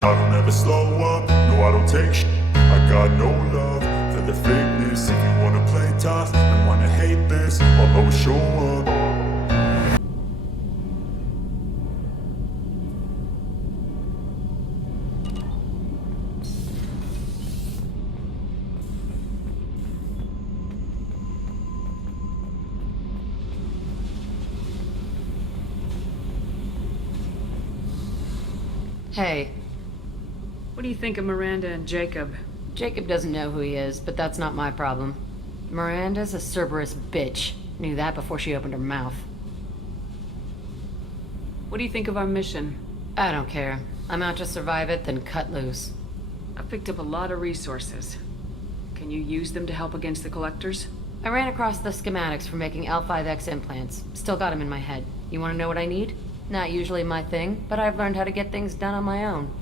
I don't ever slow up, no I don't take shit. I got no love for the fakeness. If you wanna play tough and wanna hate this, I'll always show up. Hey. What do you think of Miranda and Jacob? Jacob doesn't know who he is, but that's not my problem. Miranda's a Cerberus bitch. Knew that before she opened her mouth. What do you think of our mission? I don't care. I'm out to survive it, then cut loose. I've picked up a lot of resources. Can you use them to help against the Collectors? I ran across the schematics for making L5X implants. Still got them in my head. You want to know what I need? Not usually my thing, but I've learned how to get things done on my own.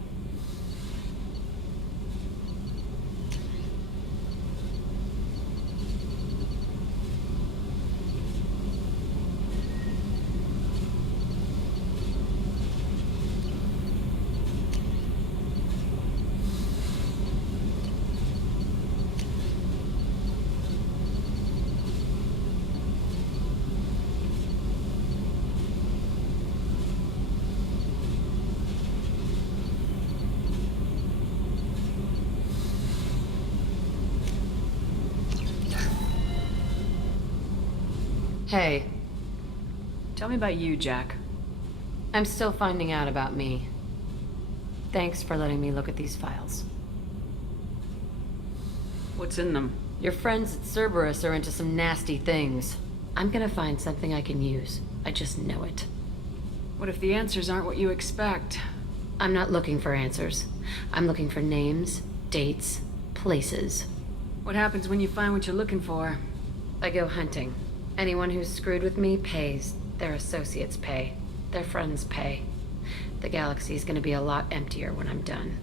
Hey. Tell me about you, Jack. I'm still finding out about me. Thanks for letting me look at these files. What's in them? Your friends at Cerberus are into some nasty things. I'm gonna find something I can use. I just know it. What if the answers aren't what you expect? I'm not looking for answers. I'm looking for names, dates, places. What happens when you find what you're looking for? I go hunting. Anyone who's screwed with me pays. Their associates pay. Their friends pay. The galaxy's gonna be a lot emptier when I'm done.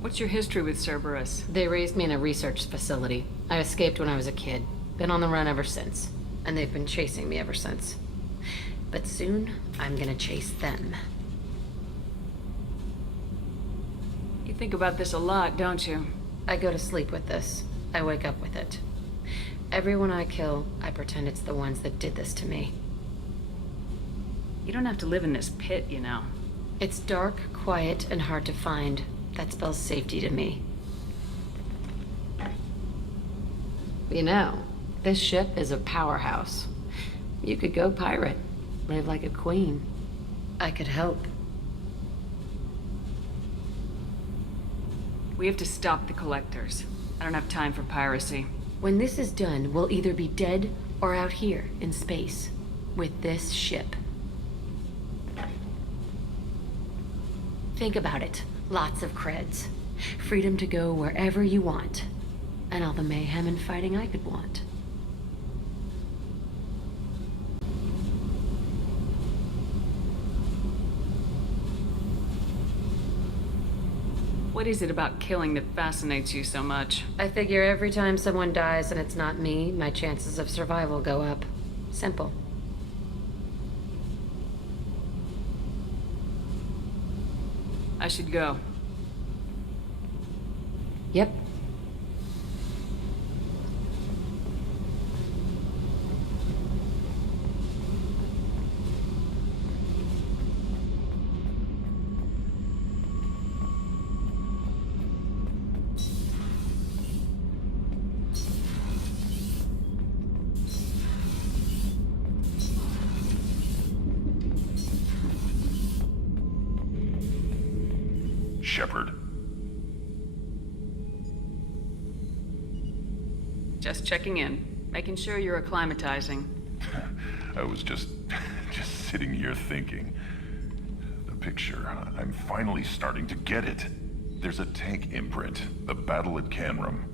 What's your history with Cerberus? They raised me in a research facility. I escaped when I was a kid. Been on the run ever since. And they've been chasing me ever since. But soon, I'm gonna chase them. You think about this a lot, don't you? I go to sleep with this. I wake up with it. Everyone I kill, I pretend it's the ones that did this to me. You don't have to live in this pit, you know. It's dark, quiet, and hard to find. That spells safety to me. You know, this ship is a powerhouse. You could go pirate, live like a queen. I could help. We have to stop the Collectors. I don't have time for piracy. When this is done, we'll either be dead or out here in space with this ship. Think about it. Lots of creds. Freedom to go wherever you want. And all the mayhem and fighting I could want. What is it about killing that fascinates you so much? I figure every time someone dies and it's not me, my chances of survival go up. Simple. I should go. Yep. Shepard. Just checking in. Making sure you're acclimatizing. I was just sitting here thinking. The picture, I'm finally starting to get it. There's a tank imprint, the battle at Canrum.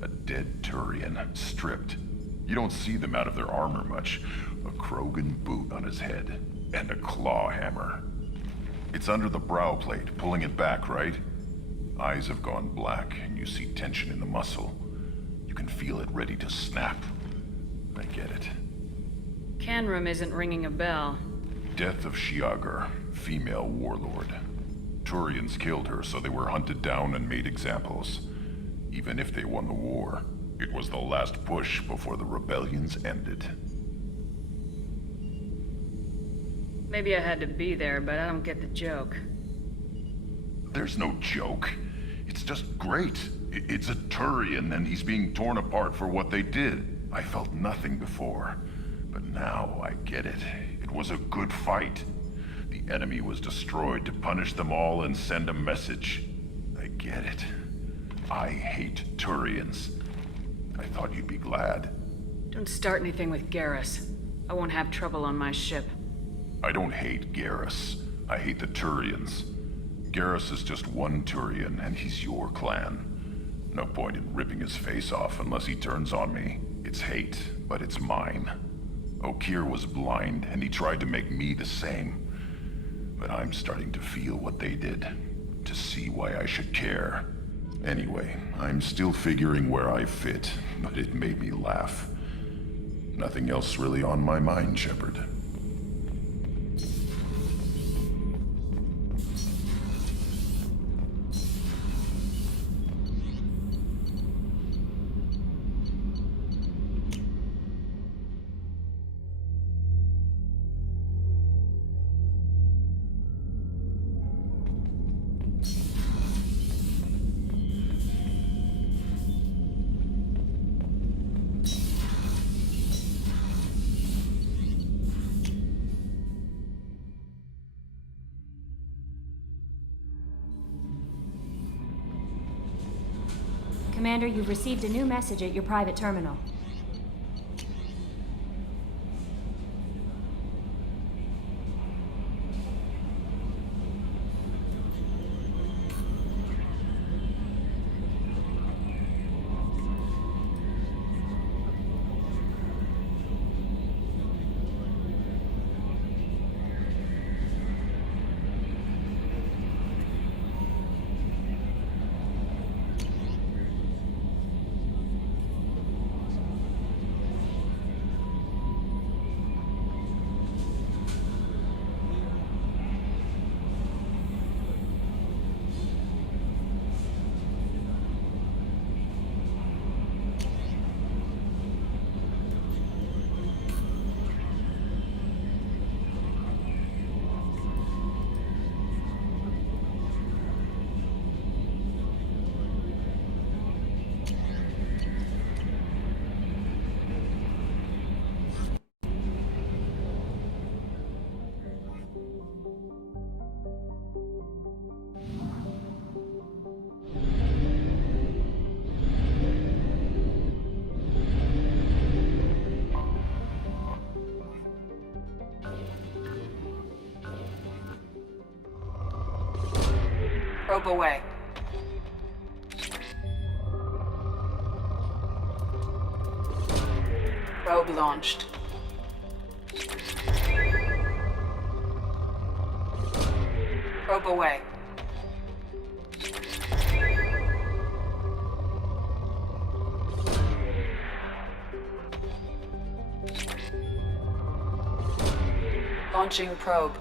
A dead Turian, stripped. You don't see them out of their armor much. A Krogan boot on his head, and a claw hammer. It's under the brow plate, pulling it back, right? Eyes have gone black, and you see tension in the muscle. You can feel it ready to snap. I get it. Canrum isn't ringing a bell. Death of Shiagar, female warlord. Turians killed her, so they were hunted down and made examples. Even if they won the war, it was the last push before the rebellions ended. Maybe I had to be there, but I don't get the joke. There's no joke. It's just great. It's a Turian, and he's being torn apart for what they did. I felt nothing before, but now I get it. It was a good fight. The enemy was destroyed to punish them all and send a message. I get it. I hate Turians. I thought you'd be glad. Don't start anything with Garrus. I won't have trouble on my ship. I don't hate Garrus. I hate the Turians. Garrus is just one Turian, and he's your clan. No point in ripping his face off unless he turns on me. It's hate, but it's mine. Okeer was blind, and he tried to make me the same. But I'm starting to feel what they did, to see why I should care. Anyway, I'm still figuring where I fit, but it made me laugh. Nothing else really on my mind, Shepard. Commander, you've received a new message at your private terminal. Probe away. Probe launched. Probe away. Launching probe.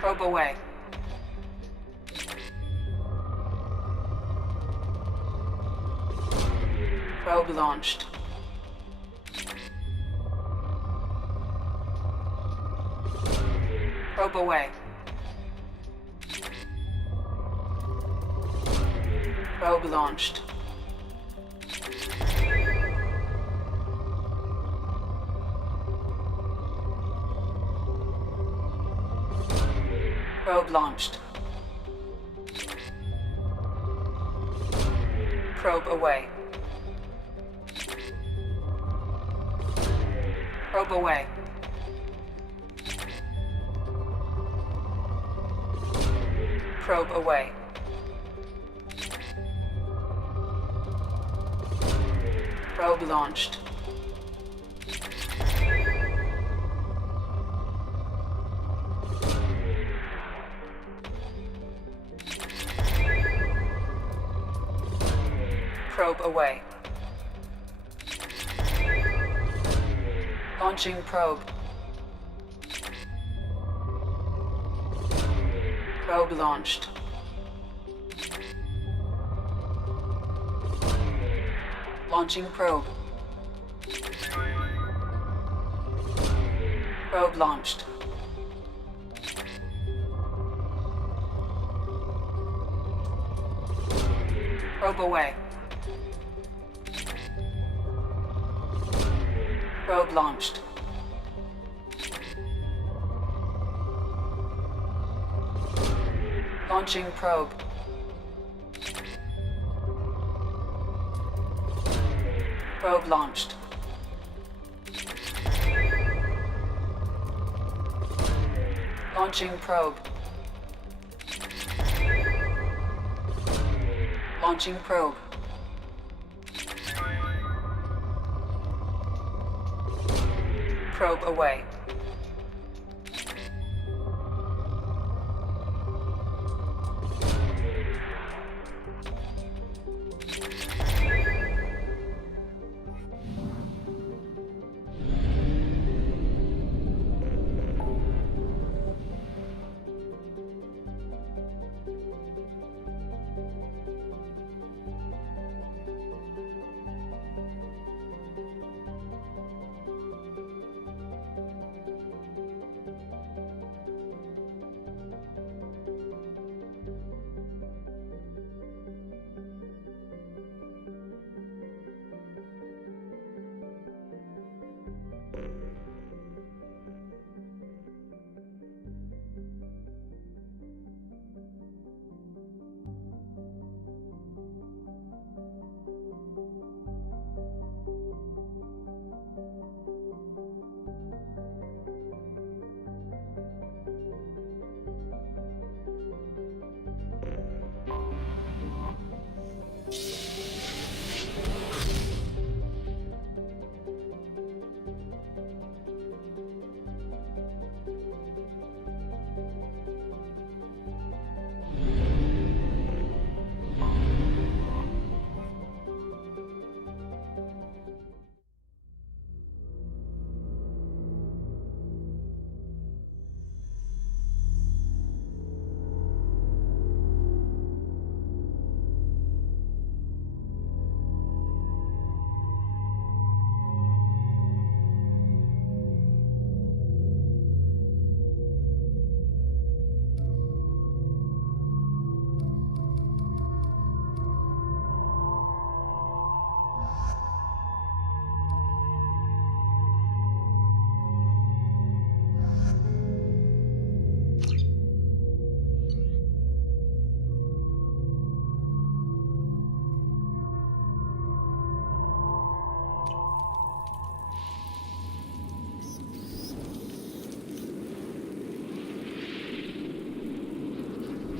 Probe away. Probe launched. Probe away. Probe launched. Probe launched. Probe away. Probe away. Probe away. Probe launched. Probe away. Launching probe. Probe launched. Launching probe. Probe launched. Probe away. Probe launched. Launching probe. Probe launched. Launching probe. Launching probe. Probe away.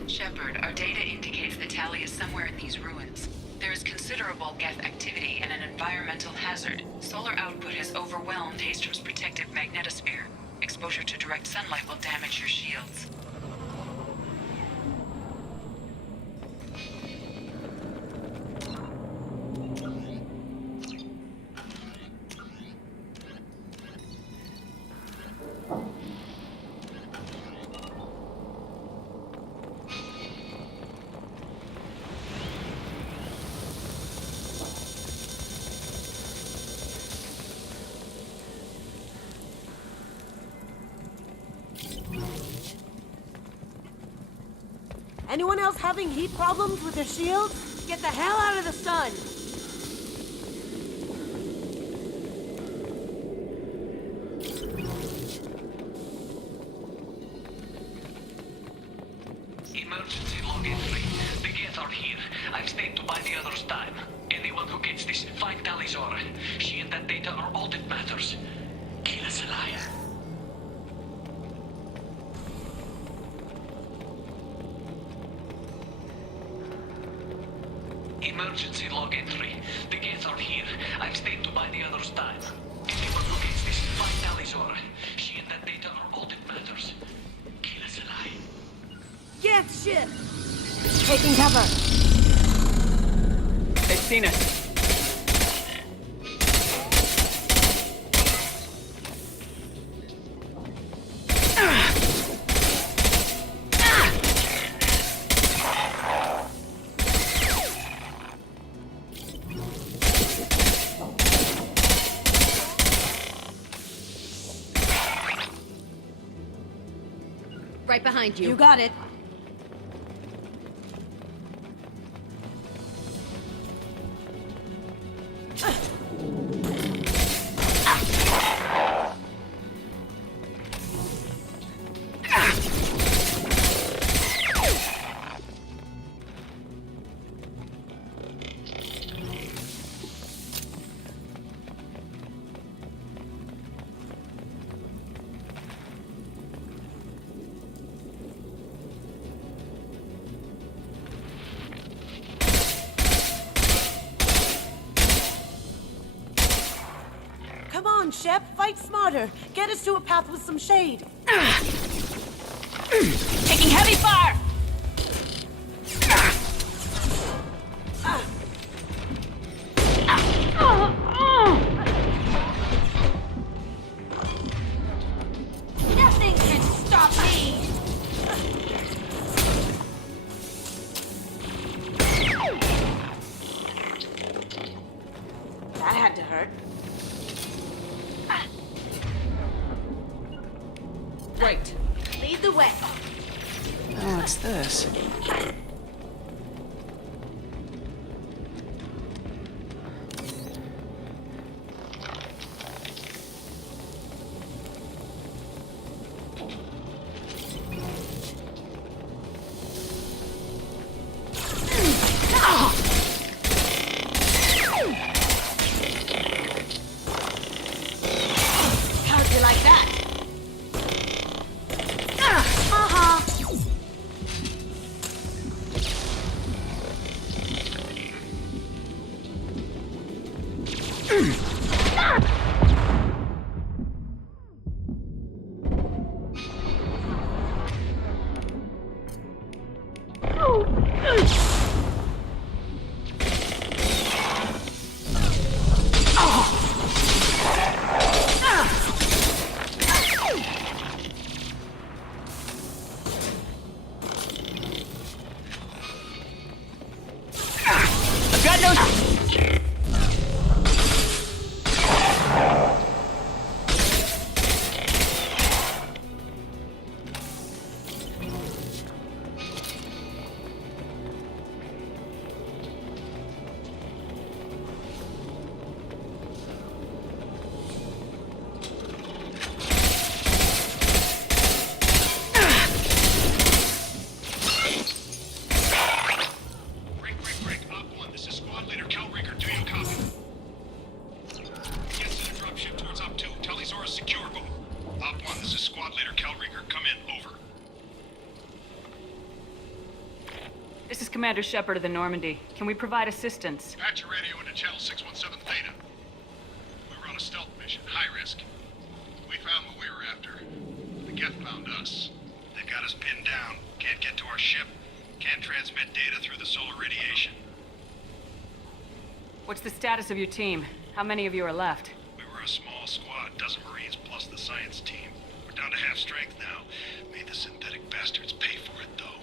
Shepard, our data indicates that Tali is somewhere in these ruins. There is considerable Geth activity and an environmental hazard. Solar output has overwhelmed Hastrom's protective magnetosphere. Exposure to direct sunlight will damage your shields. Anyone else having heat problems with their shields? Get the hell out of the sun! Emergency log entry. The Geth are here. I've stayed to buy the others time. Anyone who gets this, find Tali's aura. She and that data are all that matters. Kill us alive. Emergency log entry. The Geth are here. I've stayed to buy the others time. Anyone who gets this, find Tali's aura. She and that data are all that matters. Kill us alive. Get shit! Taking cover! They've seen us. Right behind you. You got it. Come on, Shep, fight smarter. Get us to a path with some shade. Taking heavy fire! Nothing can stop me! That had to hurt. Right. Lead the way. Oh, what's this? How'd you like that? I've got no... Break. Op 1, this is Squad Leader Calricker. Do you copy? Yes, to the dropship towards Op 2. Tali's Zora secure. Go. Op 1, this is Squad Leader Calricker. Come in. Over. This is Commander Shepard of the Normandy. Can we provide assistance? Patch your radio into channel 617 Theta. We were on a stealth mission. High risk. We found what we were after. The Geth found us. They've got us pinned down. Can't get to our ship. Can't transmit data through the solar radiation. What's the status of your team? How many of you are left? We were a small squad, dozen Marines plus the science team. We're down to half strength now. Made the synthetic bastards pay for it, though.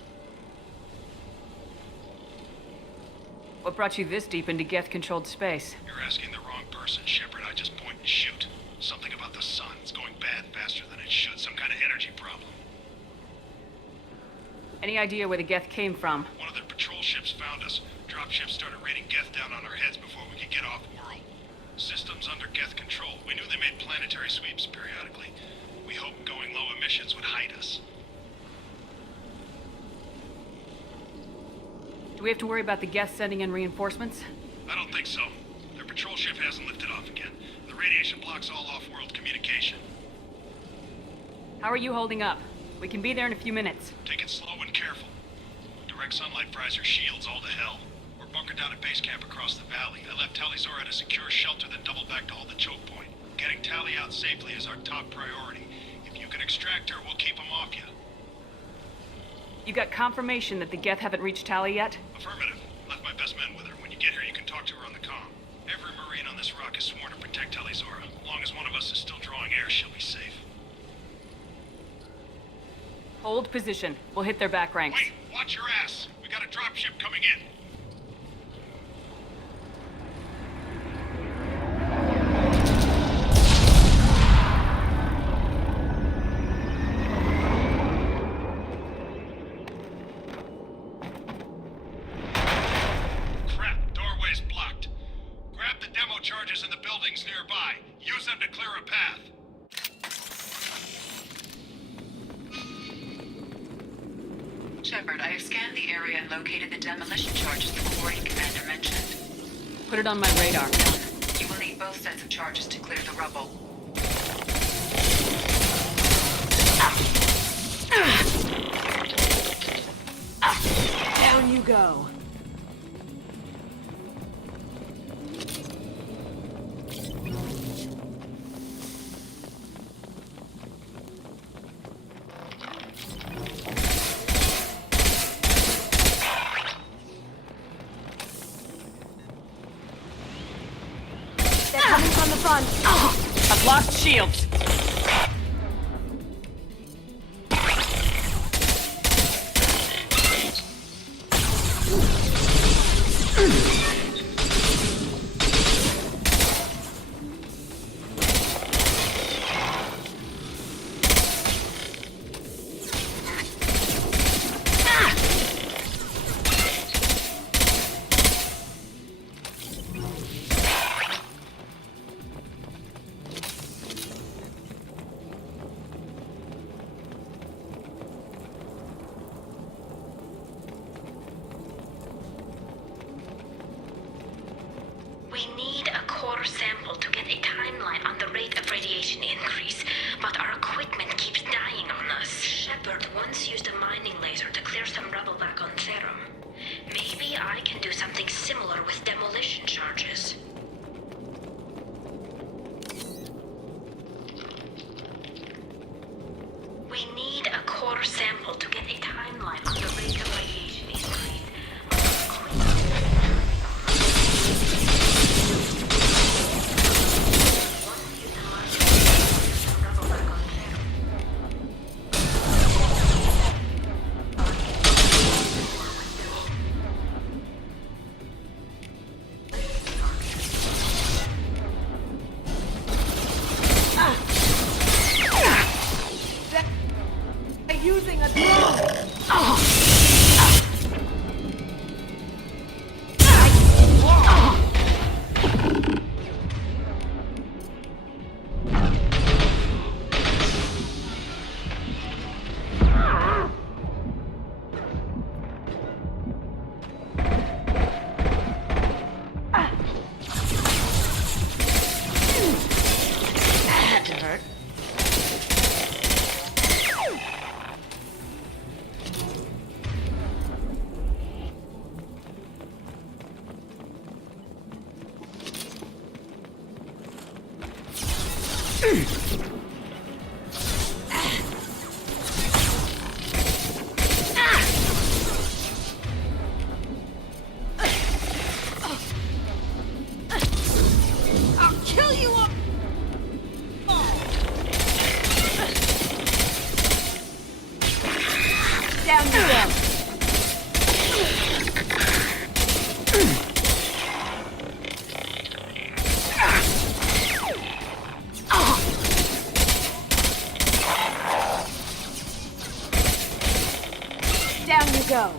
What brought you this deep into Geth-controlled space? You're asking the wrong person, Shepard. I just point and shoot. Something about the sun. It's going bad faster than it should. Some kind of energy problem. Any idea where the Geth came from? One of their patrol ships found us. Dropships started raining Geth down on our heads before we could get off-world. Systems under Geth control. We knew they made planetary sweeps periodically. We hoped going low emissions would hide us. Do we have to worry about the Geth sending in reinforcements? I don't think so. Their patrol ship hasn't lifted off again. The radiation blocks all off-world communication. How are you holding up? We can be there in a few minutes. Take it slow and careful. Direct sunlight fries our shields all to hell. We're bunkered down at base camp across the valley. I left Tali Zora at a secure shelter, then doubled back to hold the choke point. Getting Tali out safely is our top priority. If you can extract her, we'll keep them off you. You got confirmation that the Geth haven't reached Tali yet? Affirmative. Left my best men with her. When you get here, you can talk has sworn to protect Talizora. As long as one of us is still drawing air, she'll be safe. Hold position. We'll hit their back ranks. Wait! Watch your ass! We got a dropship coming in! Crap! Doorway's blocked. Grab the demo charges in the buildings nearby. Use them to clear a path. Shepard, I have scanned the area and located the demolition charges the quarry commander mentioned. Put it on my radar. You will need both sets of charges to clear the rubble. Down you go. They're coming from the front. I've lost shields. We need a core sample to get a timeline on the rate of radiation increase, but our equipment keeps dying on us. Shepard once used a mining laser to clear some rubble back on Therum. Maybe I can do something similar with demolition charges. We need a core sample to get a timeline on the rate of radiation increase, but our equipment Using a drone. That had to hurt. I'll kill you all! Down you go! Down you go!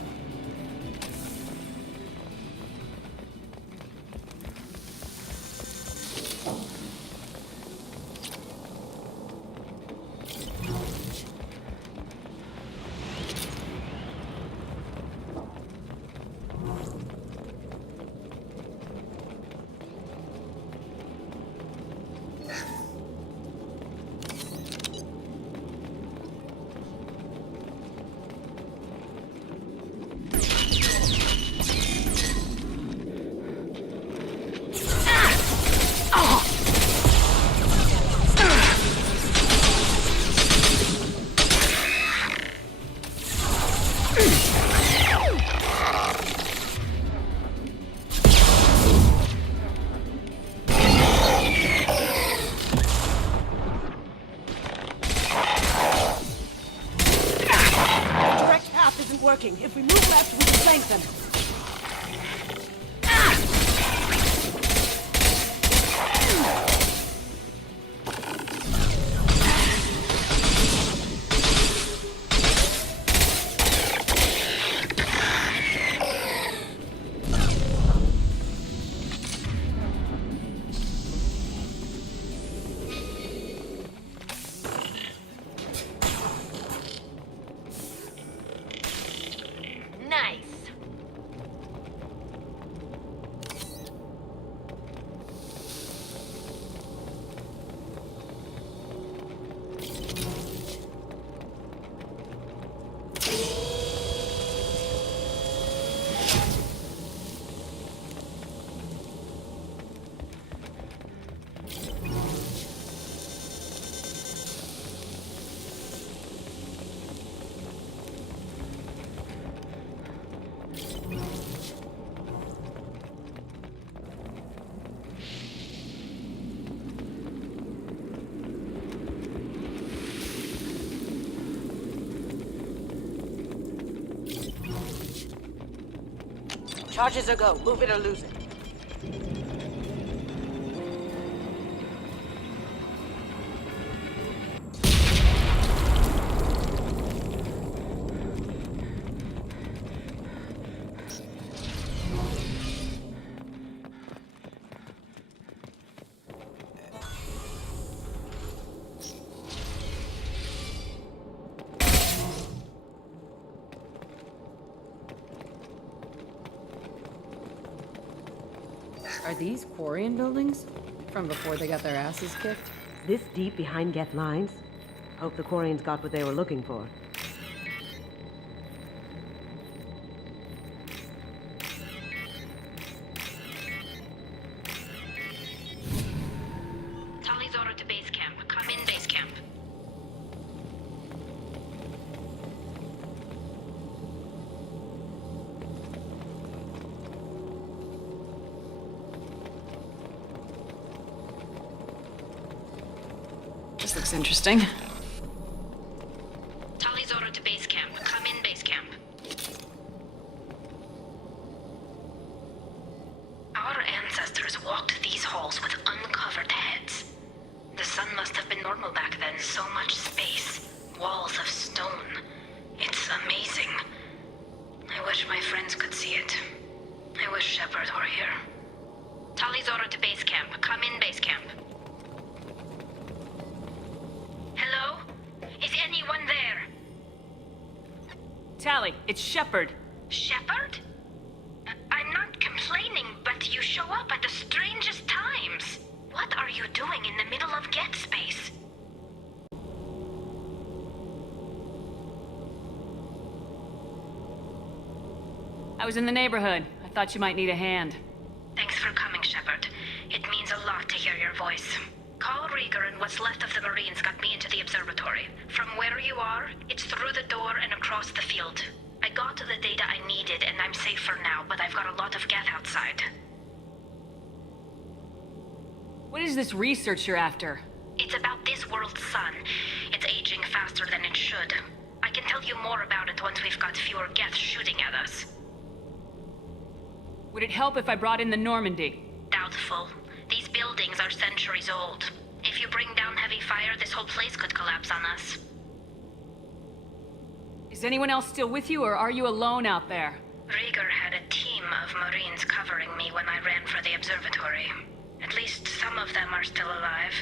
Charges a go. Move it or lose it. Are these Quarian buildings? From before they got their asses kicked? This deep behind Geth lines? Hope the Quarians got what they were looking for. Tali's order to base camp. Come in base camp. This looks interesting. Tali's order to base camp. Come in base camp. Our ancestors walked these halls with uncovered heads. The sun must have been normal back then. So much space. Walls of stone. It's amazing. I wish my friends could see it. I wish Shepard were here. Tali's order to base camp. Come in base camp. Hello? Is anyone there? Tali, it's Shepard. Shepard? I'm not complaining, but you show up at the strangest times. What are you doing in the middle of Geth space? I was in the neighborhood. I thought you might need a hand. Thanks for coming, Shepard. It means a lot to hear your voice. Call Rieger and what's left of the Marines got me into the observatory. From where you are, it's through the door and across the field. I got to the data I needed and I'm safe for now, but I've got a lot of Geth outside. What is this research you're after? It's about this world's sun. It's aging faster than it should. I can tell you more about it once we've got fewer Geth shooting at us. Would it help if I brought in the Normandy? Doubtful. These buildings are centuries old. If you bring down heavy fire, this whole place could collapse on us. Is anyone else still with you, or are you alone out there? Rieger had a team of Marines covering me when I ran for the observatory. At least some of them are still alive.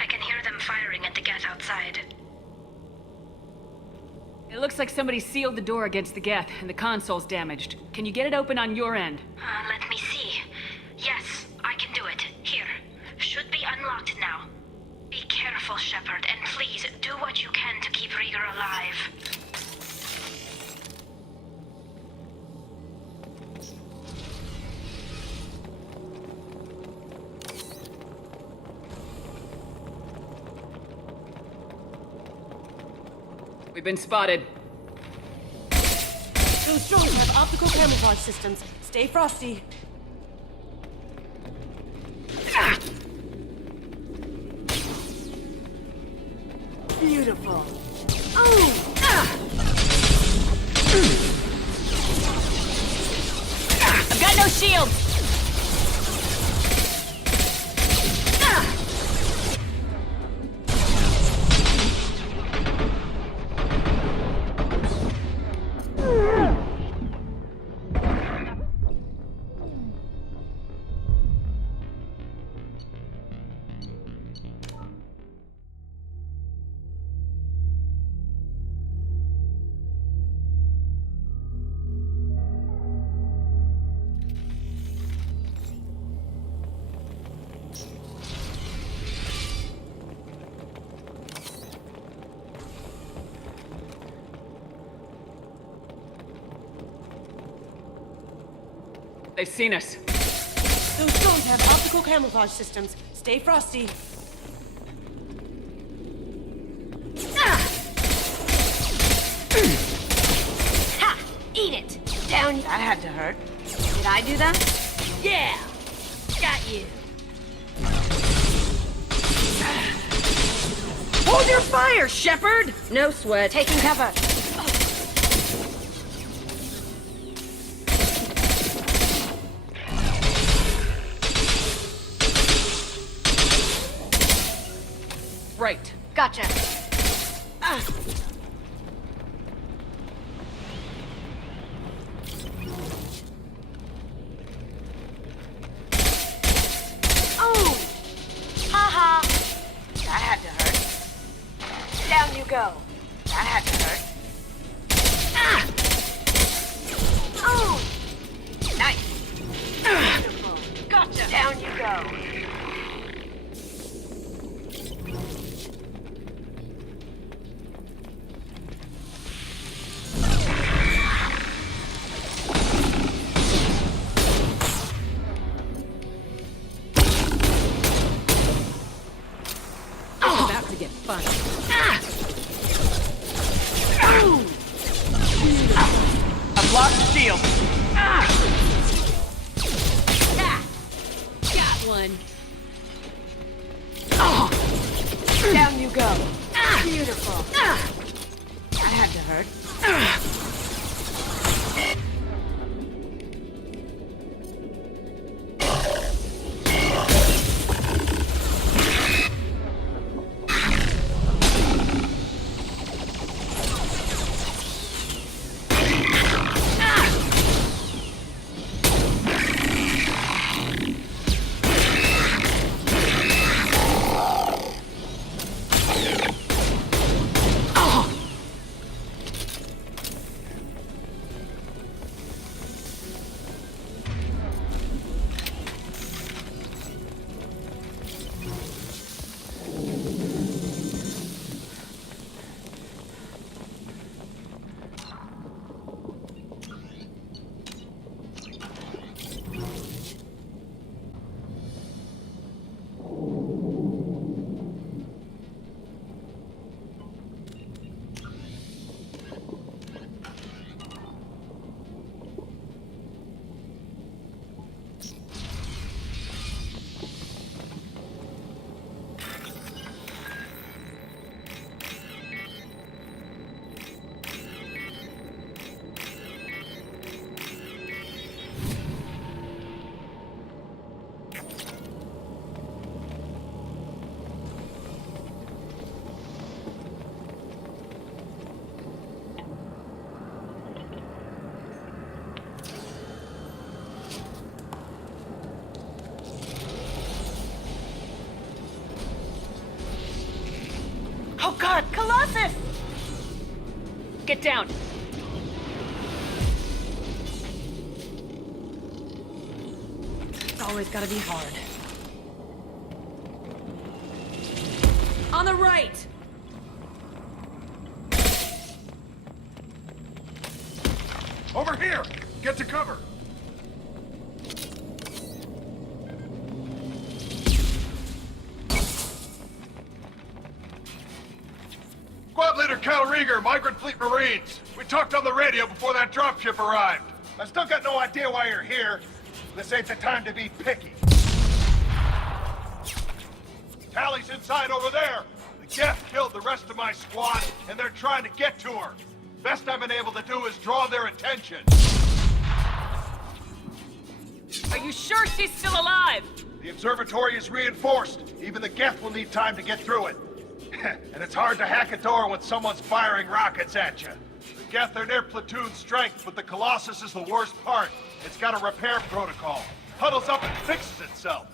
I can hear them firing at the Geth outside. It looks like somebody sealed the door against the Geth, and the console's damaged. Can you get it open on your end? Let me see. Yes, I can do it. Here. Should be unlocked now. Be careful, Shepard, and please do what you can to keep Rieger alive. We've been spotted. Those drones have optical camouflage systems. Stay frosty. Beautiful. Oh! I've got no shields! They've seen us. Those drones have optical camouflage systems. Stay frosty. Ha! Eat it! Down. That had to hurt. Did I do that? Yeah! Got you. Hold your fire, Shepard! No sweat. Taking cover. right. Gotcha. Oh! Haha! That had to hurt. Down you go. That had to hurt. Oh! Nice. Beautiful. Gotcha. Down you go. About to get fun. I've lost the shield. Got one. Down you go. Beautiful. That had to hurt. Oh god, Colossus! Get down. It's always gotta be hard. On the right! Over here! Get to cover! Squad Leader Cal Rieger, Migrant Fleet Marines. We talked on the radio before that dropship arrived. I still got no idea why you're here. This ain't the time to be picky. Tali's inside over there. The Geth killed the rest of my squad, and they're trying to get to her. Best I've been able to do is draw their attention. Are you sure she's still alive? The observatory is reinforced. Even the Geth will need time to get through it. And it's hard to hack a door when someone's firing rockets at you. The Geth are near platoon strength, but the Colossus is the worst part. It's got a repair protocol. Huddles up and fixes itself.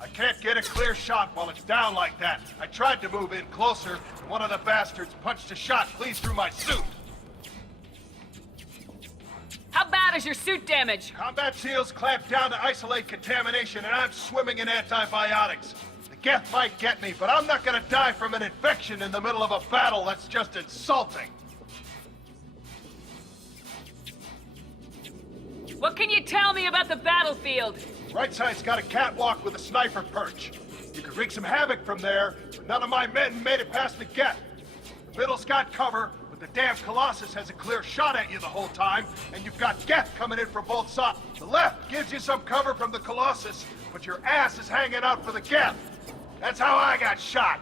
I can't get a clear shot while it's down like that. I tried to move in closer, and one of the bastards punched a shot clean through my suit. How bad is your suit damage? Combat seals clamped down to isolate contamination, and I'm swimming in antibiotics. The Geth might get me, but I'm not gonna die from an infection in the middle of a battle. That's just insulting. What can you tell me about the battlefield? Right side's got a catwalk with a sniper perch. You could wreak some havoc from there, but none of my men made it past the Geth. The middle's got cover, but the damn Colossus has a clear shot at you the whole time, and you've got Geth coming in from both sides. The left gives you some cover from the Colossus, but your ass is hanging out for the Geth. That's how I got shot.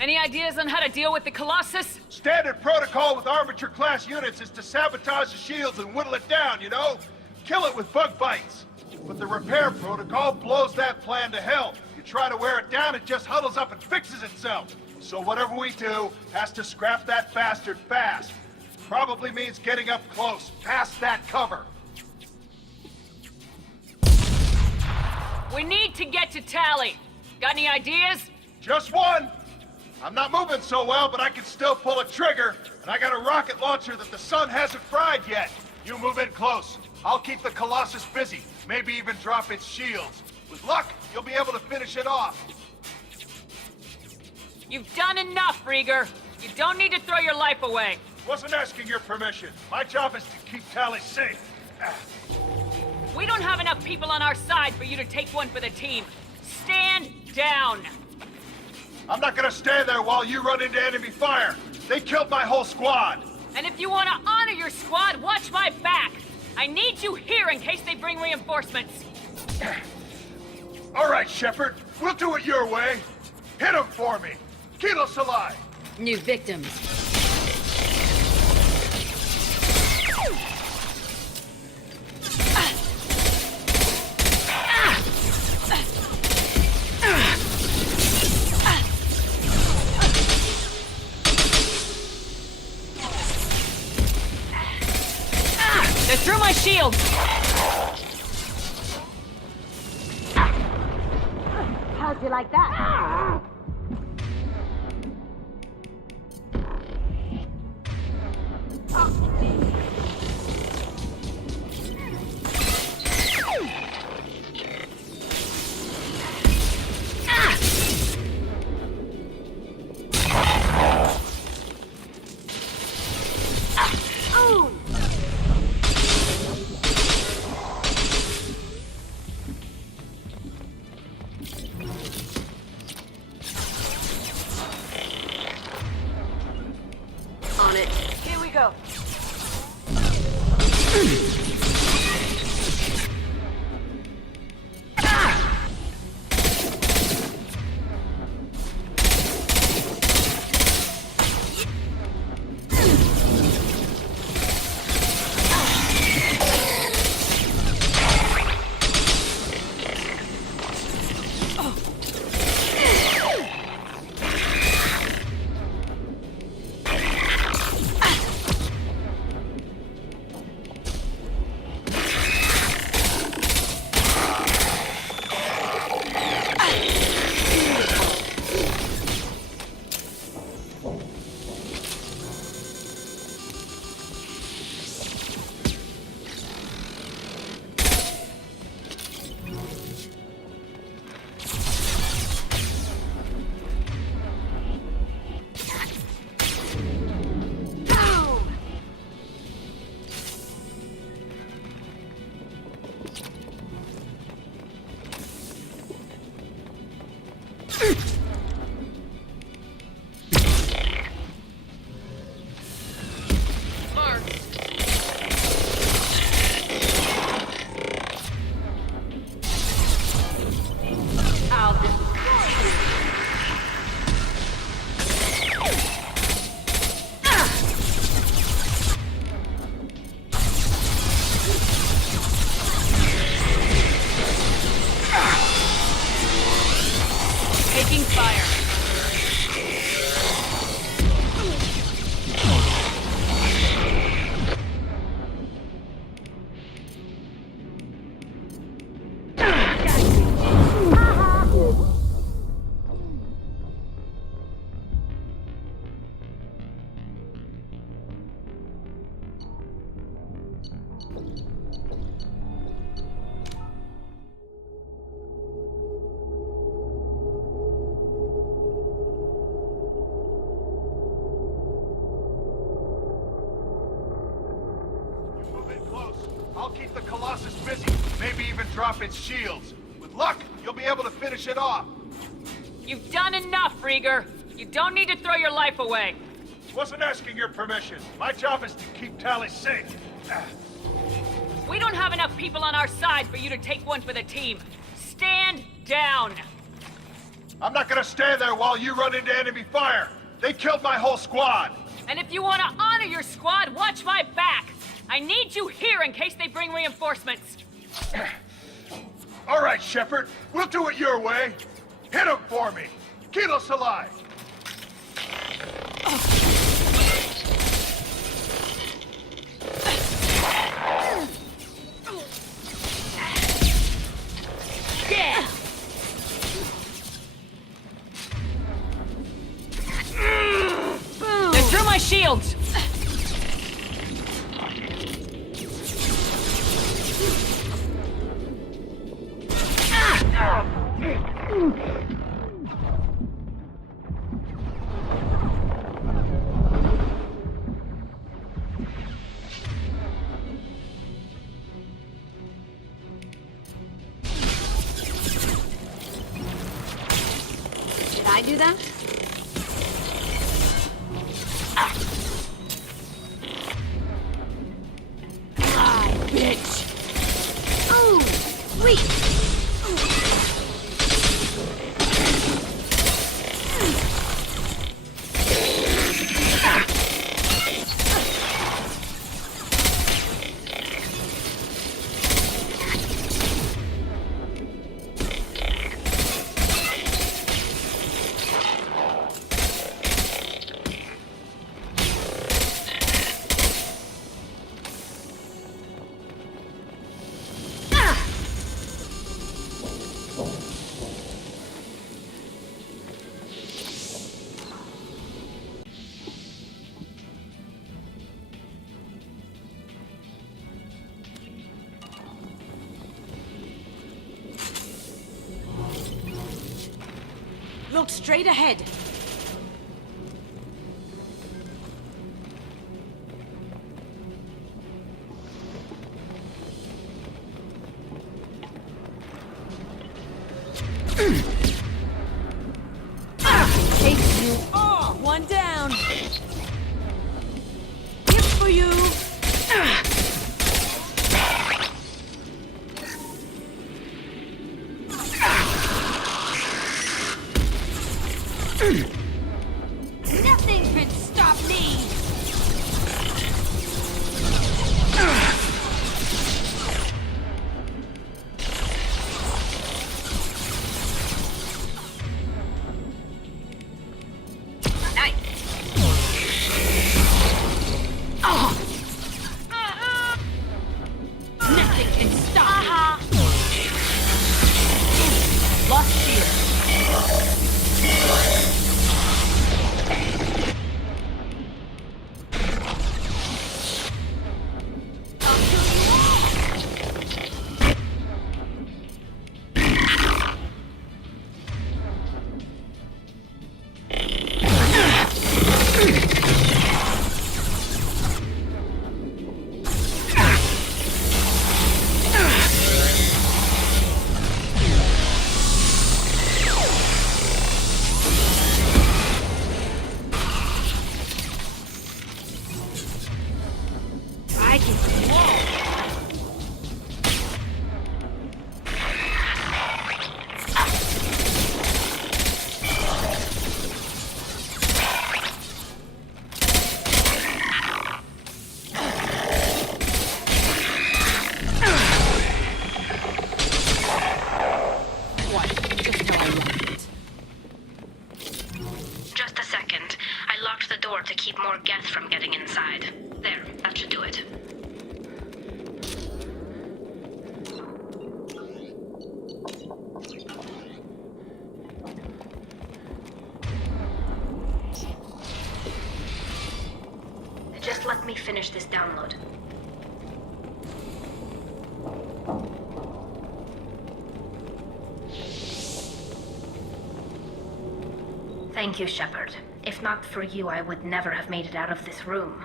Any ideas on how to deal with the Colossus? Standard protocol with armature-class units is to sabotage the shields and whittle it down, you know? kill it with bug bites. But the repair protocol blows that plan to hell. You try to wear it down, it just huddles up and fixes itself. So whatever we do has to scrap that bastard fast. Probably means getting up close, past that cover. We need to get to Tali. Got any ideas? Just one! I'm not moving so well, but I can still pull a trigger, and I got a rocket launcher that the sun hasn't fried yet. You move in close. I'll keep the Colossus busy, maybe even drop its shields. With luck, you'll be able to finish it off. You've done enough, Rieger. You don't need to throw your life away. Wasn't asking your permission. My job is to keep Tali safe. We don't have enough people on our side for you to take one for the team. Stand down. I'm not gonna stand there while you run into enemy fire. They killed my whole squad. And if you want to honor your squad, watch my back. I need you here in case they bring reinforcements. All right, Shepard. We'll do it your way. Hit him for me. Kilo Salai. New victims. They're through my shield. How'd you like that? On it. Here we go. Taking fire. I'll keep the Colossus busy, maybe even drop its shields. With luck, you'll be able to finish it off. You've done enough, Rieger. You don't need to throw your life away. Wasn't asking your permission. My job is to keep Tali safe. We don't have enough people on our side for you to take one for the team. Stand down. I'm not gonna stand there while you run into enemy fire. They killed my whole squad. And if you want to honor your squad, watch my back. I need you here in case they bring reinforcements. All right, Shepard. We'll do it your way. Hit him for me. Kilos alive. Yeah. They're through my shields. Did I do that? Bitch. Oh, sweet. Look straight ahead. Takes you all. One down. Hip for you. Nothing can stop me! Nice! Nothing can stop me. Lost shield. I can do wall. Just a second. I locked the door to keep more Geth from getting inside. There, that should do it. Just let me finish this download. Thank you, Shepard. If not for you, I would never have made it out of this room.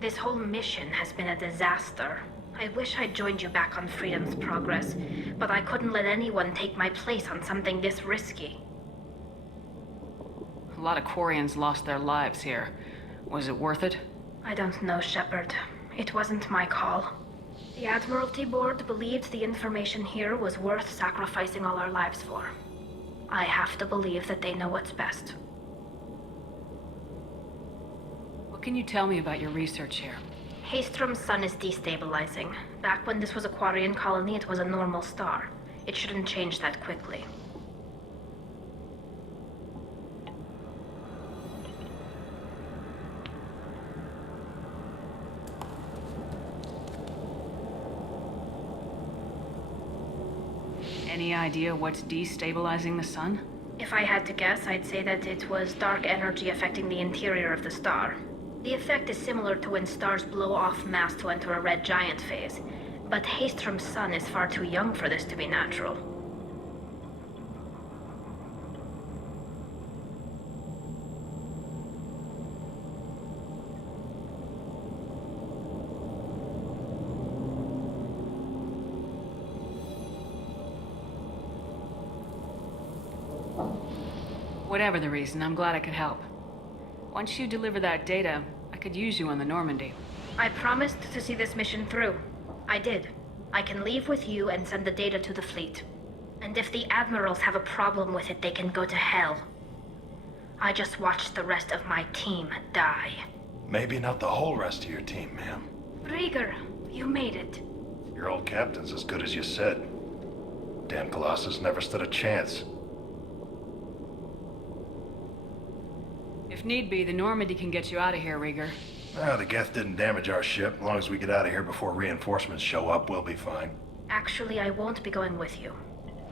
This whole mission has been a disaster. I wish I'd joined you back on Freedom's Progress, but I couldn't let anyone take my place on something this risky. A lot of Quarians lost their lives here. Was it worth it? I don't know, Shepard. It wasn't my call. The Admiralty Board believed the information here was worth sacrificing all our lives for. I have to believe that they know what's best. What can you tell me about your research here? Haystrom's sun is destabilizing. Back when this was a Quarian colony, it was a normal star. It shouldn't change that quickly. Any idea what's destabilizing the sun? If I had to guess, I'd say that it was dark energy affecting the interior of the star. The effect is similar to when stars blow off mass to enter a red giant phase, but Haystrom's sun is far too young for this to be natural. Whatever the reason, I'm glad I could help. Once you deliver that data, I could use you on the Normandy. I promised to see this mission through. I did. I can leave with you and send the data to the fleet. And if the admirals have a problem with it, they can go to hell. I just watched the rest of my team die. Maybe not the whole rest of your team, ma'am. Rieger, you made it. Your old captain's as good as you said. Damn Colossus never stood a chance. If need be, the Normandy can get you out of here, Rieger. The Geth didn't damage our ship. As long as we get out of here before reinforcements show up, we'll be fine. Actually, I won't be going with you.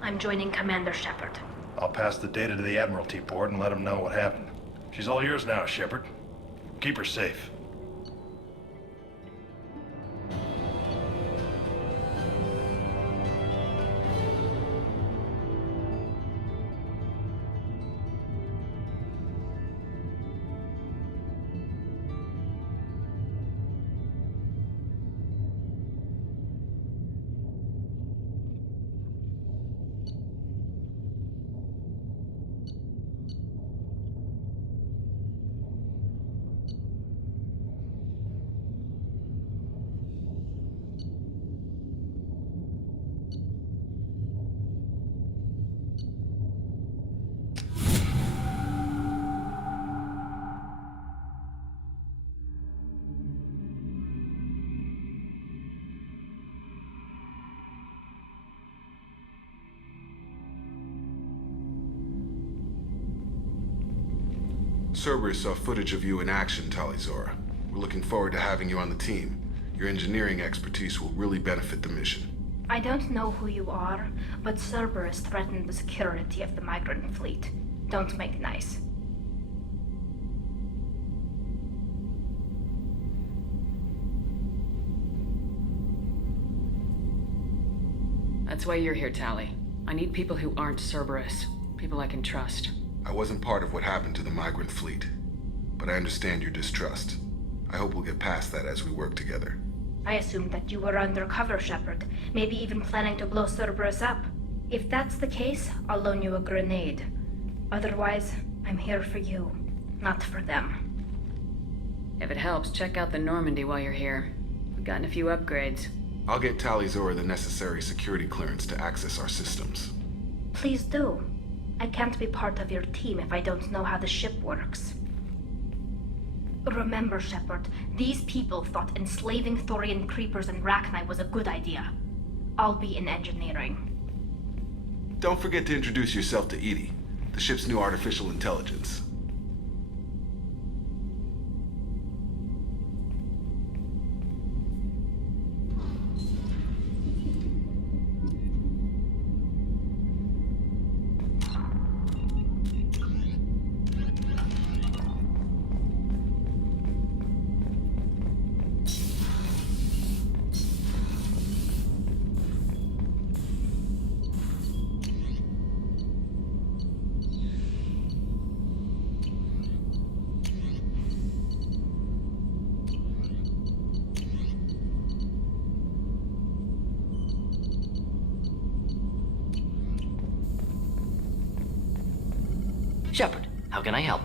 I'm joining Commander Shepard. I'll pass the data to the Admiralty board and let them know what happened. She's all yours now, Shepard. Keep her safe. Cerberus saw footage of you in action, Tali. We're looking forward to having you on the team. Your engineering expertise will really benefit the mission. I don't know who you are, but Cerberus threatened the security of the migrant fleet. Don't make nice. That's why you're here, Tali. I need people who aren't Cerberus. People I can trust. I wasn't part of what happened to the migrant fleet, but I understand your distrust. I hope we'll get past that as we work together. I assumed that you were undercover, Shepard. Maybe even planning to blow Cerberus up. If that's the case, I'll loan you a grenade. Otherwise, I'm here for you, not for them. If it helps, check out the Normandy while you're here. We've gotten a few upgrades. I'll get Tali the necessary security clearance to access our systems. Please do. I can't be part of your team if I don't know how the ship works. Remember, Shepard, these people thought enslaving Thorian creepers and Rachni was a good idea. I'll be in engineering. Don't forget to introduce yourself to Edie, the ship's new artificial intelligence. Shepard, how can I help?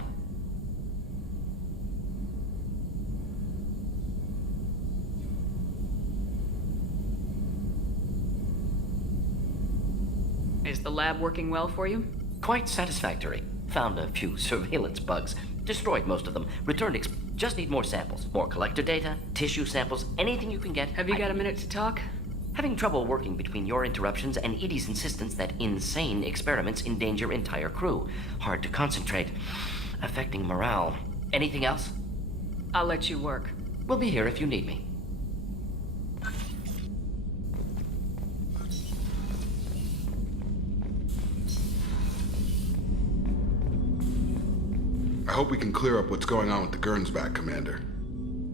Is the lab working well for you? Quite satisfactory. Found a few surveillance bugs. Destroyed most of them. Returned Just need more samples. More collector data, tissue samples, anything you can get. Have you got a minute to talk? Having trouble working between your interruptions and Edie's insistence that insane experiments endanger entire crew. Hard to concentrate. Affecting morale. Anything else? I'll let you work. We'll be here if you need me. I hope we can clear up what's going on with the Gernsback, Commander.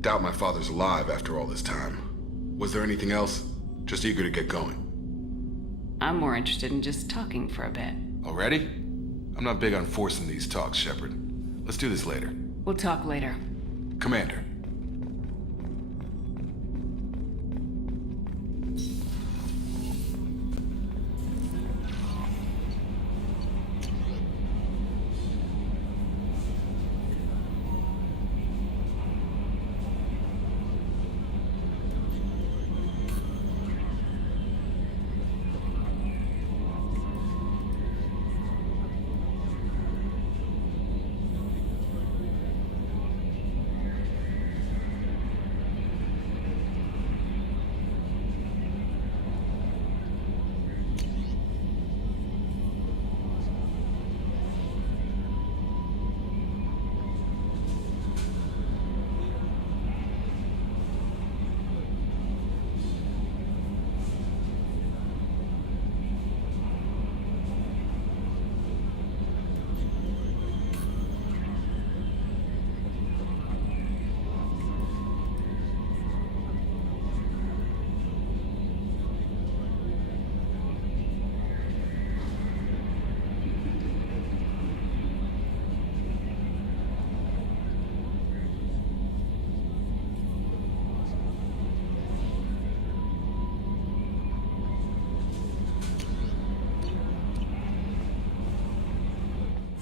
Doubt my father's alive after all this time. Was there anything else? Just eager to get going. I'm more interested in just talking for a bit. Already? I'm not big on forcing these talks, Shepard. Let's do this later. We'll talk later. Commander.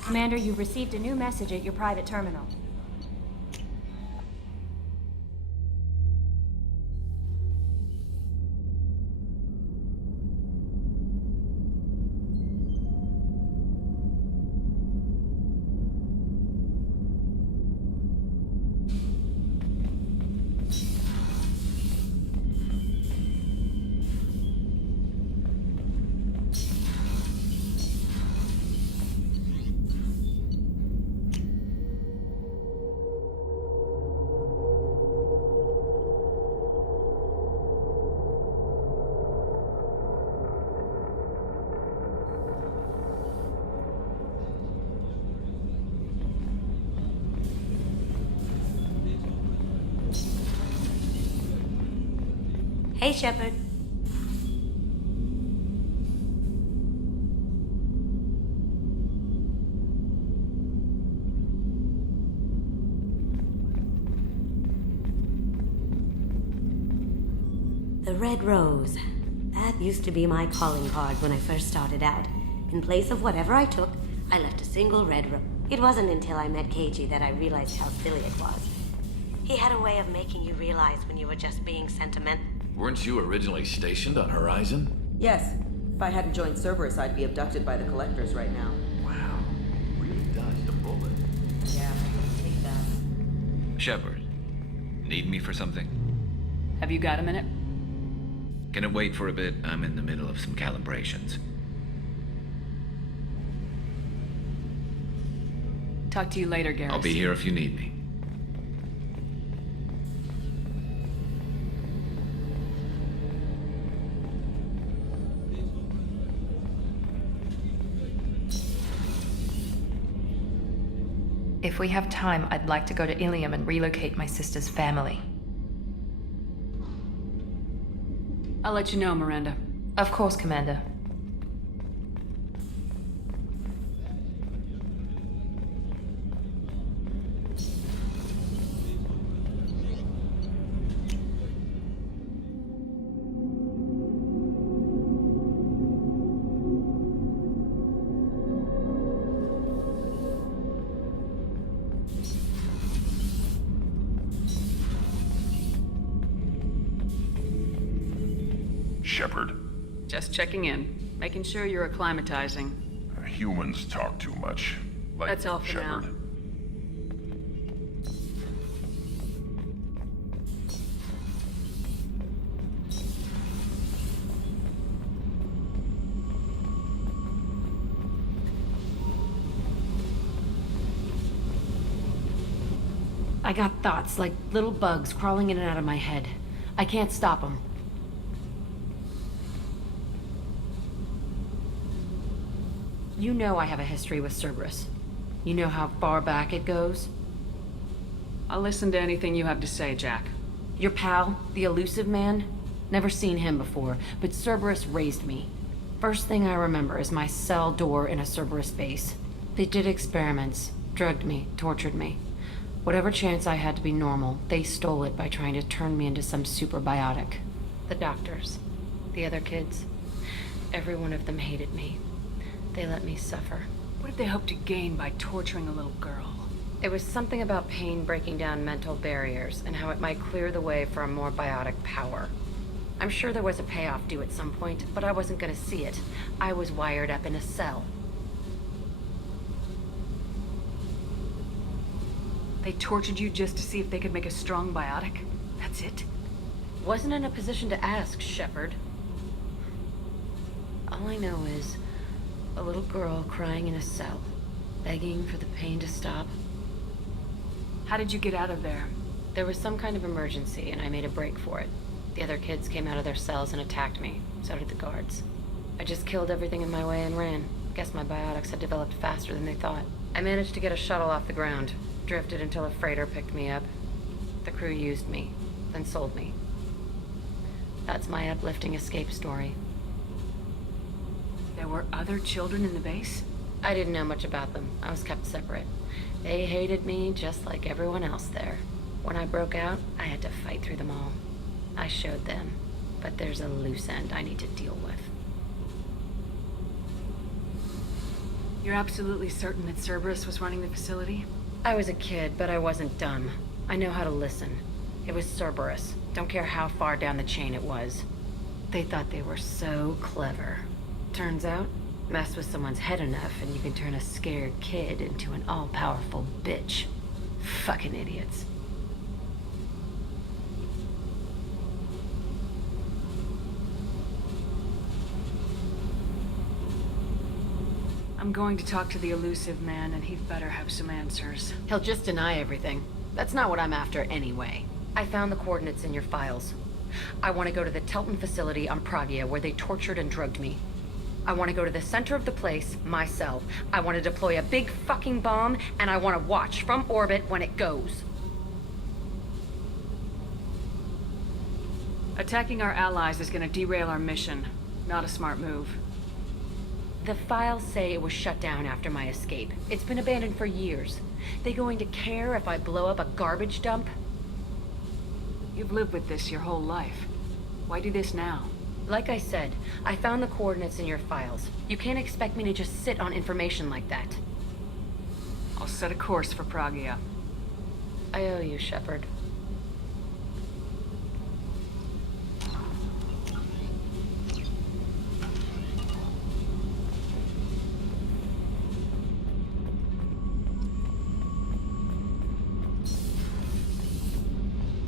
Commander, you've received a new message at your private terminal. Hey, Shepard. The Red Rose. That used to be my calling card when I first started out. In place of whatever I took, I left a single red rose. It wasn't until I met KG that I realized how silly it was. He had a way of making you realize when you were just being sentimental. Weren't you originally stationed on Horizon? Yes. If I hadn't joined Cerberus, I'd be abducted by the Collectors right now. Wow. Really dodged a bullet. Yeah, take that. Shepard, need me for something? Have you got a minute? Can it wait for a bit? I'm in the middle of some calibrations. Talk to you later, Garrus. I'll be here if you need me. If we have time, I'd like to go to Ilium and relocate my sister's family. I'll let you know, Miranda. Of course, Commander. Shepard. Just checking in. Making sure you're acclimatizing. Humans talk too much. Like That's all for Shepard. now. I got thoughts like little bugs crawling in and out of my head. I can't stop them. You know I have a history with Cerberus. You know how far back it goes? I'll listen to anything you have to say, Jack. Your pal, the elusive man? Never seen him before, but Cerberus raised me. First thing I remember is my cell door in a Cerberus base. They did experiments, drugged me, tortured me. Whatever chance I had to be normal, they stole it by trying to turn me into some superbiotic. The doctors, the other kids, every one of them hated me. They let me suffer. What did they hope to gain by torturing a little girl? It was something about pain breaking down mental barriers and how it might clear the way for a more biotic power. I'm sure there was a payoff due at some point, but I wasn't gonna see it. I was wired up in a cell. They tortured you just to see if they could make a strong biotic? That's it? Wasn't in a position to ask, Shepard. All I know is a little girl crying in a cell, begging for the pain to stop. How did you get out of there? There was some kind of emergency, and I made a break for it. The other kids came out of their cells and attacked me. So did the guards. I just killed everything in my way and ran. Guess my biotics had developed faster than they thought. I managed to get a shuttle off the ground. Drifted until a freighter picked me up. The crew used me, then sold me. That's my uplifting escape story. There were other children in the base? I didn't know much about them. I was kept separate. They hated me just like everyone else there. When I broke out, I had to fight through them all. I showed them, but there's a loose end I need to deal with. You're absolutely certain that Cerberus was running the facility? I was a kid, but I wasn't dumb. I know how to listen. It was Cerberus. Don't care how far down the chain it was. They thought they were so clever. Turns out, mess with someone's head enough and you can turn a scared kid into an all-powerful bitch. Fucking idiots. I'm going to talk to the elusive man, and he'd better have some answers. He'll just deny everything. That's not what I'm after anyway. I found the coordinates in your files. I want to go to the Telton facility on Pragia where they tortured and drugged me. I want to go to the center of the place, my cell. I want to deploy a big fucking bomb, and I want to watch from orbit when it goes. Attacking our allies is going to derail our mission. Not a smart move. The files say it was shut down after my escape. It's been abandoned for years. They going to care if I blow up a garbage dump? You've lived with this your whole life. Why do this now? Like I said, I found the coordinates in your files. You can't expect me to just sit on information like that. I'll set a course for Pragia. I owe you, Shepard.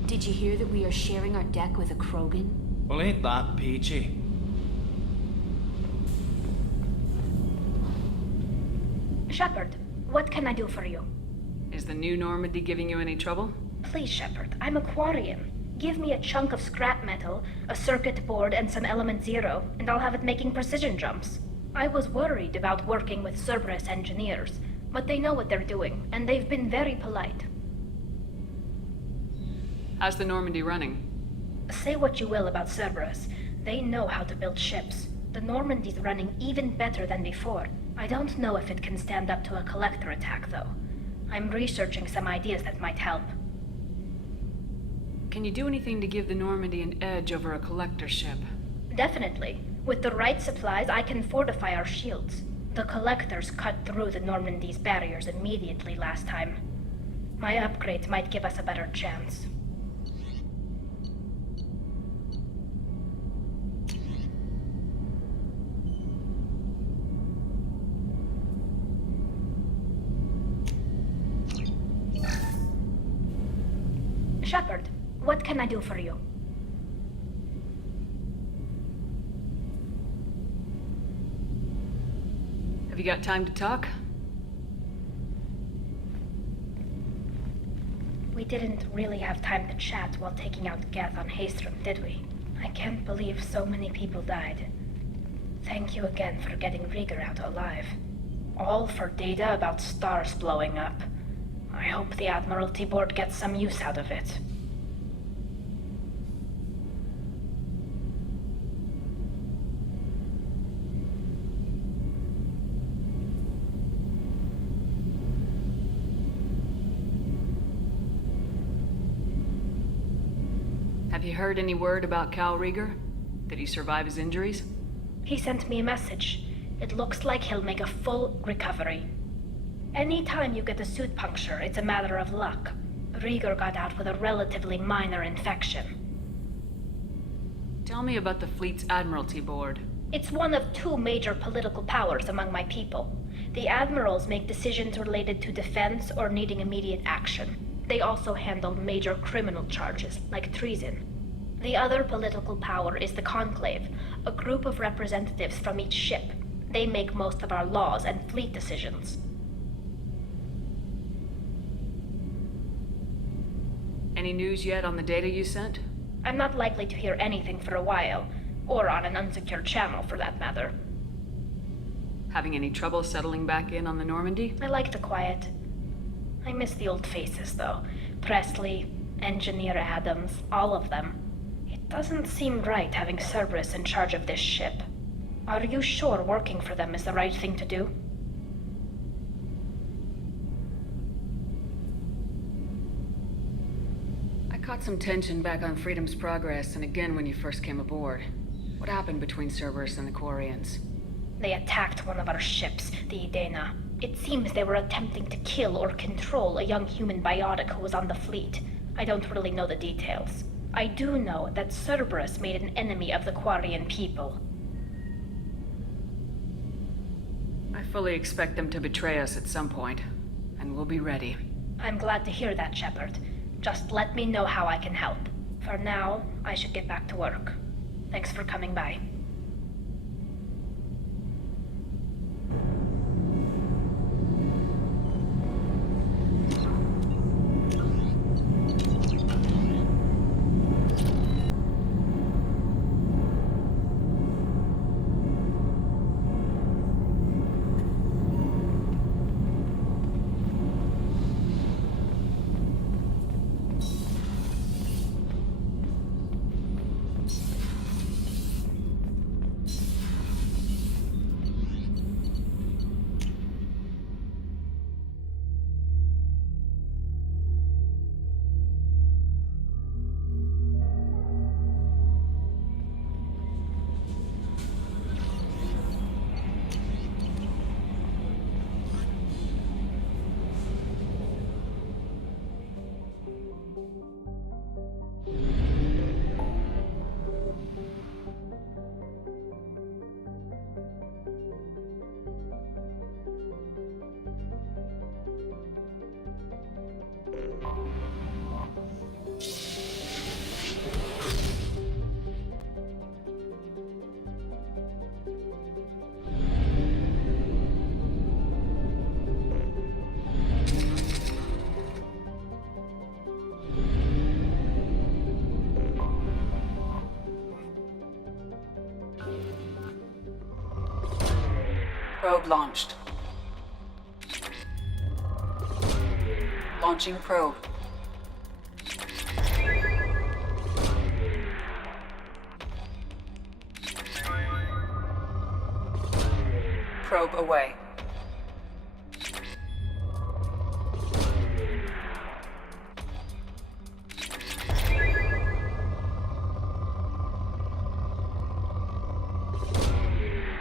Did you hear that we are sharing our deck with a Krogan? Well, ain't that peachy? Shepard, what can I do for you? Is the new Normandy giving you any trouble? Please, Shepard, I'm a Quarian. Give me a chunk of scrap metal, a circuit board, and some element zero, and I'll have it making precision jumps. I was worried about working with Cerberus engineers, but they know what they're doing, and they've been very polite. How's the Normandy running? Say what you will about Cerberus. They know how to build ships. The Normandy's running even better than before. I don't know if it can stand up to a collector attack, though. I'm researching some ideas that might help. Can you do anything to give the Normandy an edge over a collector ship? Definitely. With the right supplies, I can fortify our shields. The collectors cut through the Normandy's barriers immediately last time. My upgrades might give us a better chance. Shepard, what can I do for you? Have you got time to talk? We didn't really have time to chat while taking out Geth on Haystrom, did we? I can't believe so many people died. Thank you again for getting Rieger out alive. All for data about stars blowing up. I hope the Admiralty Board gets some use out of it. Have you heard any word about Cal Rieger? Did he survive his injuries? He sent me a message. It looks like he'll make a full recovery. Anytime you get a suit puncture, it's a matter of luck. Rieger got out with a relatively minor infection. Tell me about the fleet's Admiralty Board. It's one of two major political powers among my people. The admirals make decisions related to defense or needing immediate action. They also handle major criminal charges, like treason. The other political power is the Conclave, a group of representatives from each ship. They make most of our laws and fleet decisions. Any news yet on the data you sent? I'm not likely to hear anything for a while, or on an unsecured channel for that matter. Having any trouble settling back in on the Normandy? I like the quiet. I miss the old faces, though. Presley, Engineer Adams, all of them. It doesn't seem right having Cerberus in charge of this ship. Are you sure working for them is the right thing to do? I caught some tension back on Freedom's Progress and again when you first came aboard. What happened between Cerberus and the Quarians? They attacked one of our ships, the Idena. It seems they were attempting to kill or control a young human biotic who was on the fleet. I don't really know the details. I do know that Cerberus made an enemy of the Quarian people. I fully expect them to betray us at some point, and we'll be ready. I'm glad to hear that, Shepard. Just let me know how I can help. For now, I should get back to work. Thanks for coming by. Probe launched. Launching probe. Probe away.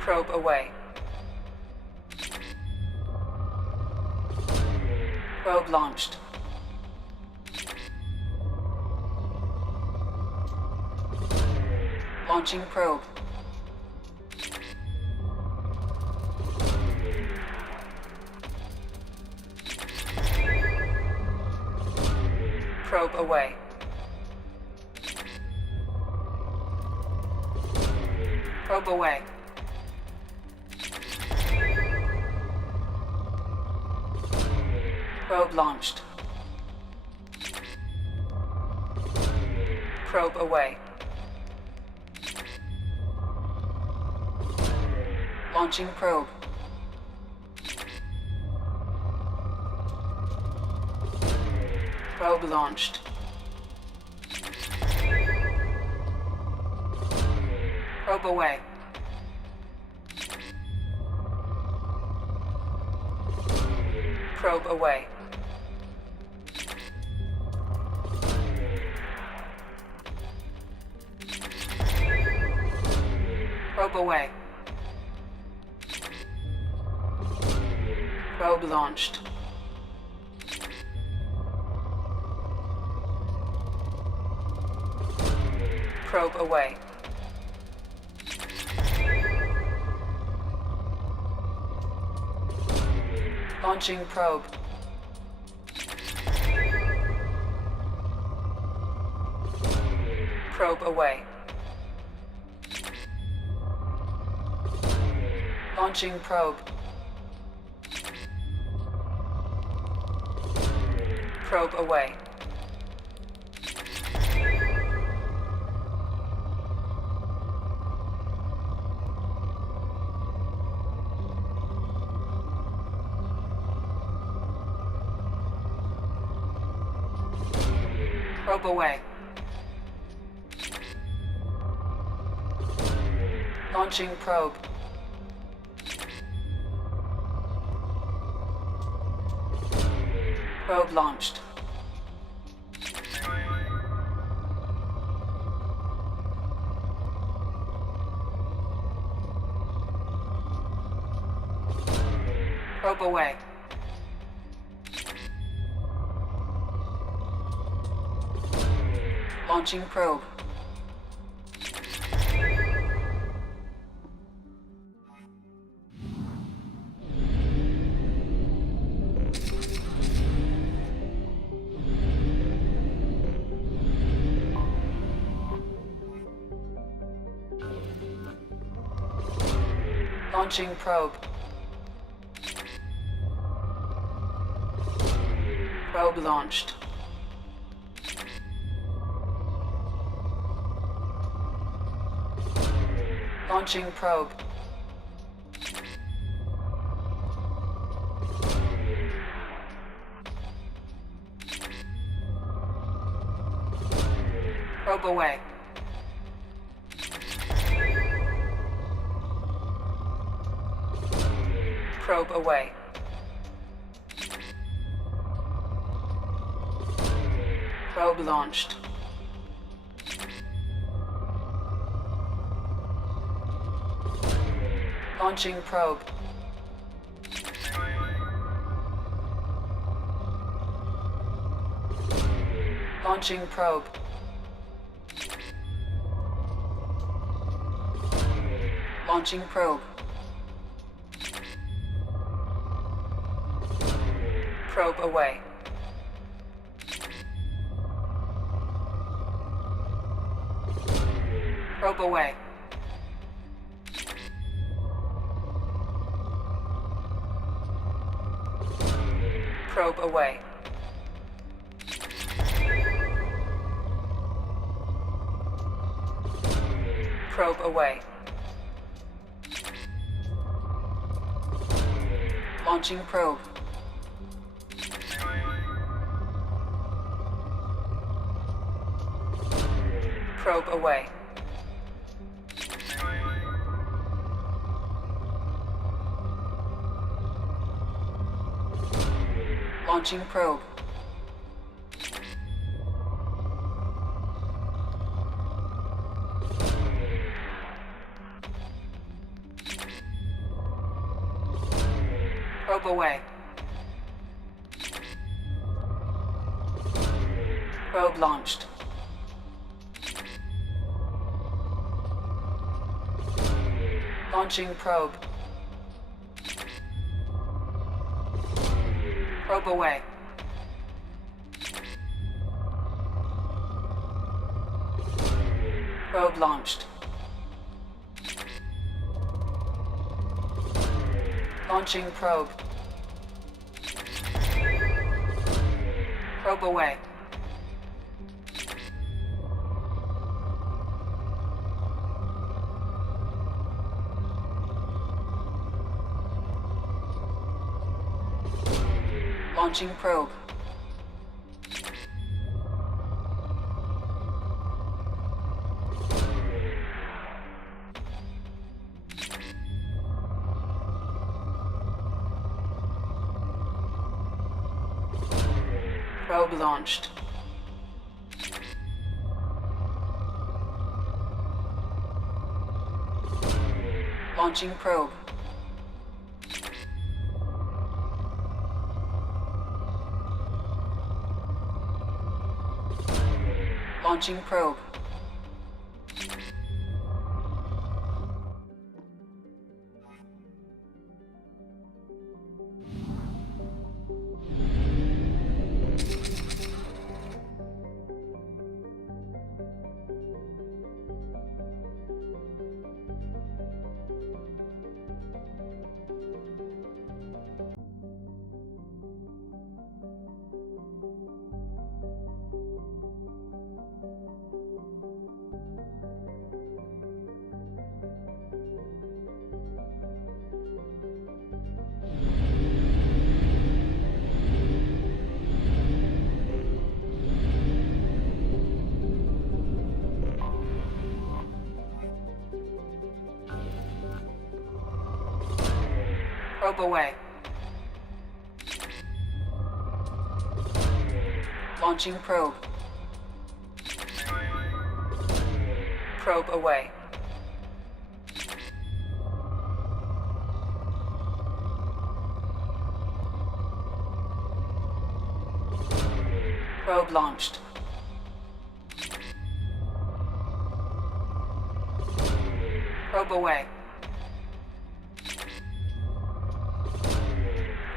Probe away. Probe launched. Launching probe. Probe away. Probe away. Probe launched. Probe away. Launching probe. Probe launched. Probe away. Probe away. Probe away. Probe launched. Probe away. Launching probe. Probe away. Launching probe. Probe away. Probe away. Launching probe. Probe launched. Probe away. Launching probe. Launching probe. Probe launched. Launching probe. Probe away. Probe away. Probe launched. Launching probe. Launching probe. Launching probe. Probe away. Probe away. Probe away. Probe away. Launching probe. Probe away. Launching probe. Probe away. Probe launched. Launching probe. Probe away. Probe launched. Launching probe. Probe away. Launching probe. Probe launched. Launching probe. Launching probe. Probe away. Launching probe. Probe away. Probe launched. Probe away.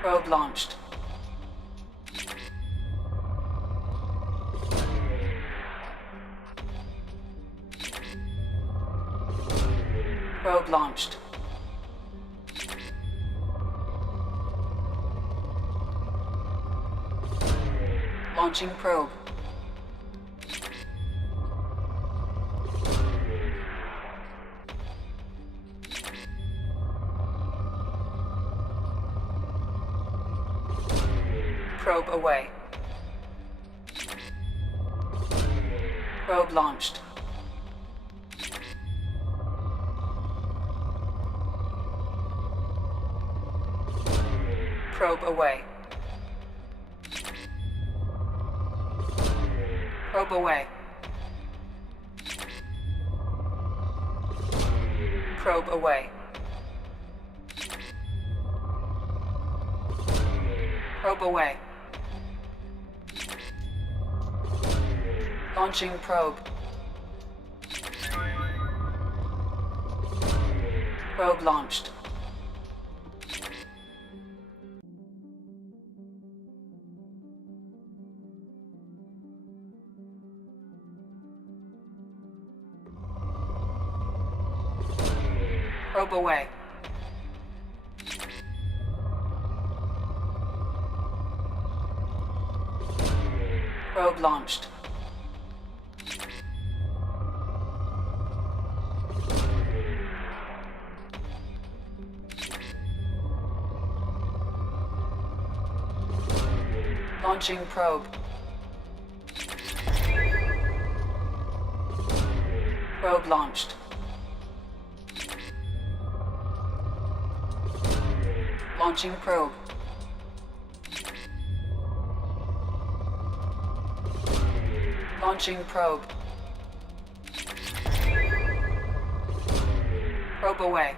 Probe launched. Probe launched. Launching probe. Probe away. Probe launched. Probe away. Probe away. Probe away. Probe away. Launching probe. Probe launched. Probe away. Probe launched. Launching probe. Probe launched. Launching probe. Launching probe. Probe away.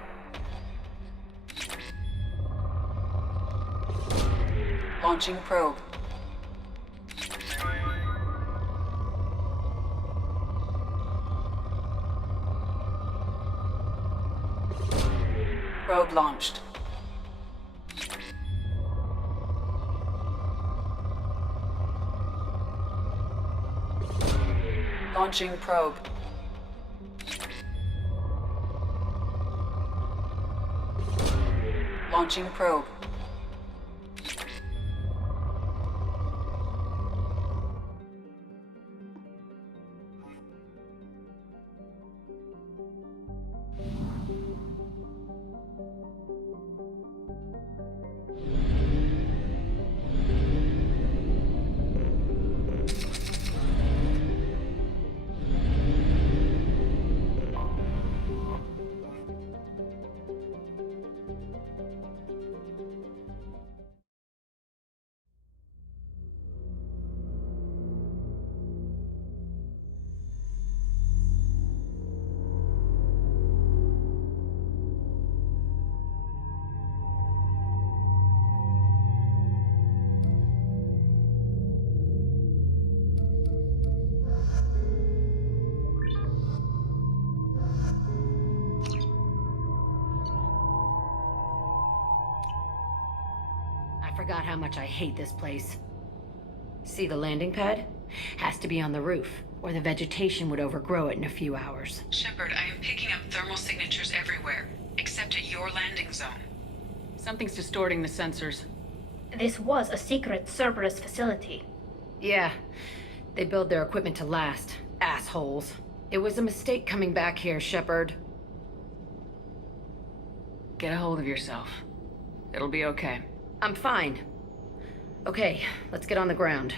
Launching probe. Probe launched. Launching probe. Launching probe. forgot how much I hate this place. See the landing pad? Has to be on the roof, or the vegetation would overgrow it in a few hours. Shepard, I am picking up thermal signatures everywhere, except at your landing zone. Something's distorting the sensors. This was a secret Cerberus facility. Yeah, they build their equipment to last. Assholes. It was a mistake coming back here, Shepard. Get a hold of yourself. It'll be okay. I'm fine. Okay, let's get on the ground.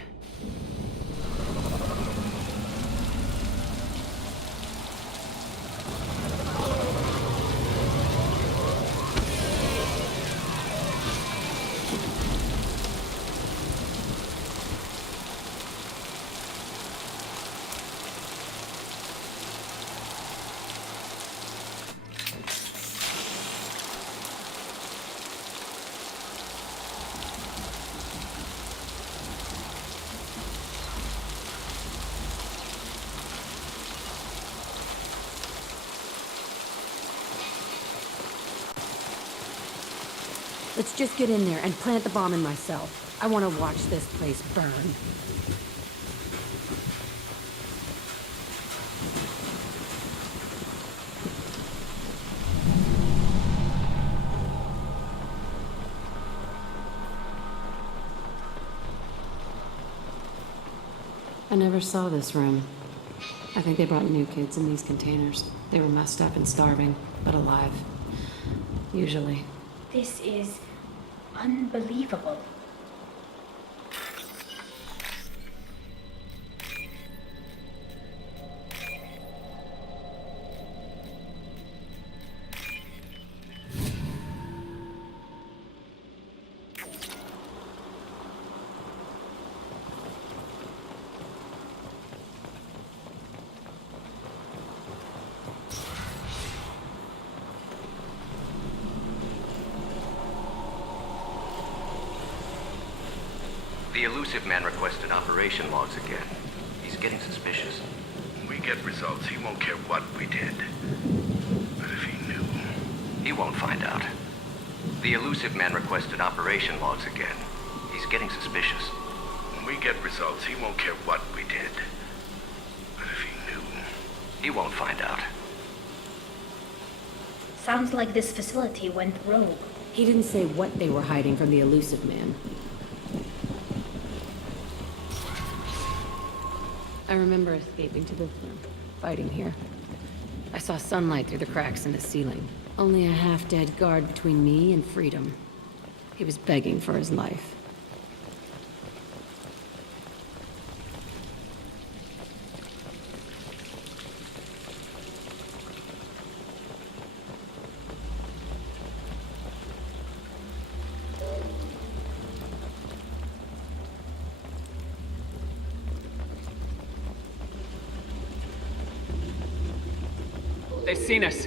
Let's just get in there and plant the bomb in myself. I want to watch this place burn. I never saw this room. I think they brought new kids in these containers. They were messed up and starving, but alive. Usually. This is unbelievable. The elusive man requested operation logs again. He's getting suspicious. When we get results, he won't care what we did. But if he knew... He won't find out. The elusive man requested operation logs again. He's getting suspicious. When we get results, he won't care what we did. But if he knew... He won't find out. Sounds like this facility went rogue. He didn't say what they were hiding from the elusive man. I remember escaping to this room, fighting here. I saw sunlight through the cracks in the ceiling. Only a half-dead guard between me and freedom. He was begging for his life. They've seen us.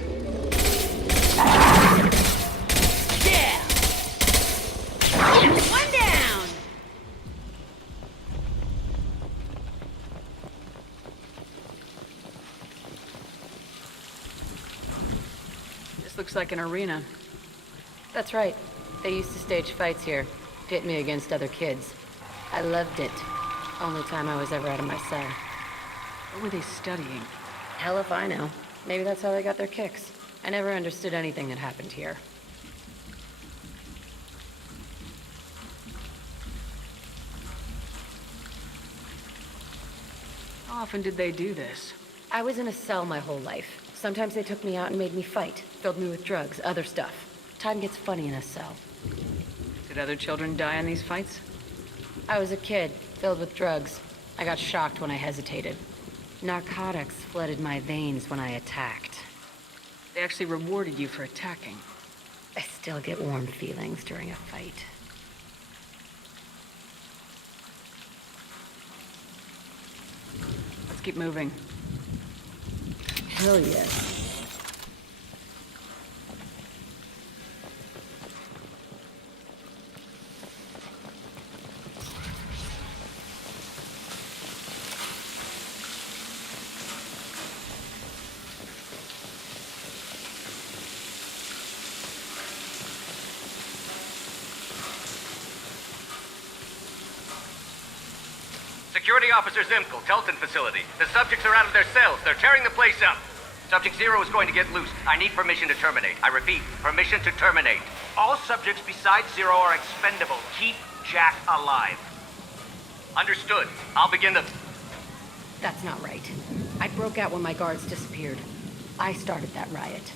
Yeah! One down! This looks like an arena. That's right. They used to stage fights here, pit me against other kids. I loved it. Only time I was ever out of my cell. What were they studying? Hell if I know. Maybe that's how they got their kicks. I never understood anything that happened here. How often did they do this? I was in a cell my whole life. Sometimes they took me out and made me fight. Filled me with drugs, other stuff. Time gets funny in a cell. Did other children die in these fights? I was a kid, filled with drugs. I got shocked when I hesitated. Narcotics flooded my veins when I attacked. They actually rewarded you for attacking. I still get warm feelings during a fight. Let's keep moving. Hell yes. Security Officer Zimkel, Telton facility. The subjects are out of their cells. They're tearing the place up. Subject 0 is going to get loose. I need permission to terminate. I repeat, permission to terminate. All subjects besides 0 are expendable. Keep Jack alive. Understood. I'll begin the... That's not right. I broke out when my guards disappeared. I started that riot.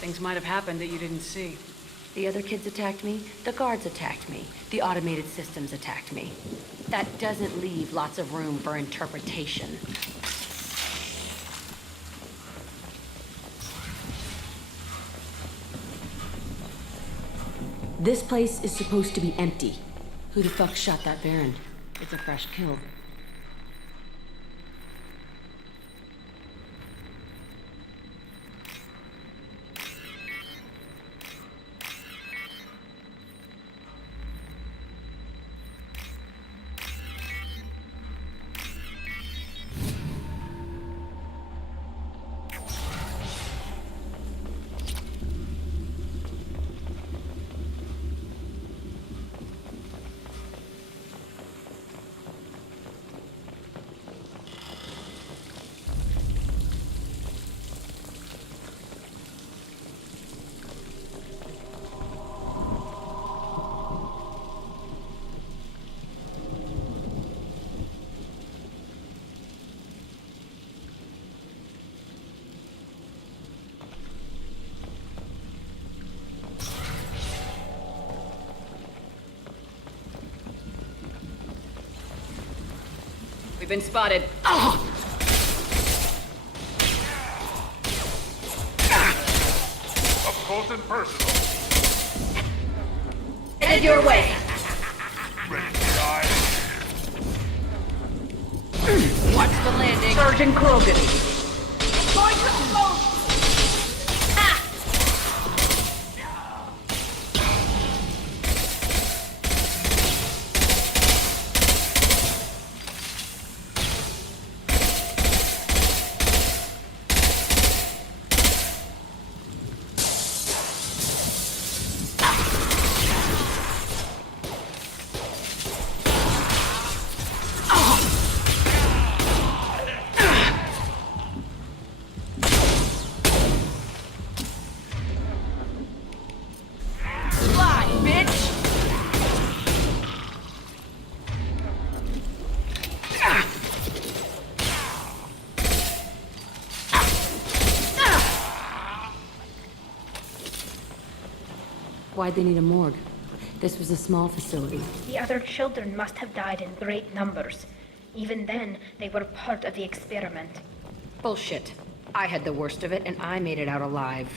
Things might have happened that you didn't see. The other kids attacked me, the guards attacked me, the automated systems attacked me. That doesn't leave lots of room for interpretation. This place is supposed to be empty. Who the fuck shot that Baron? It's a fresh kill. We've been spotted. Up close and personal. Headed your way. Ready to die? Watch the landing. Sergeant Krogan. Going to explode. Why'd they need a morgue? This was a small facility. The other children must have died in great numbers. Even then, they were part of the experiment. Bullshit. I had the worst of it, and I made it out alive.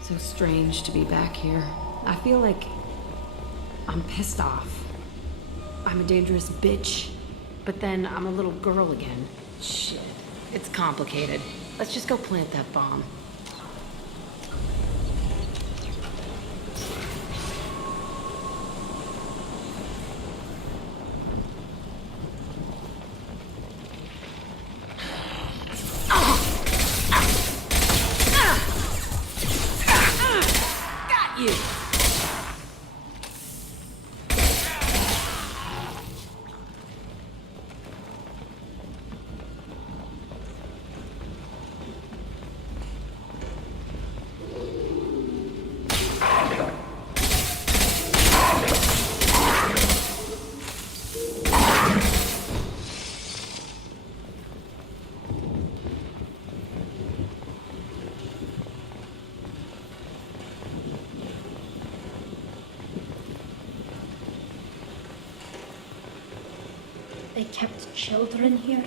So strange to be back here. I feel like I'm pissed off. I'm a dangerous bitch. But then I'm a little girl again. Shit. It's complicated. Let's just go plant that bomb. You. kept children here?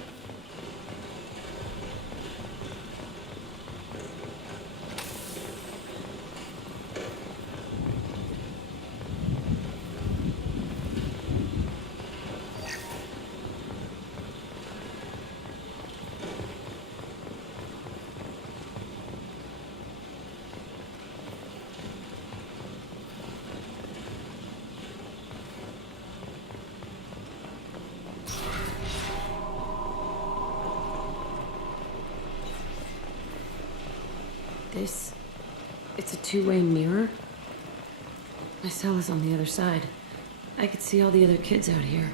It's a two-way mirror? My cell is on the other side. I could see all the other kids out here.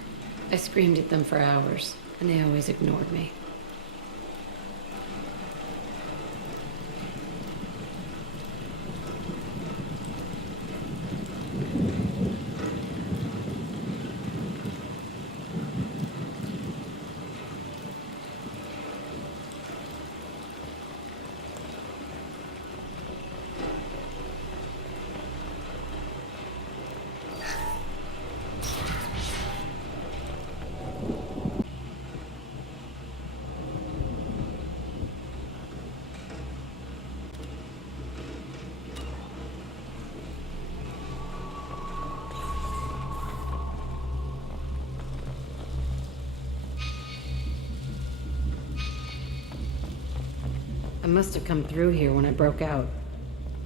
I screamed at them for hours, and they always ignored me. I must have come through here when I broke out,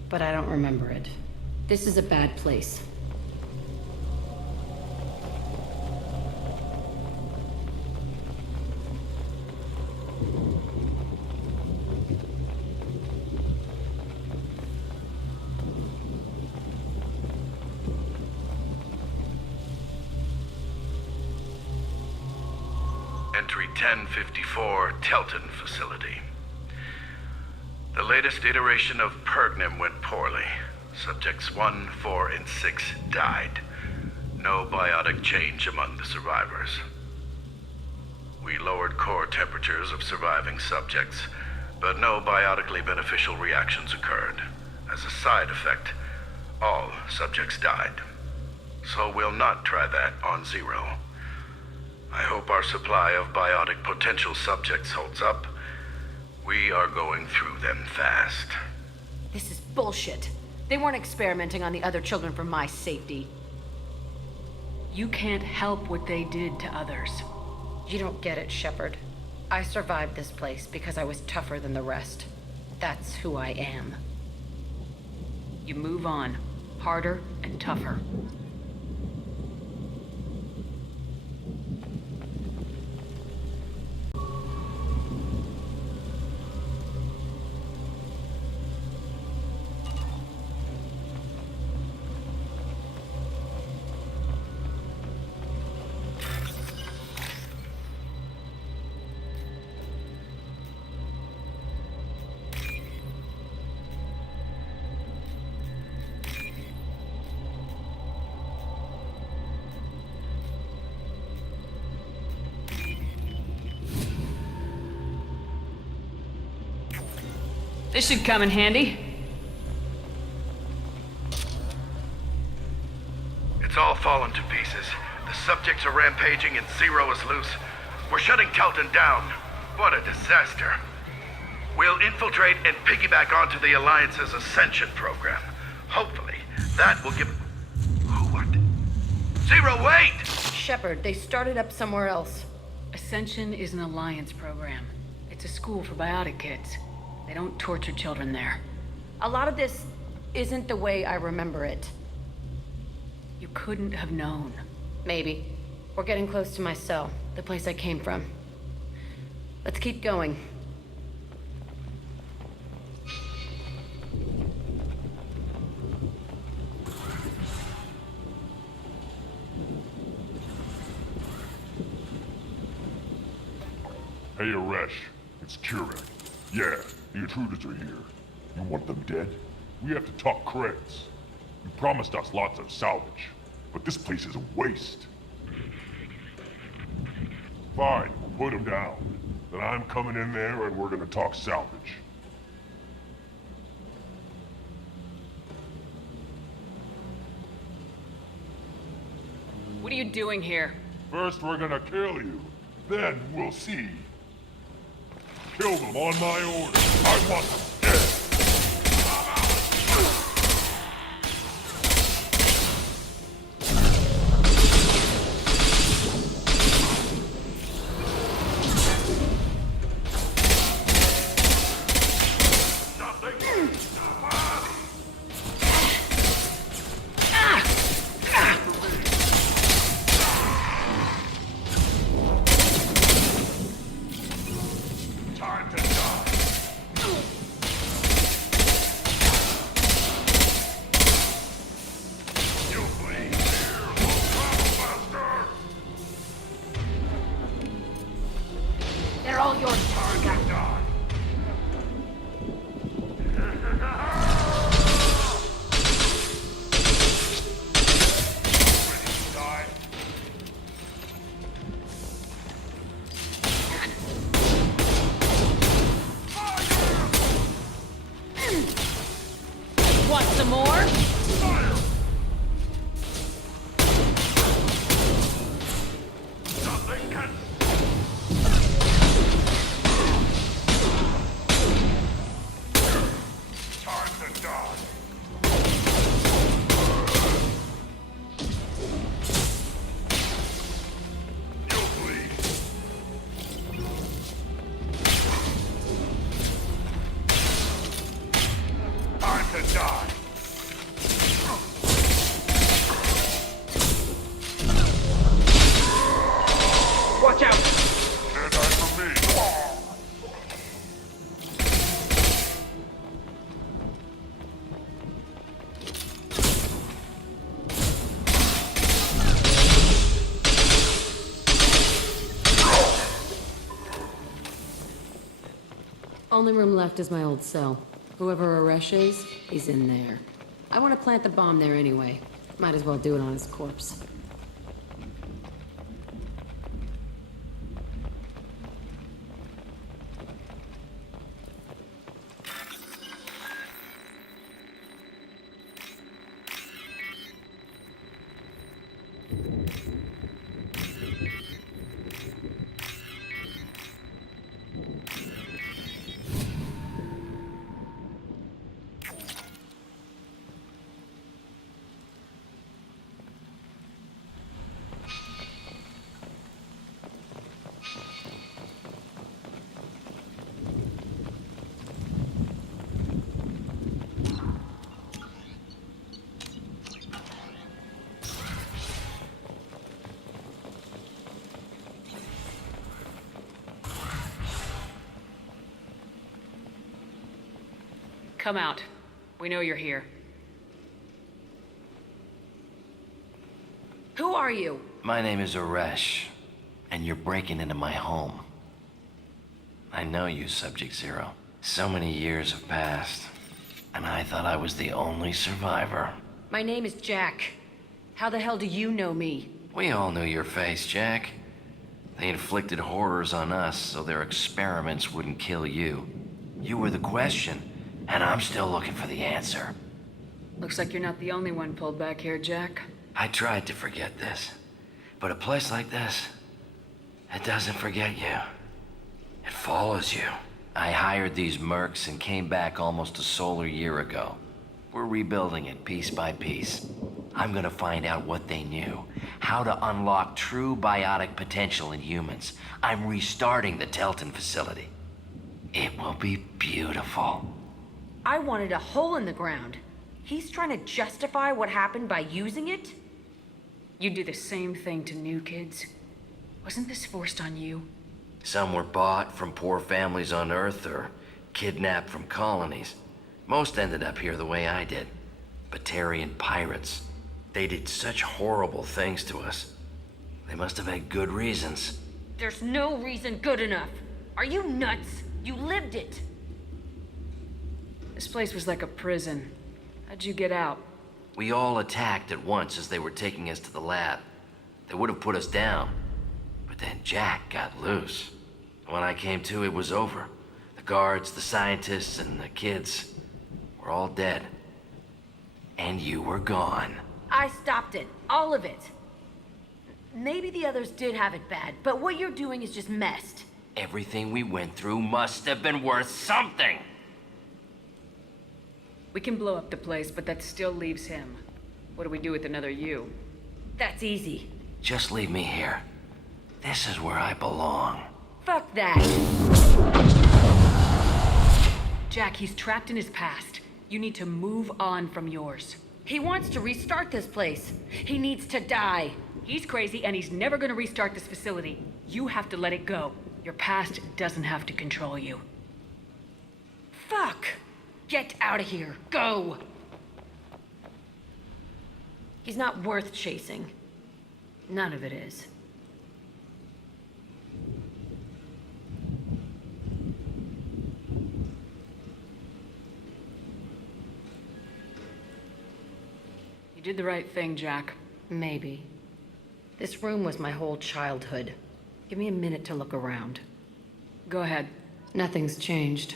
but I don't remember it. This is a bad place. Entry 1054, Telton Facility. The latest iteration of Pergnim went poorly. Subjects 1, 4, and 6 died. No biotic change among the survivors. We lowered core temperatures of surviving subjects, but no biotically beneficial reactions occurred. As a side effect, all subjects died. So we'll not try that on Zero. I hope our supply of biotic potential subjects holds up. We are going through them fast. This is bullshit. They weren't experimenting on the other children for my safety. You can't help what they did to others. You don't get it, Shepard. I survived this place because I was tougher than the rest. That's who I am. You move on. Harder and tougher. This should come in handy. It's all fallen to pieces. The subjects are rampaging and Zero is loose. We're shutting Telton down. What a disaster. We'll infiltrate and piggyback onto the Alliance's Ascension program. Hopefully, that will give... What? Zero, wait! Shepard, they started up somewhere else. Ascension is an Alliance program. It's a school for biotic kids. They don't torture children there. A lot of this isn't the way I remember it. You couldn't have known. Maybe. We're getting close to my cell, the place I came from. Let's keep going. Hey, Aresh. It's Kurek. Yeah, the intruders are here. You want them dead? We have to talk credits. You promised us lots of salvage, but this place is a waste. Fine, we'll put them down. Then I'm coming in there and we're gonna talk salvage. What are you doing here? First, we're gonna kill you. Then we'll see. Kill them on my order. I want them dead. They're all yours, Jessica. Want some more? Watch out! Only room left is my old cell. Whoever Aresh is, he's in there. I want to plant the bomb there anyway. Might as well do it on his corpse. Come out. We know you're here. Who are you? My name is Aresh, and you're breaking into my home. I know you, Subject Zero. So many years have passed, and I thought I was the only survivor. My name is Jack. How the hell do you know me? We all knew your face, Jack. They inflicted horrors on us so their experiments wouldn't kill you. You were the question, and I'm still looking for the answer. Looks like you're not the only one pulled back here, Jack. I tried to forget this, but a place like this, it doesn't forget you. It follows you. I hired these mercs and came back almost a solar year ago. We're rebuilding it piece by piece. I'm gonna find out what they knew, how to unlock true biotic potential in humans. I'm restarting the Telton facility. It will be beautiful. I wanted a hole in the ground. He's trying to justify what happened by using it? You do the same thing to new kids. Wasn't this forced on you? Some were bought from poor families on Earth or kidnapped from colonies. Most ended up here the way I did. Batarian pirates. They did such horrible things to us. They must have had good reasons. There's no reason good enough. Are you nuts? You lived it. This place was like a prison. How'd you get out? We all attacked at once as they were taking us to the lab. They would have put us down. But then Jack got loose. When I came to, it was over. The guards, the scientists, and the kids were all dead. And you were gone. I stopped it. All of it. Maybe the others did have it bad, but what you're doing is just messed. Everything we went through must have been worth something. We can blow up the place, but that still leaves him. What do we do with another you? That's easy. Just leave me here. This is where I belong. Fuck that. Jack, he's trapped in his past. You need to move on from yours. He wants to restart this place. He needs to die. He's crazy and he's never gonna restart this facility. You have to let it go. Your past doesn't have to control you. Fuck! Get out of here. Go! He's not worth chasing. None of it is. You did the right thing, Jack. Maybe. This room was my whole childhood. Give me a minute to look around. Go ahead. Nothing's changed,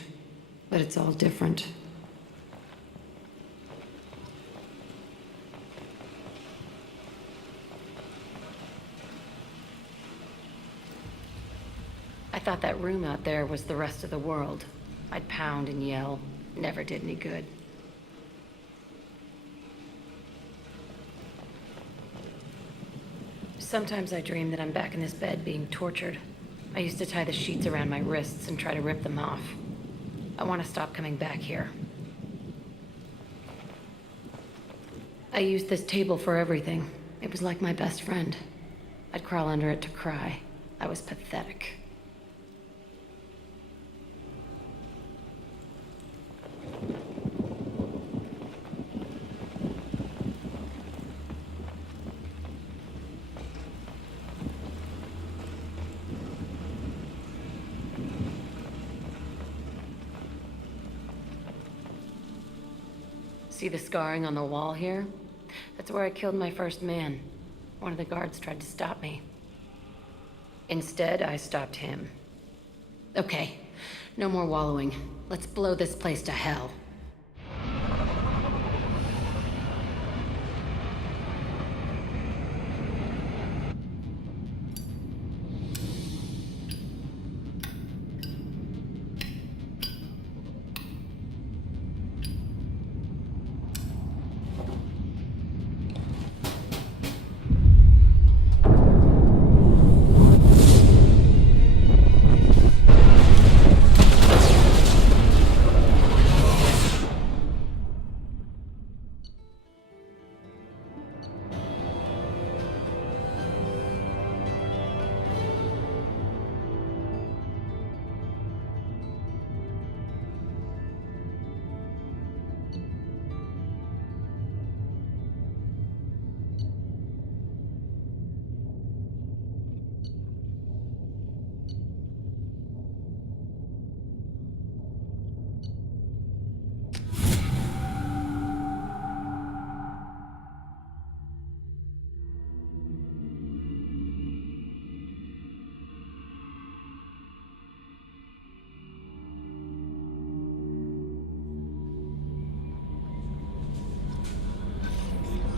but it's all different. I thought that room out there was the rest of the world. I'd pound and yell. Never did any good. Sometimes I dream that I'm back in this bed being tortured. I used to tie the sheets around my wrists and try to rip them off. I want to stop coming back here. I used this table for everything. It was like my best friend. I'd crawl under it to cry. I was pathetic. See the scarring on the wall here? That's where I killed my first man. One of the guards tried to stop me. Instead, I stopped him. Okay, no more wallowing. Let's blow this place to hell.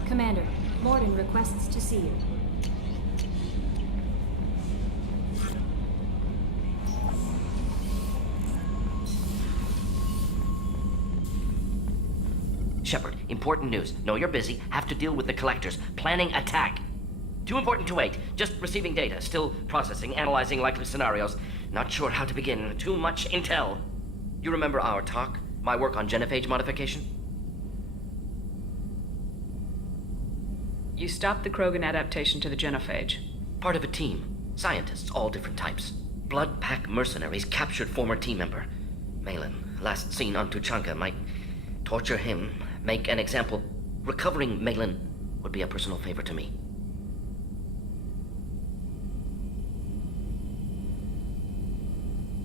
Commander, Morden requests to see you. Shepard, important news. Know you're busy. Have to deal with the collectors. Planning attack. Too important to wait. Just receiving data. Still processing, analyzing likely scenarios. Not sure how to begin. Too much intel. You remember our talk? My work on genophage modification? You stopped the Krogan adaptation to the genophage. Part of a team. Scientists, all different types. Blood Pack mercenaries captured former team member. Malin, last seen on Tuchanka, might torture him, make an example. Recovering Malin would be a personal favor to me.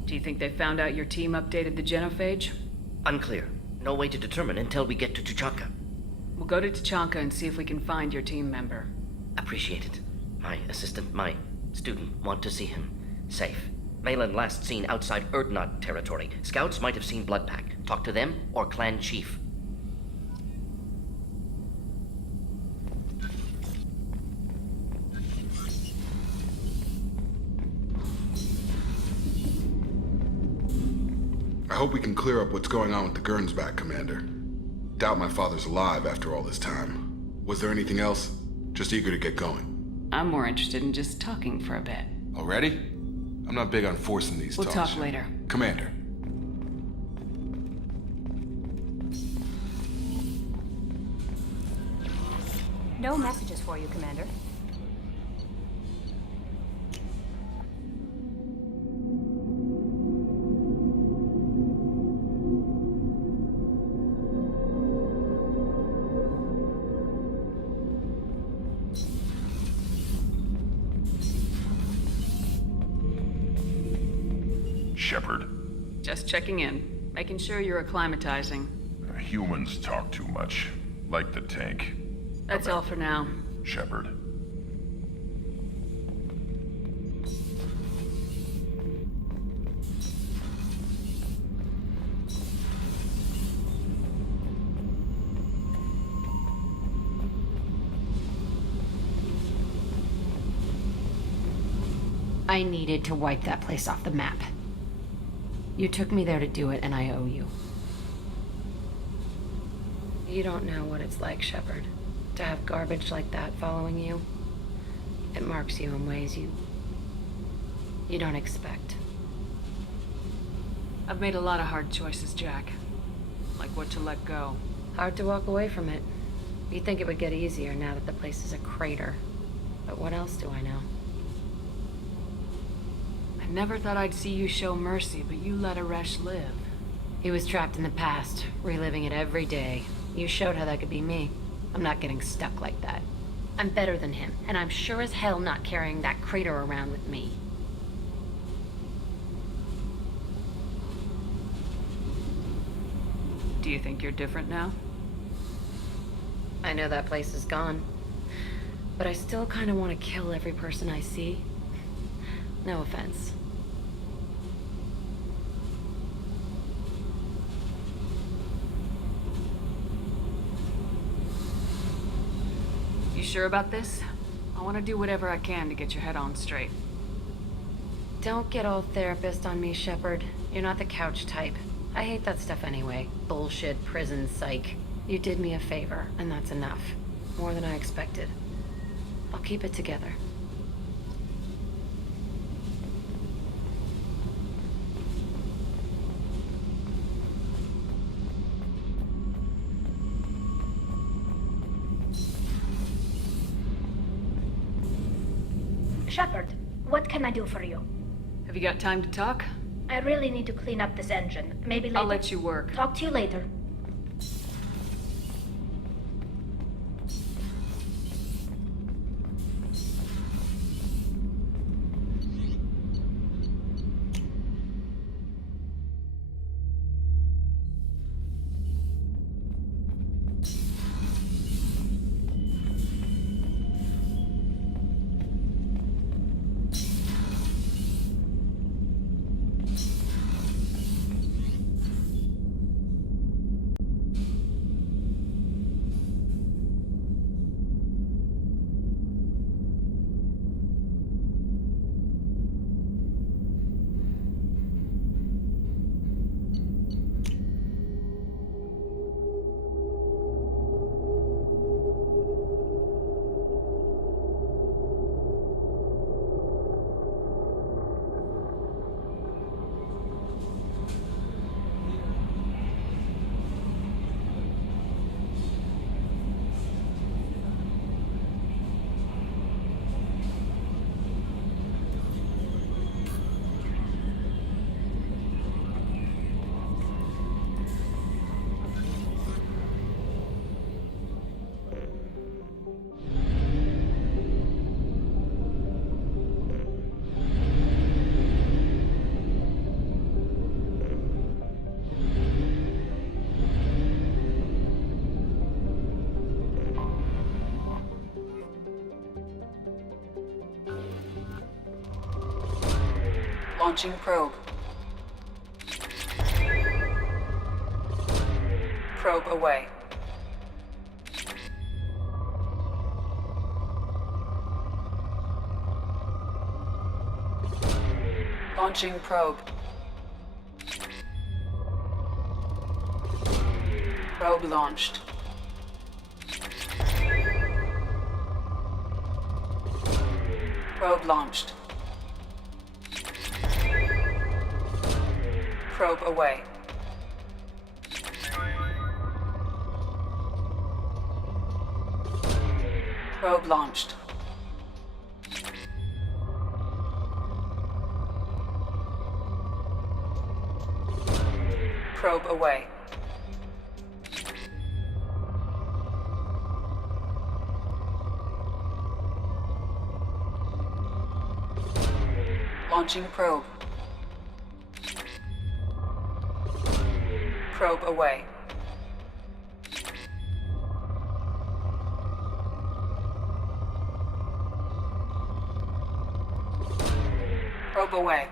Do you think they found out your team updated the genophage? Unclear. No way to determine until we get to Tuchanka. We'll go to Tuchanka and see if we can find your team member. Appreciate it. My assistant, my student, want to see him. Safe. Malin last seen outside Erdnot territory. Scouts might have seen Bloodpack. Talk to them or clan chief. I hope we can clear up what's going on with the Gurns back, Commander. Doubt my father's alive after all this time. Was there anything else? Just eager to get going. I'm more interested in just talking for a bit. Already? I'm not big on forcing these We'll talks. talk later. Commander. No messages for you, Commander. Shepard. Just checking in, making sure you're acclimatizing. Humans talk too much. Like the tank. That's all for now. Shepard. I needed to wipe that place off the map. You took me there to do it, and I owe you. You don't know what it's like, Shepard, to have garbage like that following you. It marks you in ways you don't expect. I've made a lot of hard choices, Jack. Like what to let go. Hard to walk away from it. You'd think it would get easier now that the place is a crater. But what else do I know? I never thought I'd see you show mercy, but you let Aresh live. He was trapped in the past, reliving it every day. You showed how that could be me. I'm not getting stuck like that. I'm better than him, and I'm sure as hell not carrying that crater around with me. Do you think you're different now? I know that place is gone, but I still kind of want to kill every person I see. No offense. You sure about this? I want to do whatever I can to get your head on straight. Don't get all therapist on me, Shepard. You're not the couch type. I hate that stuff anyway. Bullshit, prison, psych. You did me a favor, and that's enough. More than I expected. I'll keep it together. Shepard, what can I do for you? Have you got time to talk? I really need to clean up this engine. Maybe later. I'll let you work. Talk to you later. Launching probe. Probe away. Launching probe. Probe launched. Probe launched. Probe away. Probe launched. Probe away. Launching probe. Probe away. Probe away.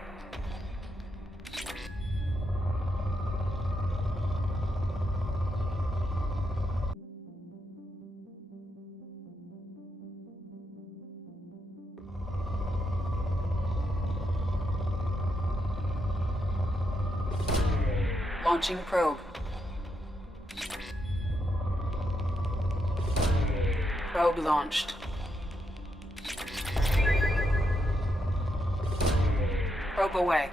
Launching probe. Probe launched. Probe away.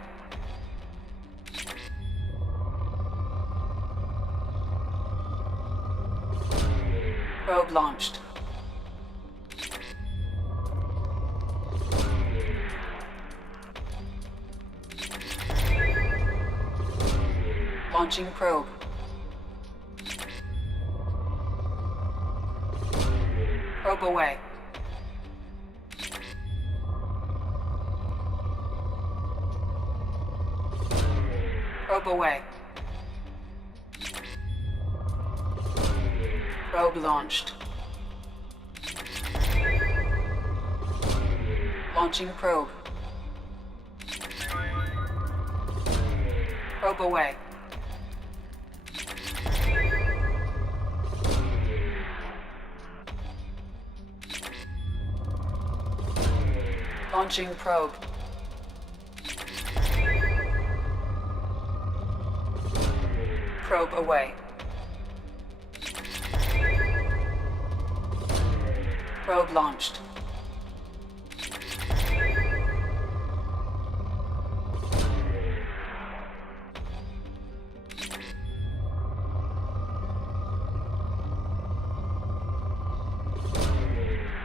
Probe launched. Launching probe. Probe away. Probe away. Probe launched. Launching probe. Probe away. Launching probe. Probe away. Probe launched.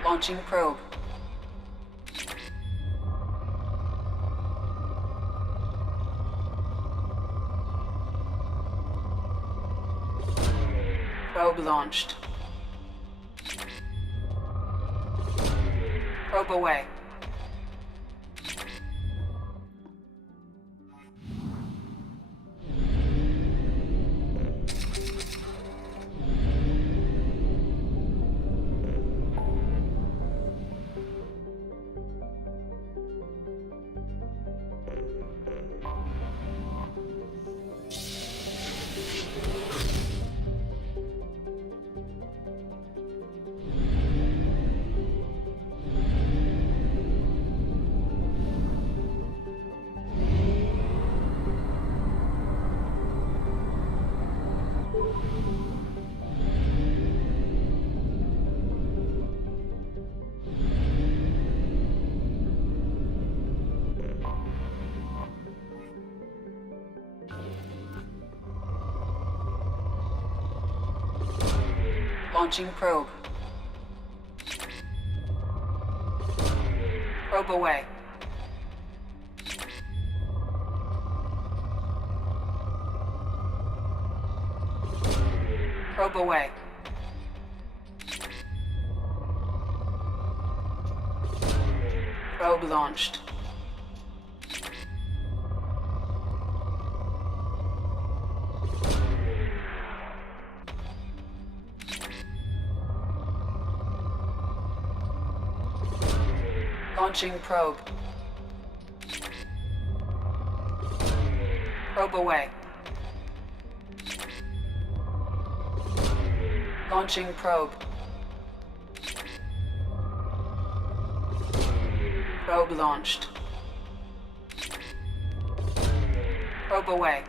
Launching probe. Probe launched. Probe away. Launching probe. Probe away. Probe away. Probe launched. Launching probe. Probe away. Launching probe. Probe launched. Probe away.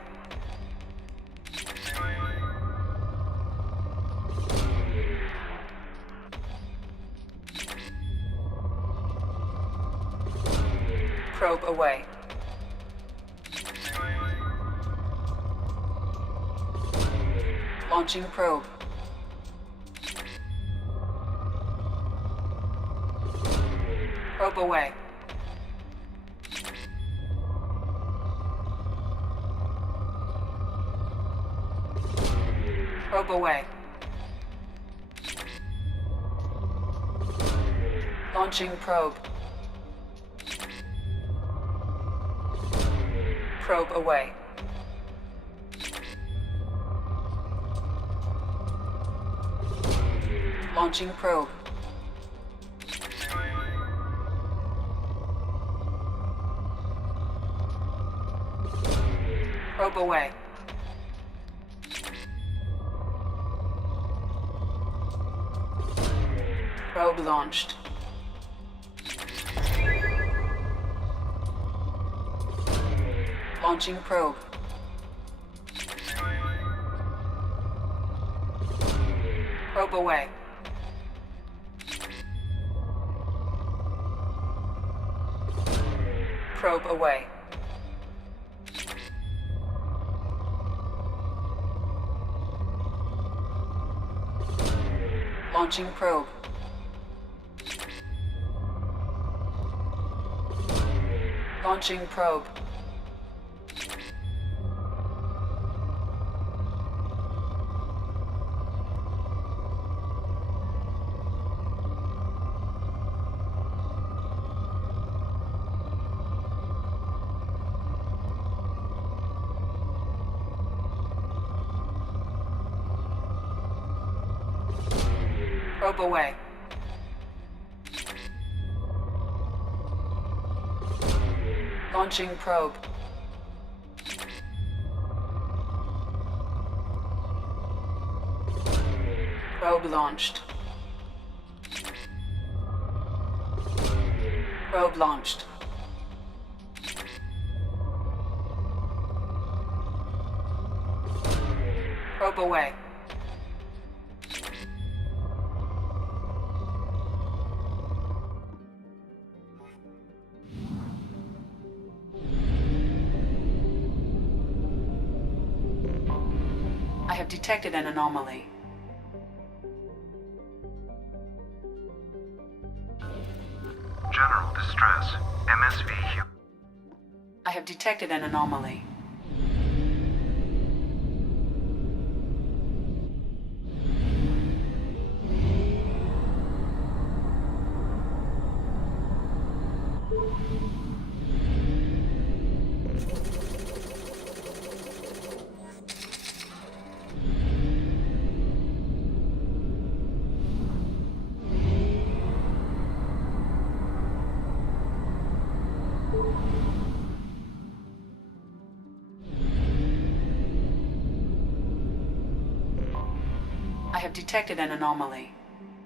Probe away. Launching probe. Probe away. Probe away. Launching probe. Probe away. Launching probe. Probe away. Probe launched. Launching probe. Probe away. Probe away. Launching probe. Launching probe. Probe away. Launching probe. Probe launched. Probe launched. Probe away. I have detected an anomaly. General distress. MSV Hugh. I have detected an anomaly. I have detected an anomaly.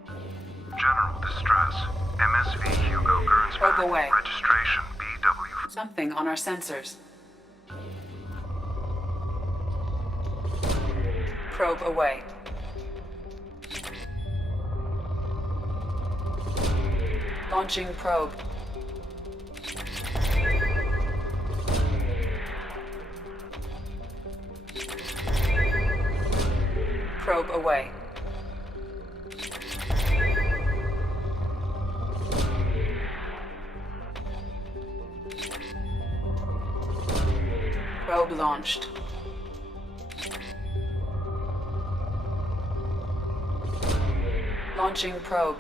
General distress. MSV Hugo Gernsback. Probe away. Registration BW. Something on our sensors. Probe away. Launching probe. Probe away. Probe launched. Launching probe.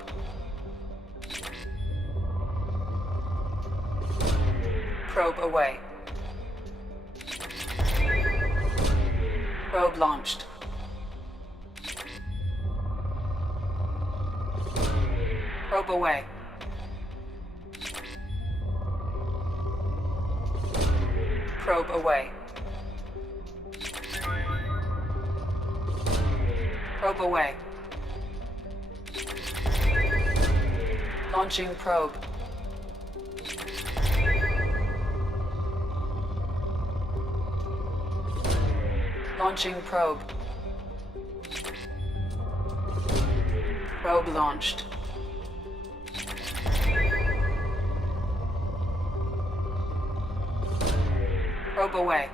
Probe away. Probe launched. Probe away. Probe away. Probe away. Launching probe. Launching probe. Probe launched. Probe away.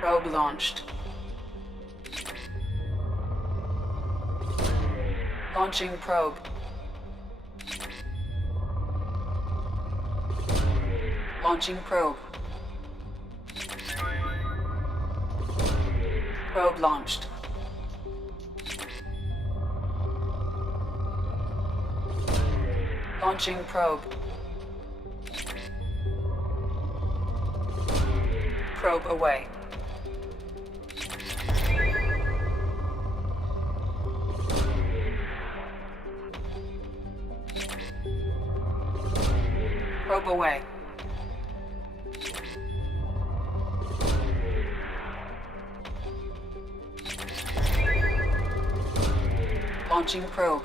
Probe launched. Launching probe. Launching probe. Probe launched. Launching probe. Probe away. Probe away. Launching probe.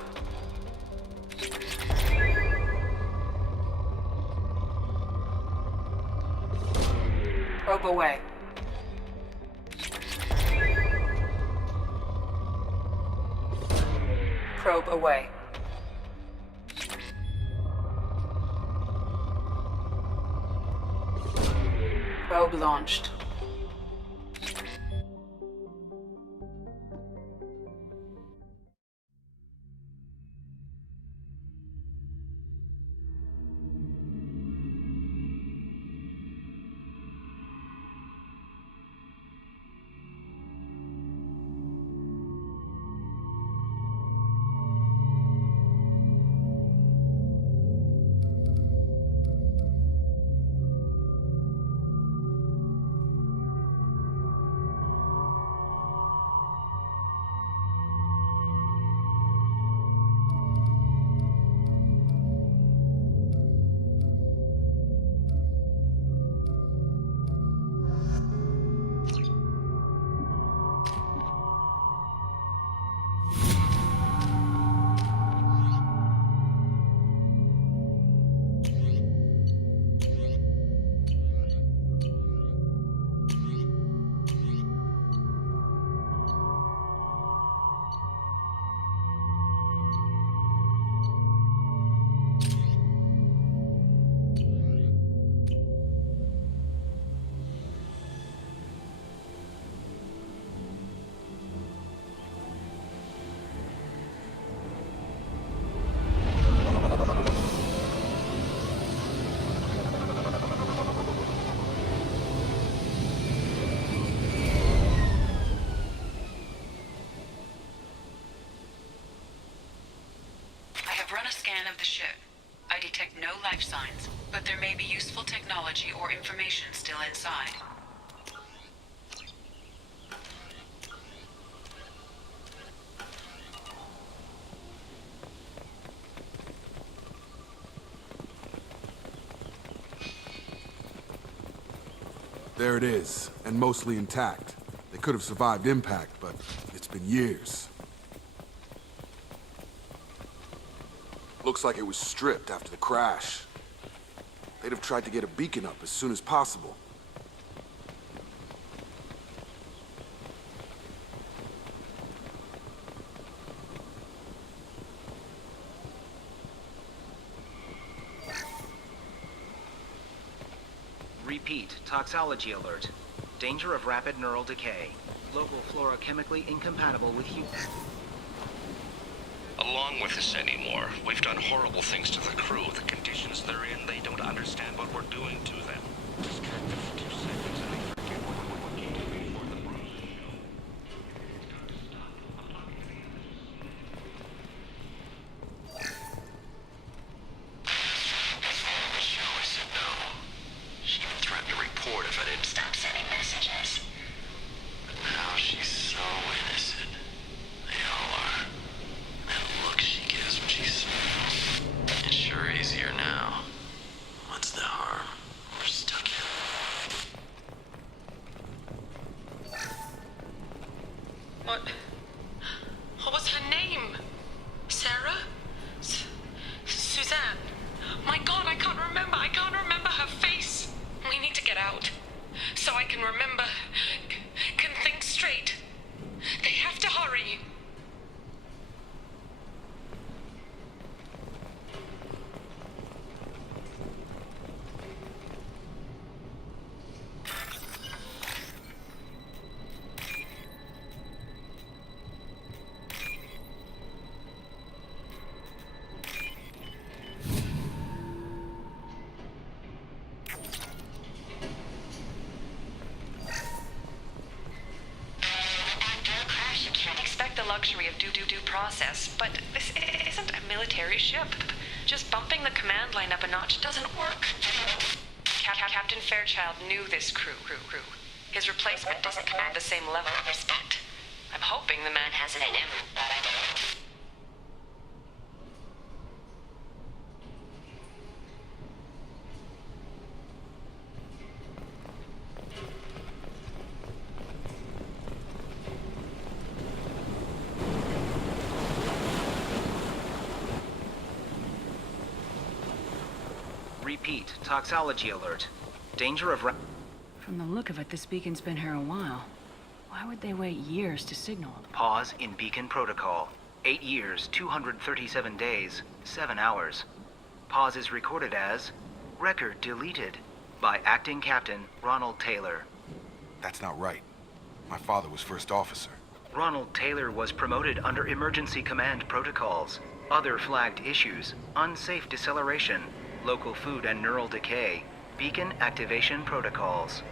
Probe away. Probe away. Probe launched. Run a scan of the ship. I detect no life signs, but there may be useful technology or information still inside. There it is, and mostly intact. They could have survived impact, but it's been years. Looks like it was stripped after the crash. They'd have tried to get a beacon up as soon as possible. Repeat, toxology alert. Danger of rapid neural decay. Local flora chemically incompatible with human. Along with us anymore. We've done horrible things to the crew. The conditions they're in, they don't understand what we're doing to them. Distracted for 2 seconds and they forget what we're working to before the bruise. Sure, I said no. She even threatened to report if I didn't stop sending messages. But now she's so innocent. They all are. That look she gives when she smiles. It's sure easier now. What's the harm? We're stuck here. What was her name? Sarah? Suzanne? My God, I can't remember. I can't remember her face. We need to get out. So I can remember. Can think straight. They have to hurry. luxury of due process, but this isn't a military ship. Just bumping the command line up a notch doesn't work. Captain Fairchild knew this crew. His replacement doesn't command the same level of respect. I'm hoping the man has it in him. Repeat, toxology alert. Danger of From the look of it, this beacon's been here a while. Why would they wait years to signal? Pause in beacon protocol. 8 years, 237 days, 7 hours. Pause is recorded as record deleted by Acting Captain Ronald Taylor. That's not right. My father was first officer. Ronald Taylor was promoted under emergency command protocols. Other flagged issues: unsafe deceleration, local food and neural decay, beacon activation protocols.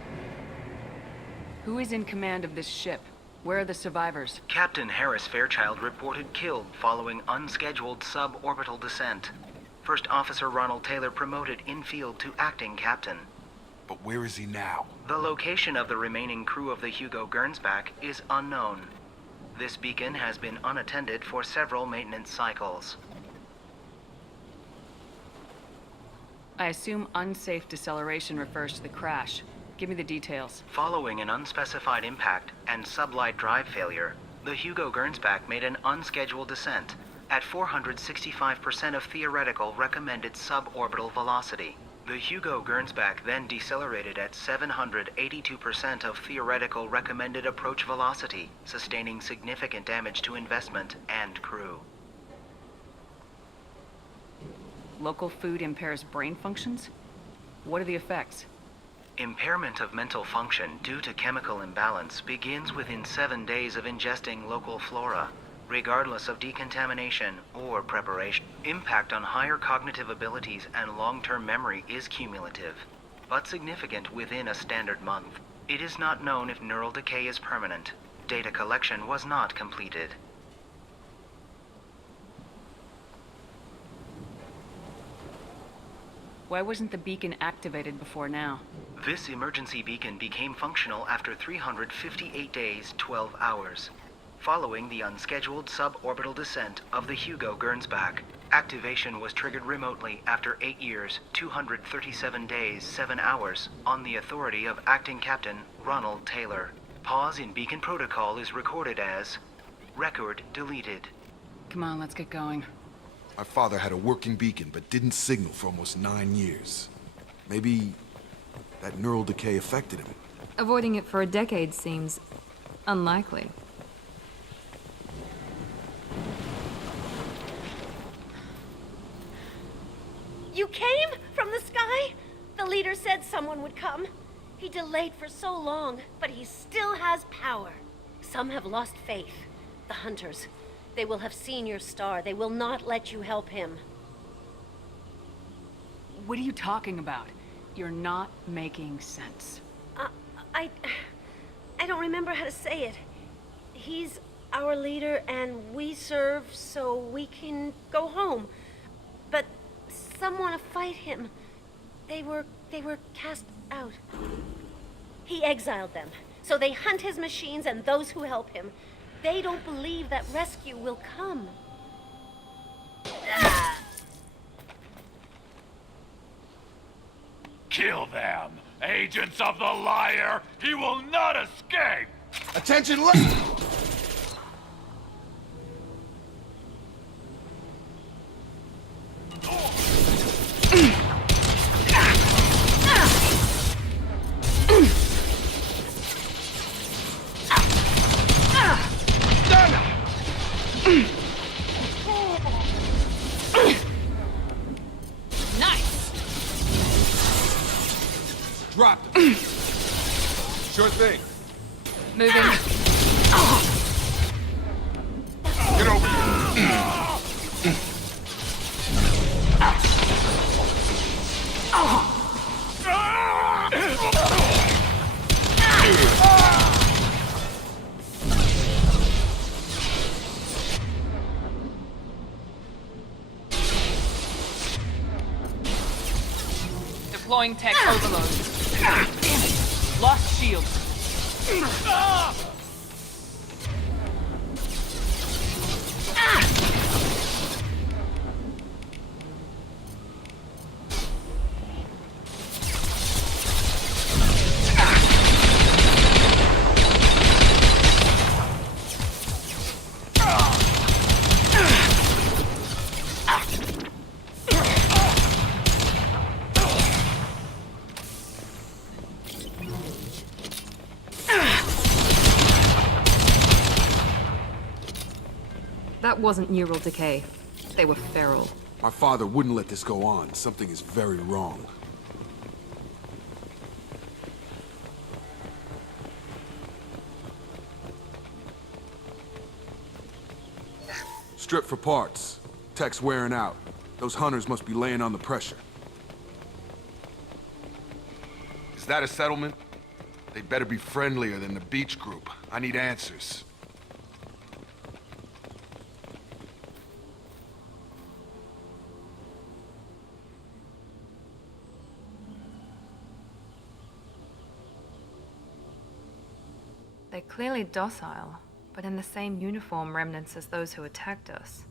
Who is in command of this ship? Where are the survivors? Captain Harris Fairchild reported killed following unscheduled suborbital descent. First Officer Ronald Taylor promoted in-field to acting captain. But where is he now? The location of the remaining crew of the Hugo Gernsback is unknown. This beacon has been unattended for several maintenance cycles. I assume unsafe deceleration refers to the crash. Give me the details. Following an unspecified impact and sublight drive failure, the Hugo Gernsback made an unscheduled descent at 465% of theoretical recommended suborbital velocity. The Hugo Gernsback then decelerated at 782% of theoretical recommended approach velocity, sustaining significant damage to investment and crew. Local food impairs brain functions? What are the effects? Impairment of mental function due to chemical imbalance begins within 7 days of ingesting local flora, regardless of decontamination or preparation. Impact on higher cognitive abilities and long-term memory is cumulative, but significant within a standard month. It is not known if neural decay is permanent. Data collection was not completed. Why wasn't the beacon activated before now? This emergency beacon became functional after 358 days, 12 hours. Following the unscheduled suborbital descent of the Hugo Gernsback, activation was triggered remotely after 8 years, 237 days, 7 hours, on the authority of Acting Captain Ronald Taylor. Pause in beacon protocol is recorded as record deleted. Come on, let's get going. My father had a working beacon, but didn't signal for almost 9 years. Maybe that neural decay affected him. Avoiding it for a decade seems unlikely. You came? From the sky? The leader said someone would come. He delayed for so long, but he still has power. Some have lost faith. The hunters. They will have seen your star. They will not let you help him. What are you talking about? You're not making sense. I don't remember how to say it. He's our leader and we serve so we can go home. But some want to fight him. They were cast out. He exiled them, so they hunt his machines and those who help him. They don't believe that rescue will come. Kill them! Agents of the liar! He will not escape! Attention, left! Dropped him. Sure thing. Moving. Get over here. Undergoing tech overload. Lost shield. That wasn't neural decay. They were feral. My father wouldn't let this go on. Something is very wrong. Strip for parts. Tech's wearing out. Those hunters must be laying on the pressure. Is that a settlement? They'd better be friendlier than the beach group. I need answers. They're clearly docile, but in the same uniform remnants as those who attacked us.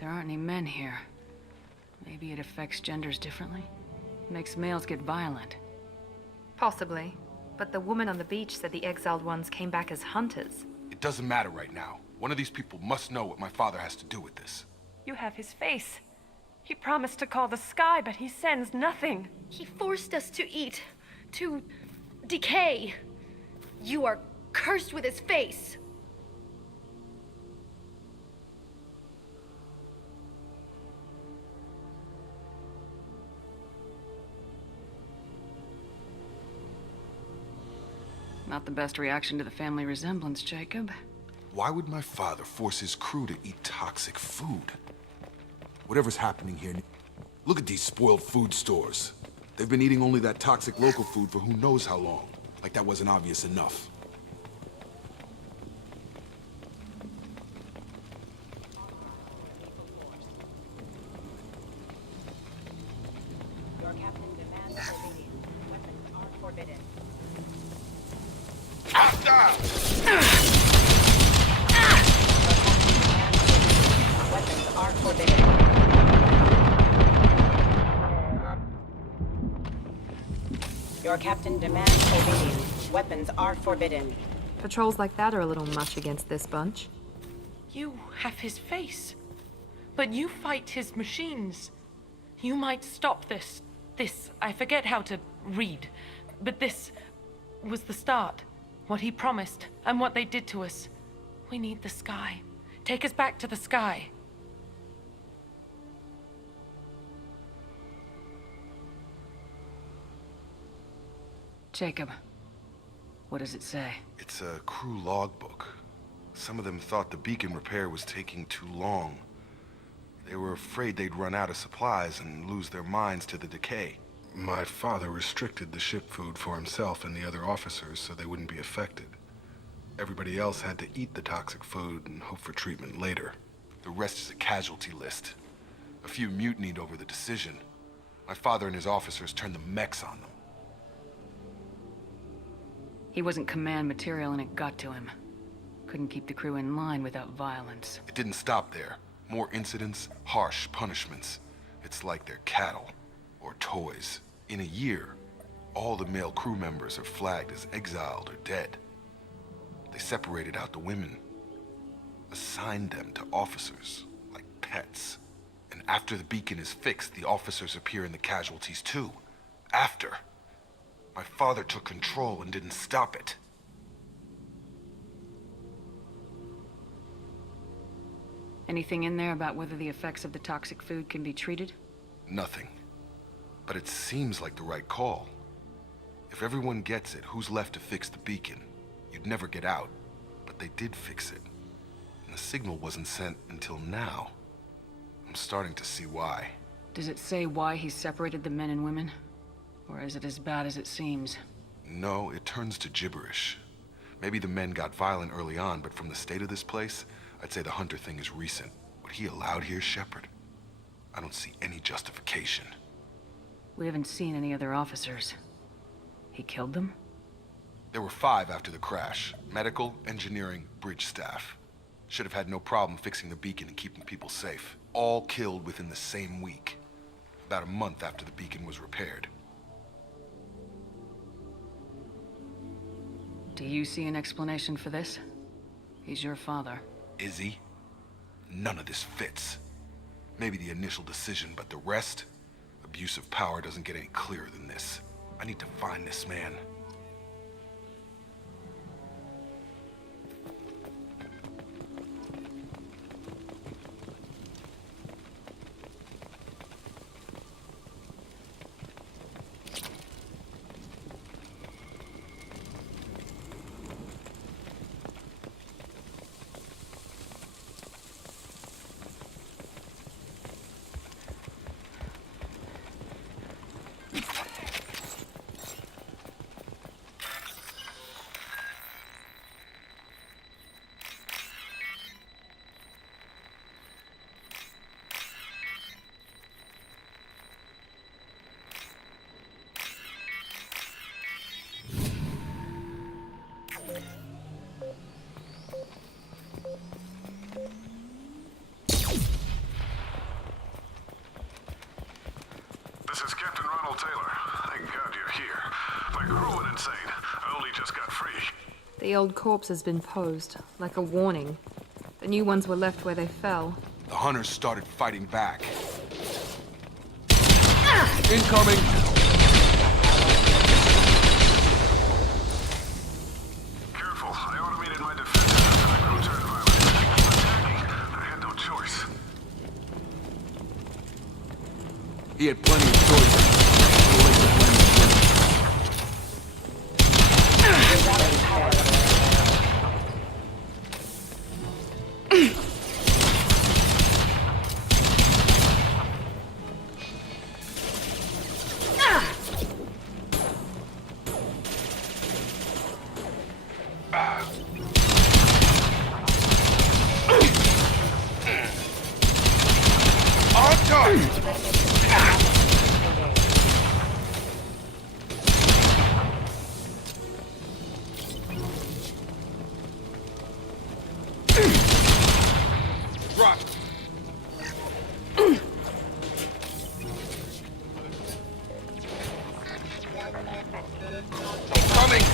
There aren't any men here. Maybe it affects genders differently? Makes males get violent. Possibly. But the woman on the beach said the exiled ones came back as hunters. It doesn't matter right now. One of these people must know what my father has to do with this. You have his face. He promised to call the sky, but he sends nothing. He forced us to eat, to decay. You are cursed with his face. Not the best reaction to the family resemblance, Jacob. Why would my father force his crew to eat toxic food? Whatever's happening here, look at these spoiled food stores. They've been eating only that toxic local food for who knows how long. Like that wasn't obvious enough. Your captain demands obedience. Weapons are forbidden. Weapons are forbidden. Your captain demands obedience. Weapons are forbidden. Patrols like that are a little much against this bunch. You have his face. But you fight his machines. You might stop this. I forget how to read. But this was the start. What he promised, and what they did to us. We need the sky. Take us back to the sky. Jacob, what does it say? It's a crew logbook. Some of them thought the beacon repair was taking too long. They were afraid they'd run out of supplies and lose their minds to the decay. My father restricted the ship food for himself and the other officers so they wouldn't be affected. Everybody else had to eat the toxic food and hope for treatment later. The rest is a casualty list. A few mutinied over the decision. My father and his officers turned the mechs on them. He wasn't command material and it got to him. Couldn't keep the crew in line without violence. It didn't stop there. More incidents, harsh punishments. It's like they're cattle or toys. In a year, all the male crew members are flagged as exiled or dead. They separated out the women, assigned them to officers, like pets. And after the beacon is fixed, the officers appear in the casualties too. After. My father took control and didn't stop it. Anything in there about whether the effects of the toxic food can be treated? Nothing. But it seems like the right call. If everyone gets it, who's left to fix the beacon? You'd never get out. But they did fix it. The signal wasn't sent until now. I'm starting to see why. Does it say why he separated the men and women? Or is it as bad as it seems? No, it turns to gibberish. Maybe the men got violent early on, but from the state of this place, I'd say the Hunter thing is recent. What he allowed here, Shepard? I don't see any justification. We haven't seen any other officers. He killed them? There were 5 after the crash. Medical, engineering, bridge staff. Should have had no problem fixing the beacon and keeping people safe. All killed within the same week. About a month after the beacon was repaired. Do you see an explanation for this? He's your father. Is he? None of this fits. Maybe the initial decision, but the rest? Abuse of power doesn't get any clearer than this. I need to find this man. This is Captain Ronald Taylor. Thank God you're here. My crew went insane. I only just got free. The old corpse has been posed, like a warning. The new ones were left where they fell. The Hunters started fighting back. Incoming! Careful, I automated my defenses after the crew turned violent. People attacking. I had no choice. He had plenty of choices. On target! Drop! Coming!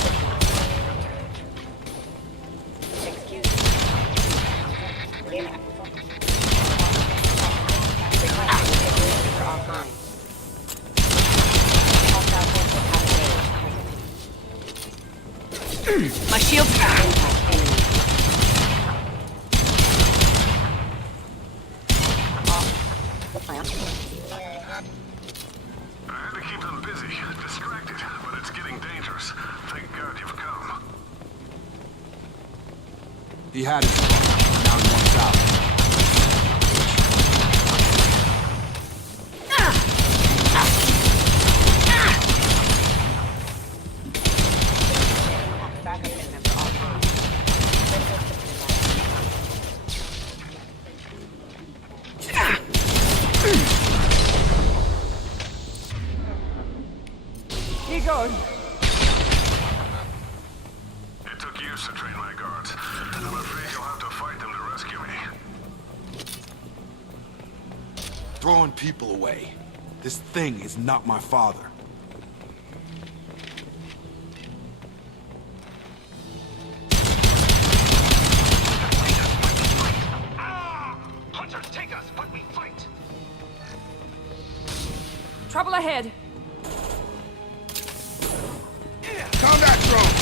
My shield's down. I had to keep them busy, distracted, but it's getting dangerous. Thank God you've come. He had his fun. Now he wants out. Keep going. It took years to train my guards. I'm afraid you'll have to fight them to rescue me. Throwing people away. This thing is not my father. Hunters, take us, but we fight. Trouble ahead. Combat drone!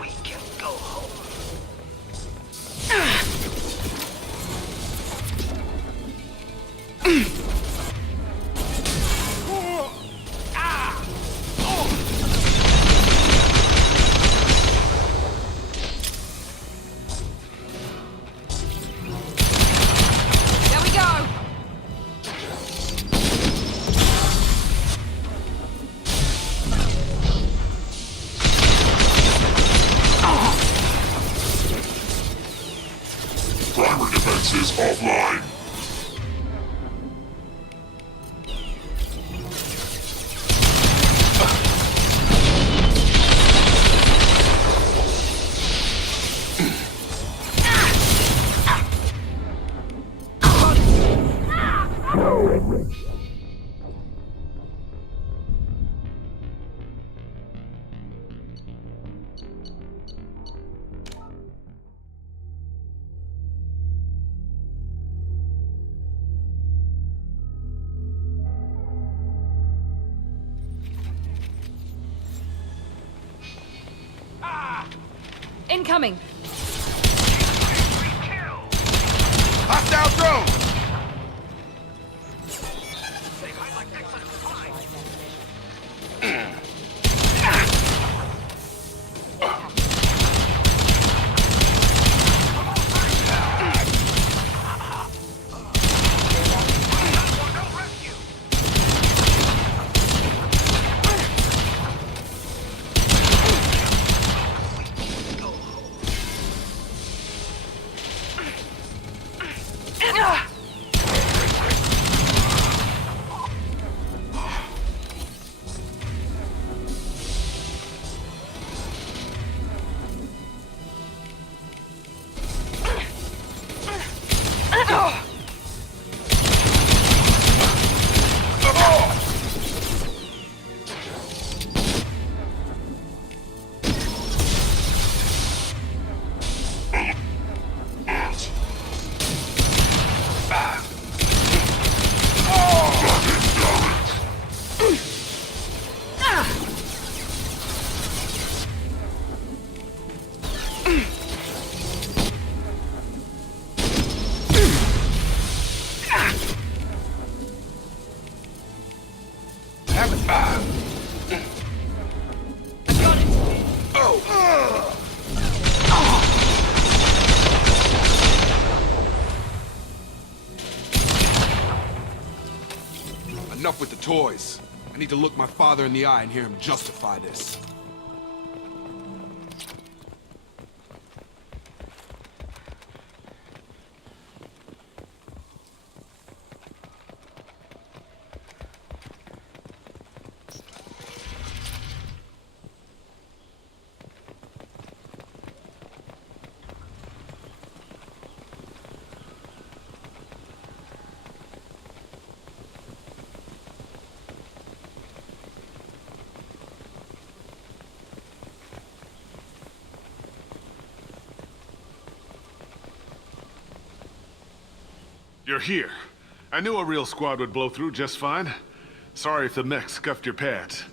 We can go home. Offline! Incoming! Hostile drone! Enough with the toys. I need to look my father in the eye and hear him justify this. You're here. I knew a real squad would blow through just fine. Sorry if the mech scuffed your pads.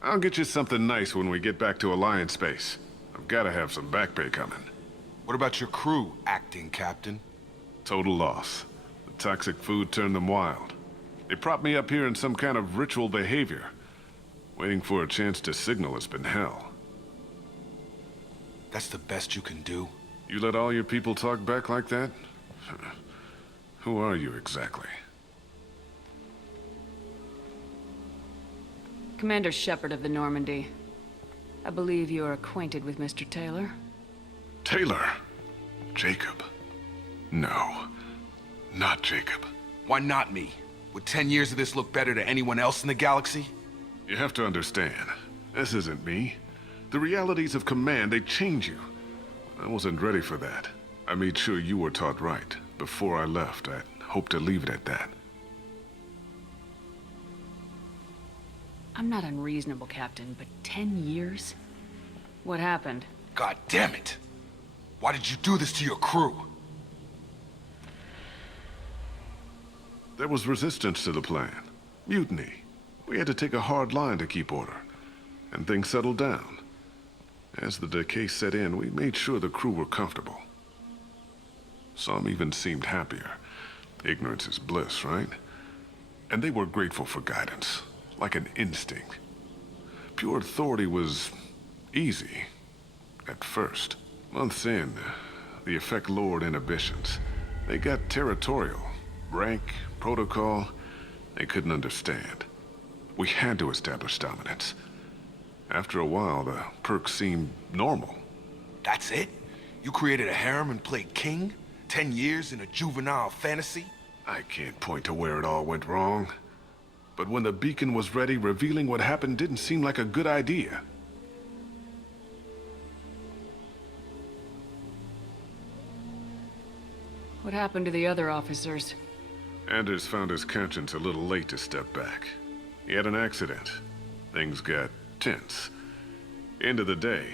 I'll get you something nice when we get back to Alliance space. I've got to have some back pay coming. What about your crew, acting captain? Total loss. The toxic food turned them wild. They propped me up here in some kind of ritual behavior. Waiting for a chance to signal has been hell. That's the best you can do? You let all your people talk back like that? Who are you exactly? Commander Shepard of the Normandy. I believe you are acquainted with Mr. Taylor. Taylor? Jacob? No, not Jacob. Why not me? Would 10 years of this look better to anyone else in the galaxy? You have to understand, this isn't me. The realities of command, they change you. I wasn't ready for that. I made sure you were taught right. Before I left, I hoped to leave it at that. I'm not unreasonable, Captain, but 10 years? What happened? God damn it! Why did you do this to your crew? There was resistance to the plan. Mutiny. We had to take a hard line to keep order. And things settled down. As the decay set in, we made sure the crew were comfortable. Some even seemed happier. Ignorance is bliss, right? And they were grateful for guidance, like an instinct. Pure authority was easy, at first. Months in, the effect lowered inhibitions. They got territorial. Rank, protocol, they couldn't understand. We had to establish dominance. After a while, the perks seemed normal. That's it? You created a harem and played king? 10 years in a juvenile fantasy? I can't point to where it all went wrong. But when the beacon was ready, revealing what happened didn't seem like a good idea. What happened to the other officers? Anders found his conscience a little late to step back. He had an accident. Things got tense. End of the day,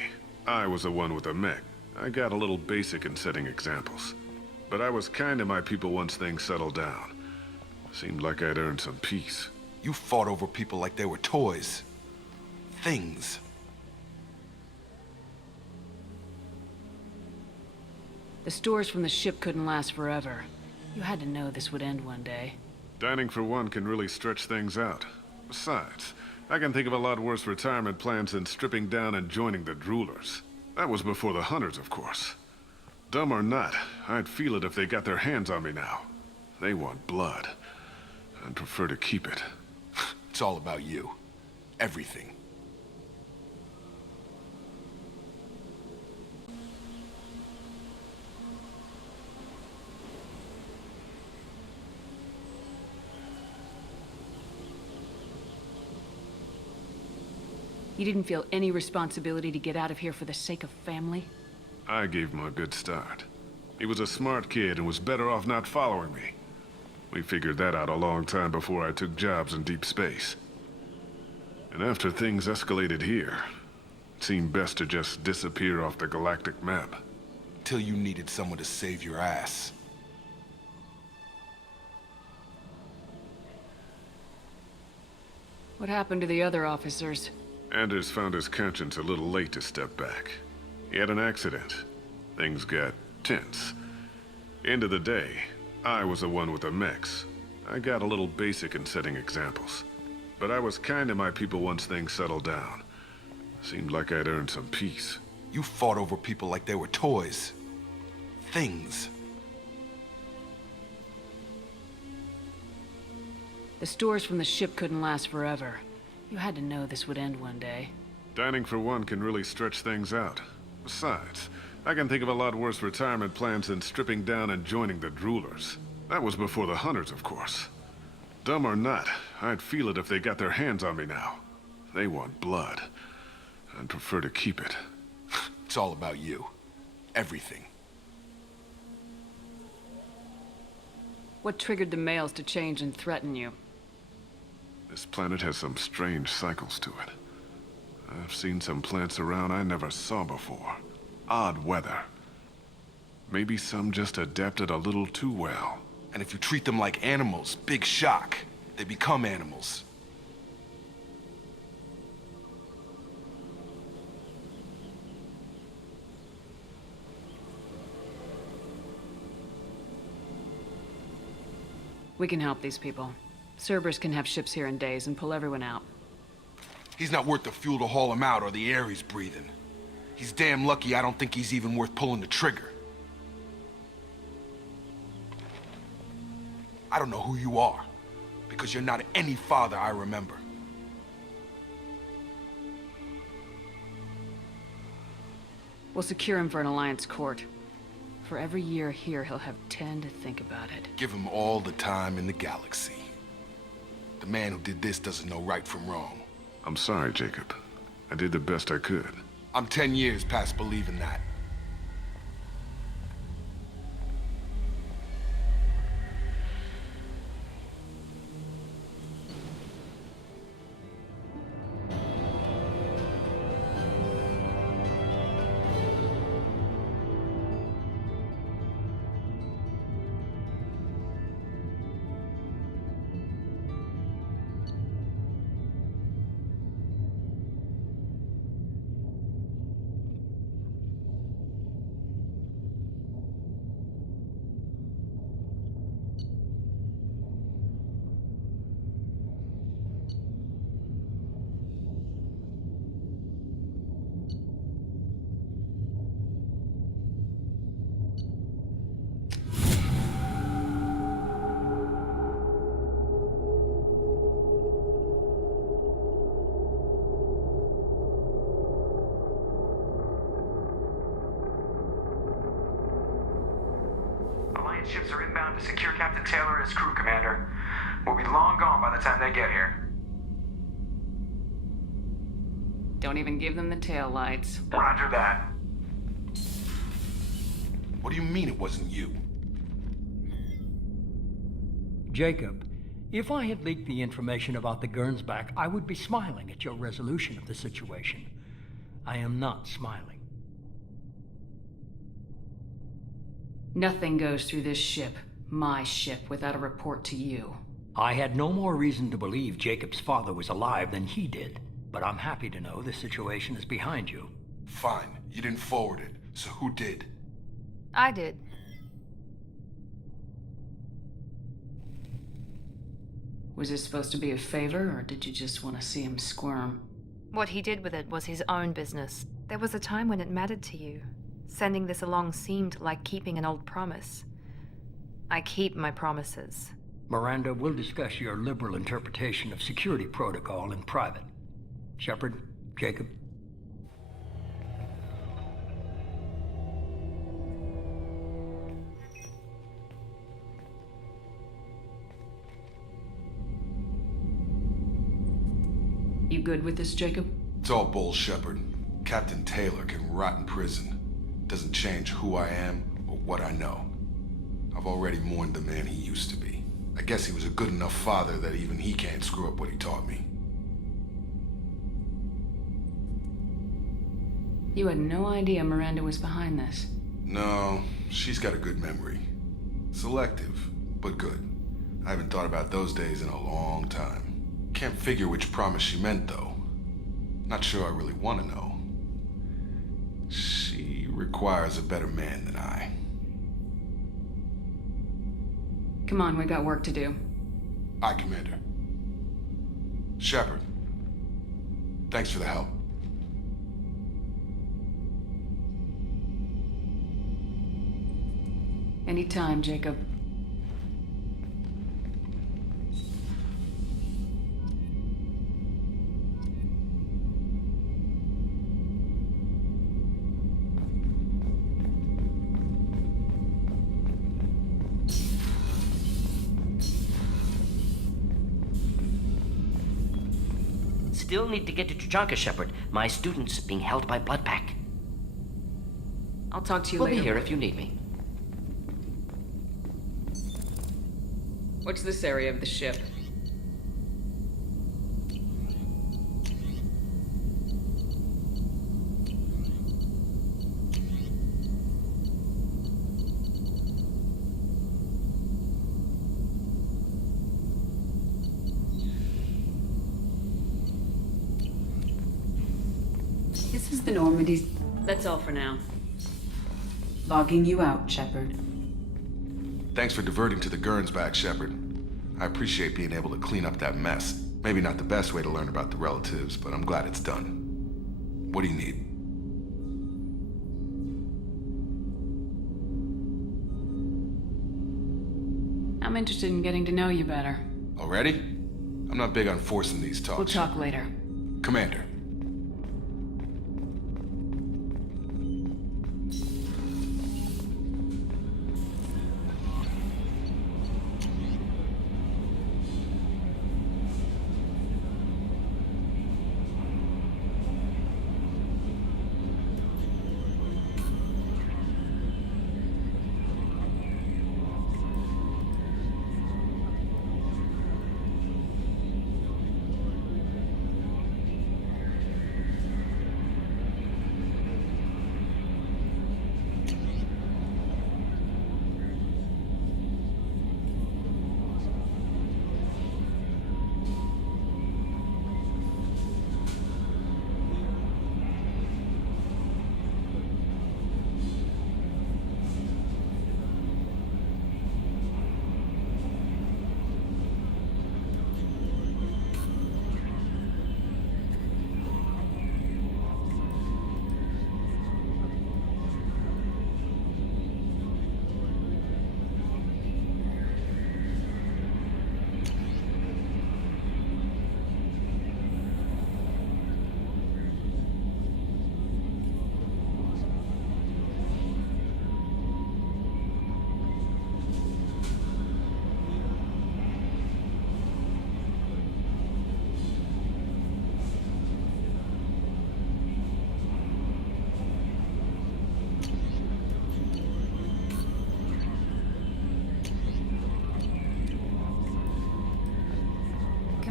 I was the one with the mech. I got a little basic in setting examples. But I was kind to my people once things settled down. Seemed like I'd earned some peace. You fought over people like they were toys. Things. The stores from the ship couldn't last forever. You had to know this would end one day. Dining for one can really stretch things out. Besides, I can think of a lot worse retirement plans than stripping down and joining the droolers. That was before the hunters, of course. Dumb or not, I'd feel it if they got their hands on me now. They want blood. I'd prefer to keep it. It's all about you. Everything. You didn't feel any responsibility to get out of here for the sake of family? I gave him a good start. He was a smart kid and was better off not following me. We figured that out a long time before I took jobs in deep space. And after things escalated here, it seemed best to just disappear off the galactic map. Till you needed someone to save your ass. What happened to the other officers? Anders found his conscience a little late to step back. He had an accident. Things got tense. End of the day, I was the one with the mechs. I got a little basic in setting examples. But I was kind to my people once things settled down. Seemed like I'd earned some peace. You fought over people like they were toys. Things. The stores from the ship couldn't last forever. You had to know this would end one day. Dining for one can really stretch things out. Besides, I can think of a lot worse retirement plans than stripping down and joining the droolers. That was before the hunters, of course. Dumb or not, I'd feel it if they got their hands on me now. They want blood. I'd prefer to keep it. It's all about you. Everything. What triggered the males to change and threaten you? This planet has some strange cycles to it. I've seen some plants around I never saw before. Odd weather. Maybe some just adapted a little too well. And if you treat them like animals, big shock. They become animals. We can help these people. Cerberus can have ships here in days and pull everyone out. He's not worth the fuel to haul him out or the air he's breathing. He's damn lucky I don't think he's even worth pulling the trigger. I don't know who you are, because you're not any father I remember. We'll secure him for an Alliance court. For every year here, he'll have 10 to think about it. Give him all the time in the galaxy. The man who did this doesn't know right from wrong. I'm sorry, Jacob. I did the best I could. I'm 10 years past believing that. ships are inbound to secure Captain Taylor and his crew, Commander. We'll be long gone by the time they get here. Don't even give them the tail lights. Roger that. What do you mean it wasn't you? Jacob, if I had leaked the information about the Gernsback, I would be smiling at your resolution of the situation. I am not smiling. Nothing goes through this ship, my ship, without a report to you. I had no more reason to believe Jacob's father was alive than he did, but I'm happy to know the situation is behind you. Fine, you didn't forward it, so who did? I did. Was this supposed to be a favor, or did you just want to see him squirm? What he did with it was his own business. There was a time when it mattered to you. Sending this along seemed like keeping an old promise. I keep my promises. Miranda, we'll discuss your liberal interpretation of security protocol in private. Shepard, Jacob. You good with this, Jacob? It's all bull, Shepard. Captain Taylor can rot in prison. Doesn't change who I am or what I know. I've already mourned the man he used to be. I guess he was a good enough father that even he can't screw up what he taught me. You had no idea Miranda was behind this. No, she's got a good memory. Selective, but good. I haven't thought about those days in a long time. Can't figure which promise she meant, though. Not sure I really want to know. She requires a better man than I. Come on, we got work to do. Aye, Commander. Shepard, thanks for the help. Anytime, Jacob. Still need to get to Tuchanka, Shepard. My student's being held by Bloodpack. I'll talk to you We'll later. be here if you need me. What's this area of the ship? This is the Normandy's. That's all for now. Logging you out, Shepard. Thanks for diverting to the Gernsback, Shepard. I appreciate being able to clean up that mess. Maybe not the best way to learn about the relatives, but I'm glad it's done. What do you need? I'm interested in getting to know you better. Already? I'm not big on forcing these talks. We'll talk later. Commander.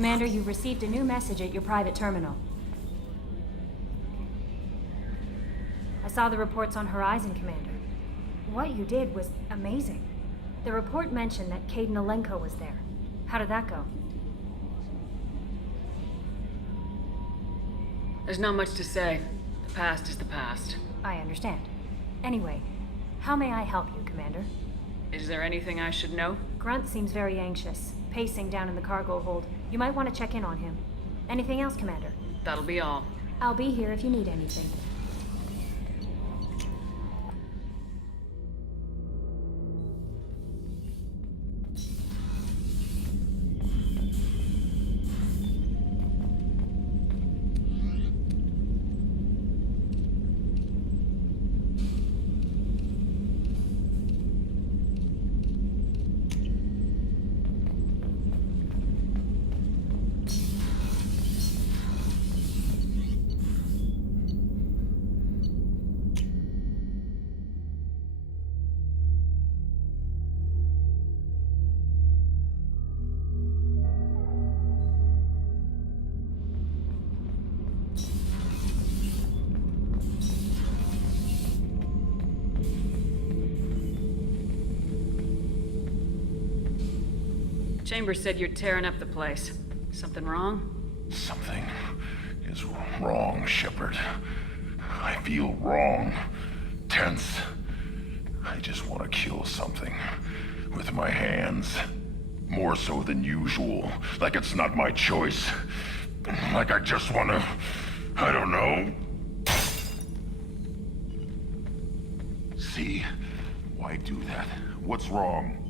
Commander, you've received a new message at your private terminal. I saw the reports on Horizon, Commander. What you did was amazing. The report mentioned that Caden Alenko was there. How did that go? There's not much to say. The past is the past. I understand. Anyway, how may I help you, Commander? Is there anything I should know? Grunt seems very anxious, pacing down in the cargo hold. You might want to check in on him. Anything else, Commander? That'll be all. I'll be here if you need anything. Chambers said you're tearing up the place. Something wrong? Something is wrong, Shepard. I feel wrong. Tense. I just want to kill something. With my hands. More so than usual. Like it's not my choice. Like I just want to... I don't know. See? Why do that? What's wrong?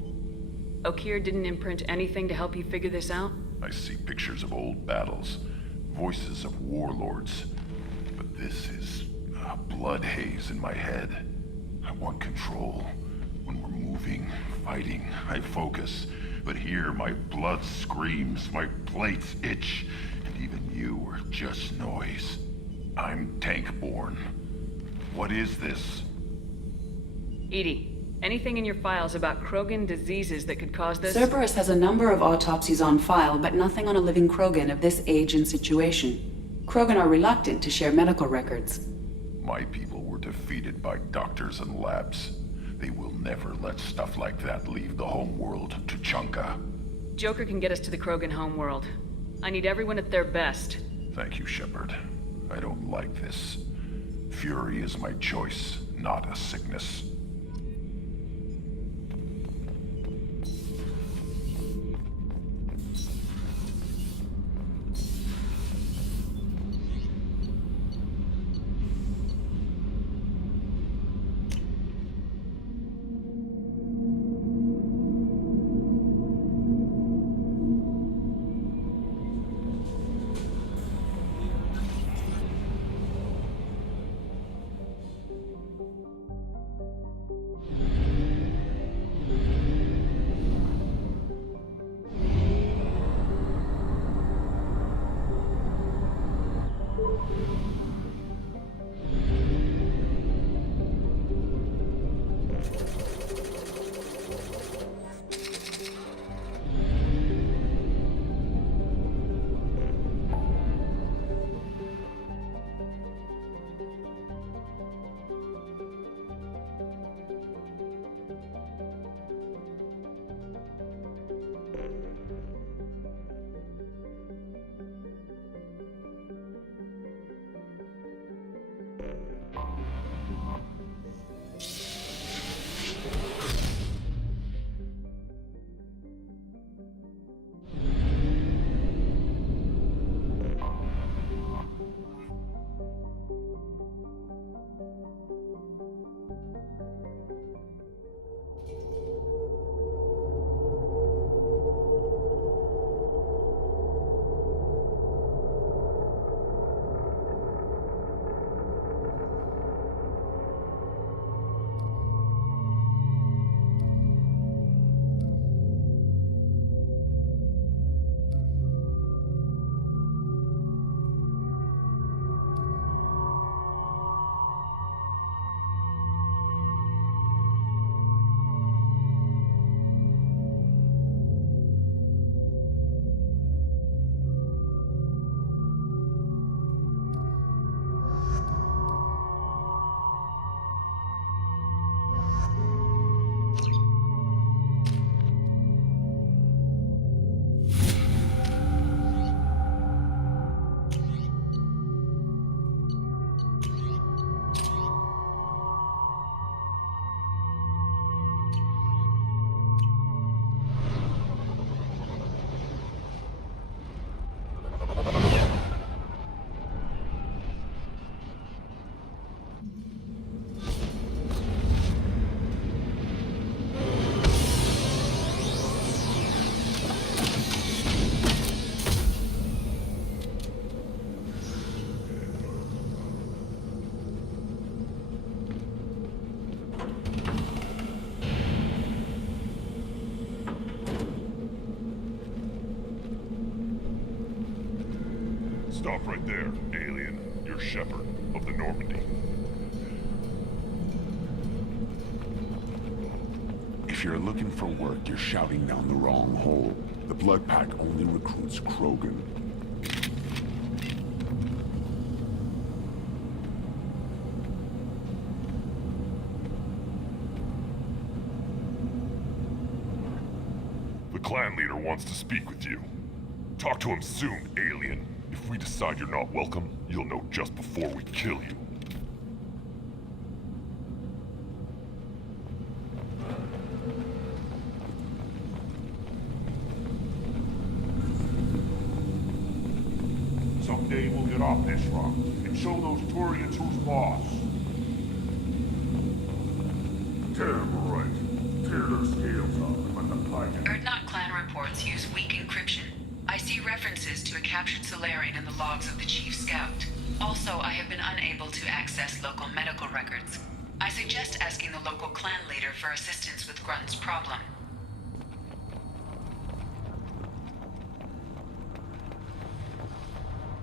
Okeer didn't imprint anything to help you figure this out? I see pictures of old battles, voices of warlords, but this is a blood haze in my head. I want control. When we're moving, fighting, I focus. But here, my blood screams, my plates itch, and even you are just noise. I'm tank-born. What is this? Edie, anything in your files about Krogan diseases that could cause this? Cerberus has a number of autopsies on file, but nothing on a living Krogan of this age and situation. Krogan are reluctant to share medical records. My people were defeated by doctors and labs. They will never let stuff like that leave the homeworld to Chunka. Joker can get us to the Krogan homeworld. I need everyone at their best. Thank you, Shepard. I don't like this. Fury is my choice, not a sickness. Stop right there, alien. You're Shepard of the Normandy. If you're looking for work, you're shouting down the wrong hole. The Blood Pack only recruits Krogan. The clan leader wants to speak with you. Talk to him soon, alien. If we decide you're not welcome, you'll know just before we kill you. Someday we'll get off this rock and show those Turians who's boss. Tear them right. Tear their scales off on the pike. Urdnot clan reports use weak encryption. I see references to a captured Solarian in the logs of the Chief Scout. Also, I have been unable to access local medical records. I suggest asking the local clan leader for assistance with Grunt's problem.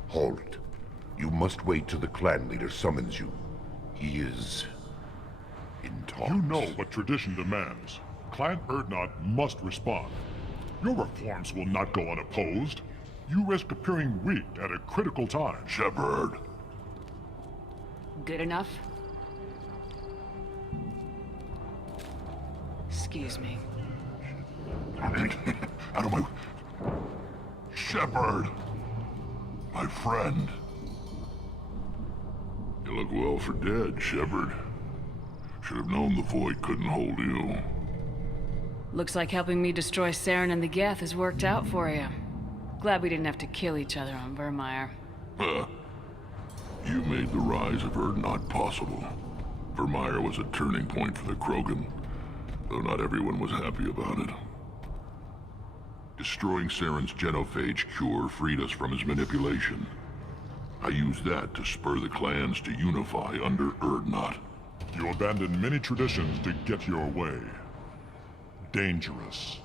Halt. You must wait till the clan leader summons you. He is in talks. You know what tradition demands. Clan Urdnot must respond. Your reforms will not go unopposed. You risk appearing weak at a critical time. Shepard. Good enough? Excuse me. Out of my... Shepard. My friend. You look well for dead, Shepard. Should have known the Void couldn't hold you. Looks like helping me destroy Saren and the Geth has worked out for you. Glad we didn't have to kill each other on Vermeer. You made the rise of Urdnot possible. Vermeer was a turning point for the Krogan, though not everyone was happy about it. Destroying Saren's genophage cure freed us from his manipulation. I used that to spur the clans to unify under Urdnot. You abandoned many traditions to get your way. Dangerous.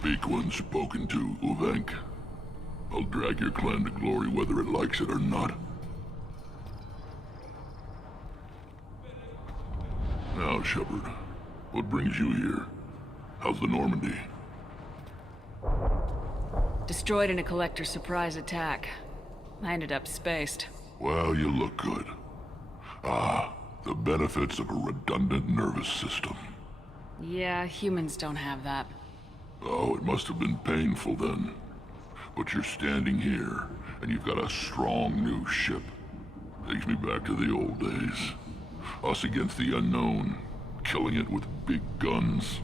Speak when spoken to, Uvenk. I'll drag your clan to glory whether it likes it or not. Now, Shepard, what brings you here? How's the Normandy? Destroyed in a Collector surprise attack. I ended up spaced. Well, you look good. Ah, the benefits of a redundant nervous system. Yeah, humans don't have that. Oh, it must have been painful then. But you're standing here, and you've got a strong new ship. Takes me back to the old days. Us against the unknown, killing it with big guns.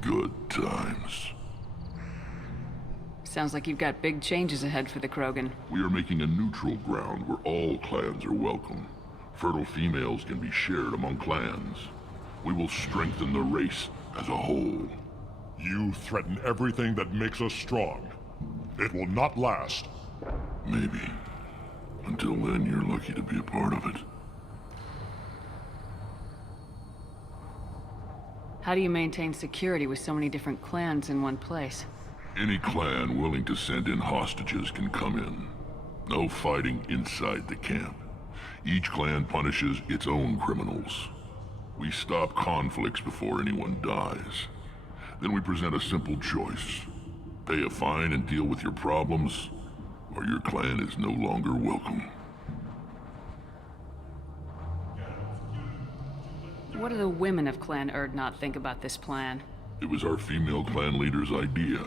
Good times. Sounds like you've got big changes ahead for the Krogan. We are making a neutral ground where all clans are welcome. Fertile females can be shared among clans. We will strengthen the race as a whole. You threaten everything that makes us strong. It will not last. Maybe. Until then, you're lucky to be a part of it. How do you maintain security with so many different clans in one place? Any clan willing to send in hostages can come in. No fighting inside the camp. Each clan punishes its own criminals. We stop conflicts before anyone dies. Then we present a simple choice. Pay a fine and deal with your problems, or your clan is no longer welcome. What do the women of Clan Urdnot think about this plan? It was our female clan leader's idea.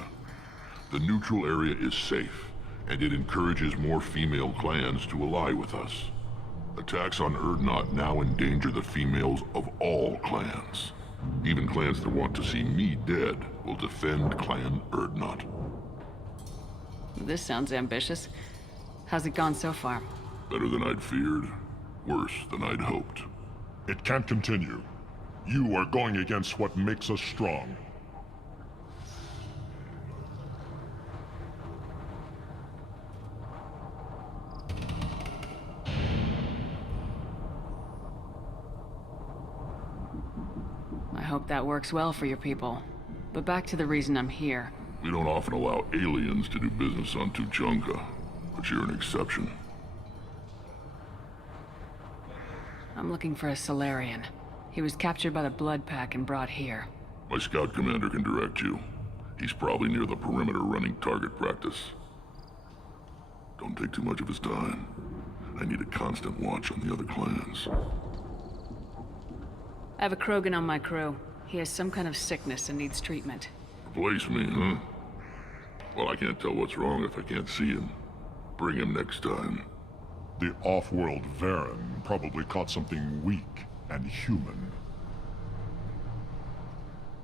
The neutral area is safe, and it encourages more female clans to ally with us. Attacks on Urdnot now endanger the females of all clans. Even clans that want to see me dead will defend Clan Urdnot. This sounds ambitious. How's it gone so far? Better than I'd feared. Worse than I'd hoped. It can't continue. You are going against what makes us strong. I hope that works well for your people. But back to the reason I'm here. We don't often allow aliens to do business on Tuchanka, but you're an exception. I'm looking for a Solarian. He was captured by the Blood Pack and brought here. My scout commander can direct you. He's probably near the perimeter running target practice. Don't take too much of his time. I need a constant watch on the other clans. I have a Krogan on my crew. He has some kind of sickness and needs treatment. Replace me, huh? Well, I can't tell what's wrong if I can't see him. Bring him next time. The off-world Varen probably caught something weak and human.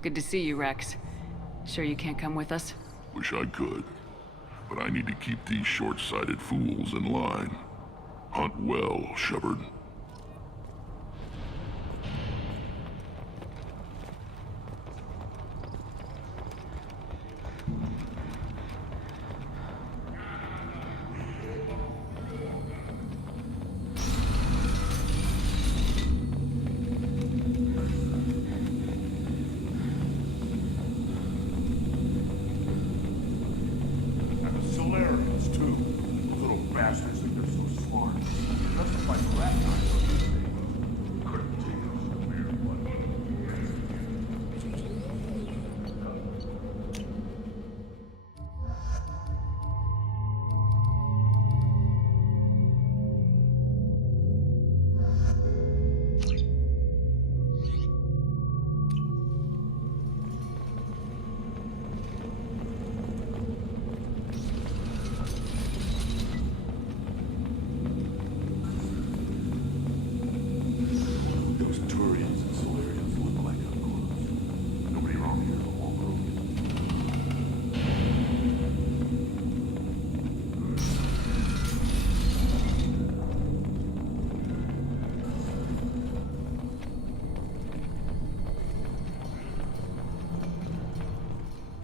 Good to see you, Rex. Sure you can't come with us? Wish I could. But I need to keep these short-sighted fools in line. Hunt well, Shepard.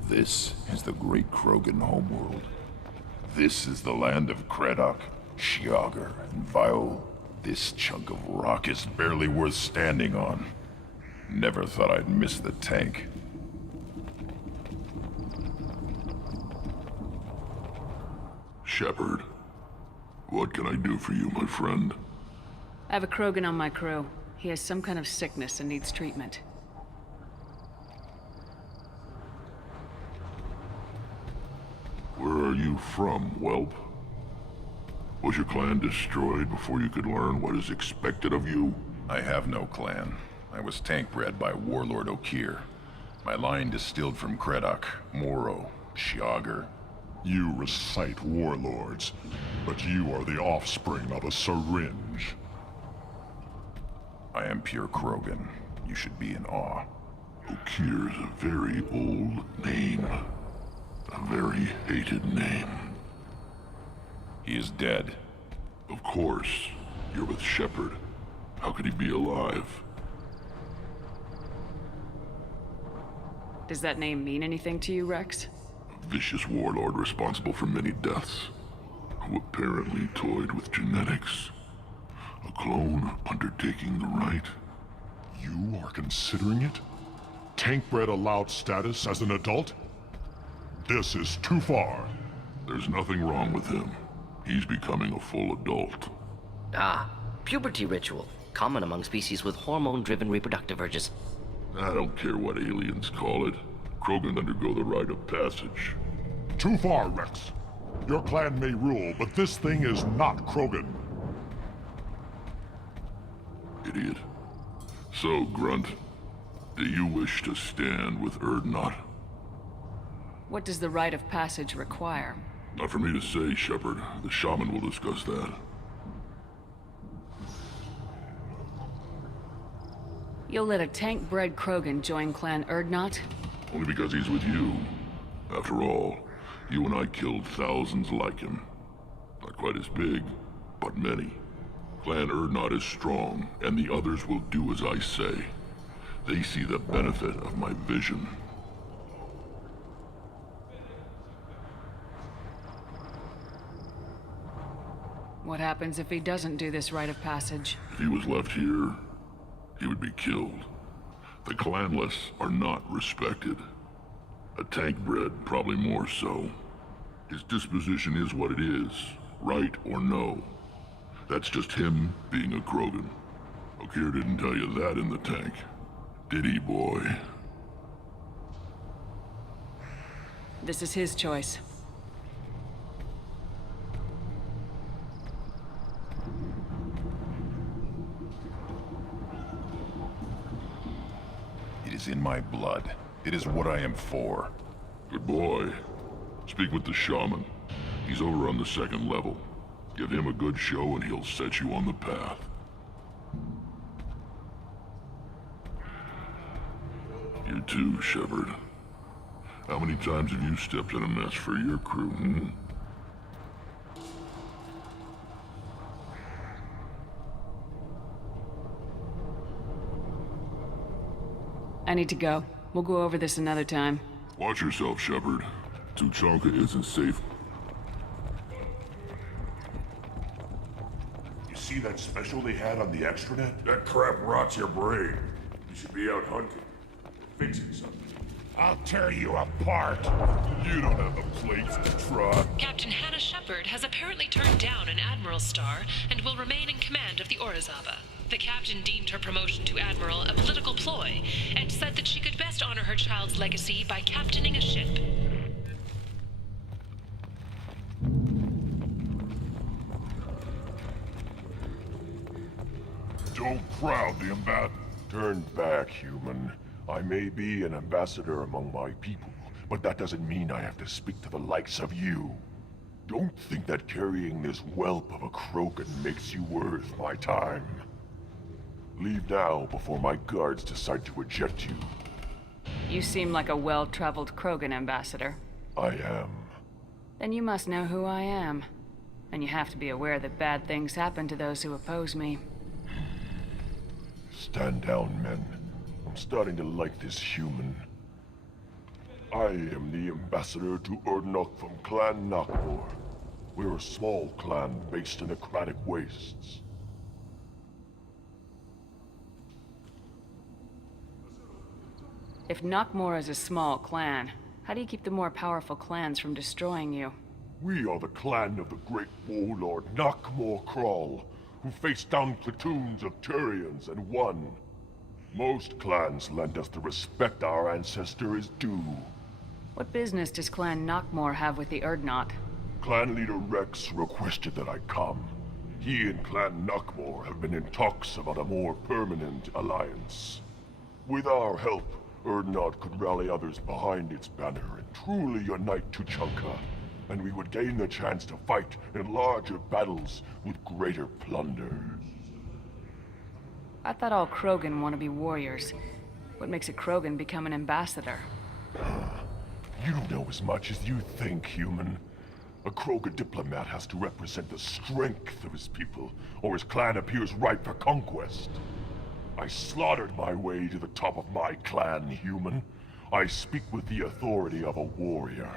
This is the great Krogan homeworld. This is the land of Kredok, Shiagar, and Viol. This chunk of rock is barely worth standing on. Never thought I'd miss the tank. Shepard, what can I do for you, my friend? I have a Krogan on my crew. He has some kind of sickness and needs treatment. Where are you from, whelp? Was your clan destroyed before you could learn what is expected of you? I have no clan. I was tank bred by Warlord Okir. My line distilled from Kredok, Moro, Shiagar. You recite warlords, but you are the offspring of a syringe. I am pure Krogan. You should be in awe. Okir is a very old name. A very hated name. He is dead. Of course. You're with Shepard. How could he be alive? Does that name mean anything to you, Rex? A vicious warlord responsible for many deaths, who apparently toyed with genetics. A clone undertaking the right. You are considering it? Tank-bred allowed status as an adult? This is too far. There's nothing wrong with him. He's becoming a full adult. Ah, puberty ritual. Common among species with hormone-driven reproductive urges. I don't care what aliens call it. Krogan undergo the rite of passage. Too far, Rex. Your clan may rule, but this thing is not Krogan. Idiot. So, Grunt, do you wish to stand with Urdnot? What does the rite of passage require? Not for me to say, Shepard. The shaman will discuss that. You'll let a tank-bred Krogan join Clan Urdnot? Only because he's with you. After all, you and I killed thousands like him. Not quite as big, but many. Clan Urdnot is strong, and the others will do as I say. They see the benefit of my vision. What happens if he doesn't do this rite of passage? If he was left here, he would be killed. The clanless are not respected. A tank bred, probably more so. His disposition is what it is, right or no. That's just him being a Krogan. Okir didn't tell you that in the tank. Did he, boy? This is his choice. It is in my blood. It is what I am for. Good boy. Speak with the shaman. He's over on the second level. Give him a good show and he'll set you on the path. You too, Shepard. How many times have you stepped in a mess for your crew, hmm? I need to go. We'll go over this another time. Watch yourself, Shepard. Tuchanka isn't safe. You see that special they had on the extranet? That crap rots your brain. You should be out hunting. Fixing something. I'll tear you apart. You don't have the plates to trot. Captain Hannah Shepard has apparently turned down an Admiral's star and will remain in command of the Orizaba. The captain deemed her promotion to Admiral a political ploy and said that she could best honor her child's legacy by captaining a ship. Don't crowd the ambassador. Turn back, human. I may be an ambassador among my people, but that doesn't mean I have to speak to the likes of you. Don't think that carrying this whelp of a Krogan makes you worth my time. Leave now before my guards decide to eject you. You seem like a well-traveled Krogan ambassador. I am. Then you must know who I am. And you have to be aware that bad things happen to those who oppose me. Stand down, men. I'm starting to like this human. I am the ambassador to Urdnot from Clan Nakmor. We're a small clan based in the Aquatic Wastes. If Nakmor is a small clan, how do you keep the more powerful clans from destroying you? We are the clan of the great warlord Nakmor Krall, who faced down platoons of Turians and won. Most clans lend us the respect our ancestor is due. What business does Clan Nakmor have with the Urdnot? Clan leader Rex requested that I come. He and Clan Nakmor have been in talks about a more permanent alliance. With our help, Urdnot could rally others behind its banner and truly unite Tuchanka, and we would gain the chance to fight in larger battles with greater plunder. I thought all Krogan want to be warriors. What makes a Krogan become an ambassador? You know as much as you think, human. A Krogan diplomat has to represent the strength of his people, or his clan appears ripe for conquest. I slaughtered my way to the top of my clan, human. I speak with the authority of a warrior.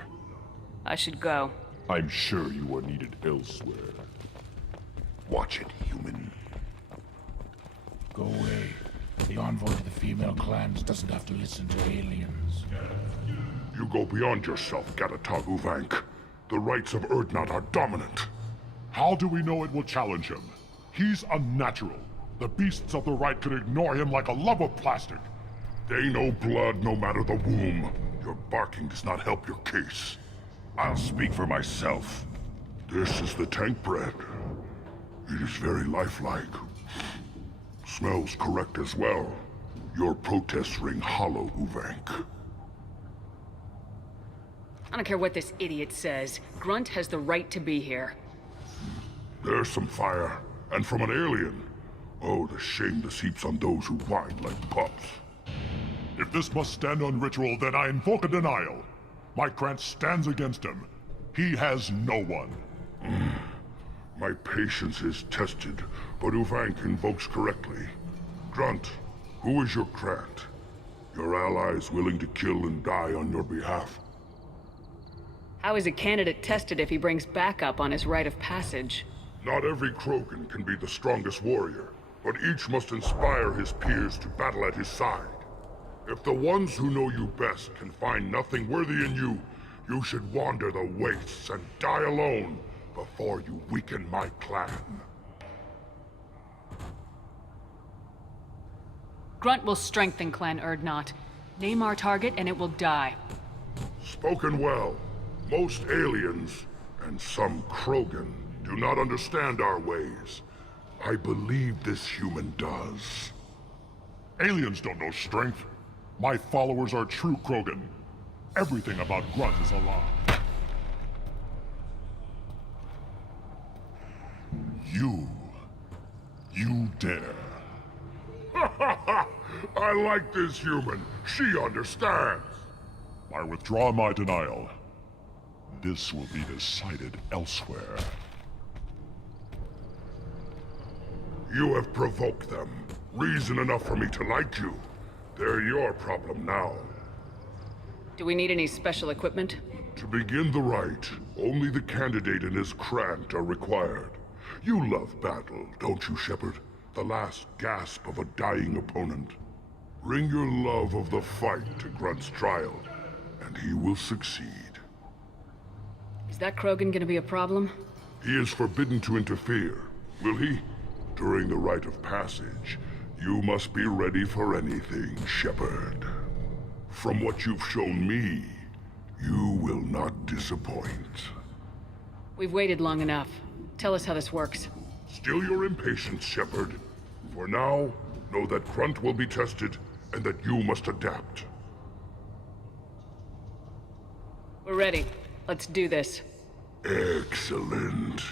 I should go. I'm sure you are needed elsewhere. Watch it, human. Go away. The envoy to the female clans doesn't have to listen to aliens. You go beyond yourself, Gatatog Uvank. The rights of Urdnot are dominant. How do we know it will challenge him? He's unnatural. The beasts of the right could ignore him like a lump of plastic. They know blood no matter the womb. Your barking does not help your case. I'll speak for myself. This is the tank bread. It is very lifelike. Smells correct as well. Your protests ring hollow, Uvank. I don't care what this idiot says. Grunt has the right to be here. There's some fire, and from an alien. Oh, the shame this heaps on those who whine like pups. If this must stand on ritual, then I invoke a denial. My Grant stands against him. He has no one. My patience is tested, but Uvank invokes correctly. Grunt, who is your Grant? Your allies willing to kill and die on your behalf? How is a candidate tested if he brings backup on his rite of passage? Not every Krogan can be the strongest warrior, but each must inspire his peers to battle at his side. If the ones who know you best can find nothing worthy in you, you should wander the wastes and die alone before you weaken my clan. Grunt will strengthen Clan Urdnot. Name our target and it will die. Spoken well. Most aliens, and some Krogan, do not understand our ways. I believe this human does. Aliens don't know strength. My followers are true Krogan. Everything about Grunt is a lie. You dare. I like this human. She understands. I withdraw my denial. This will be decided elsewhere. You have provoked them. Reason enough for me to like you. They're your problem now. Do we need any special equipment? To begin the rite, only the candidate and his Grant are required. You love battle, don't you, Shepard? The last gasp of a dying opponent. Bring your love of the fight to Grunt's trial, and he will succeed. Is that Krogan gonna be a problem? He is forbidden to interfere, will he? During the rite of passage, you must be ready for anything, Shepard. From what you've shown me, you will not disappoint. We've waited long enough. Tell us how this works. Still your impatience, Shepard. For now, know that Grunt will be tested, and that you must adapt. We're ready. Let's do this. Excellent.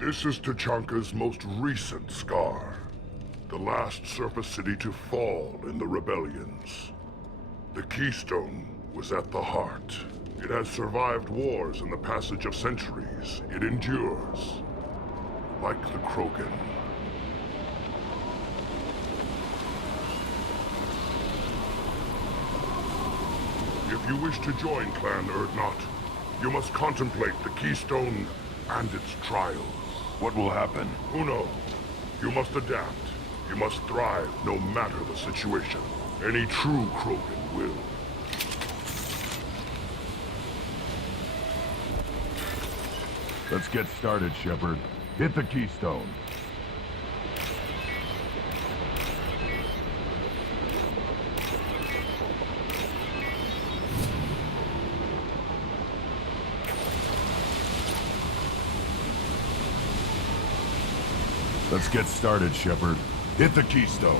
This is Tachanka's most recent scar. The last surface city to fall in the rebellions. The Keystone was at the heart. It has survived wars and the passage of centuries. It endures. Like the Krogan. If you wish to join Clan Urdnot, you must contemplate the Keystone and its trials. What will happen? Who knows? You must adapt. You must thrive no matter the situation. Any true Krogan will. Let's get started, Shepard. Hit the Keystone. Let's get started, Shepard. Hit the Keystone.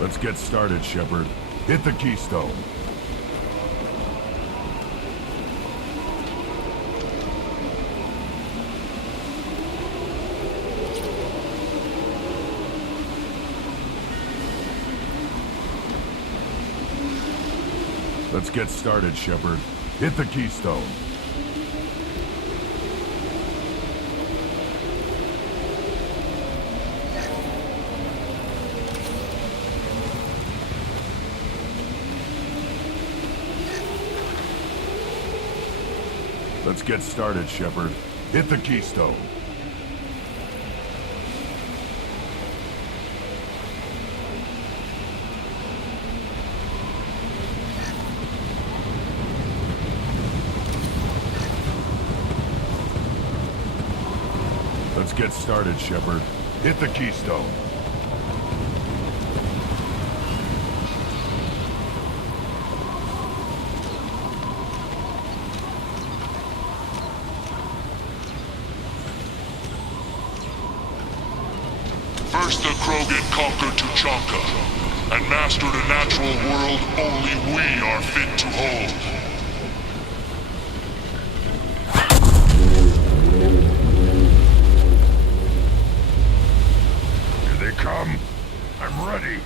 Let's get started, Shepard. Hit the Keystone. Let's get started, Shepard. Hit the keystone. Let's get started, Shepard. Hit the keystone. Let's get started, Shepard. Hit the keystone. First the Krogan conquered Tuchanka, and mastered a natural world only we are fit to hold. Here they come. I'm ready.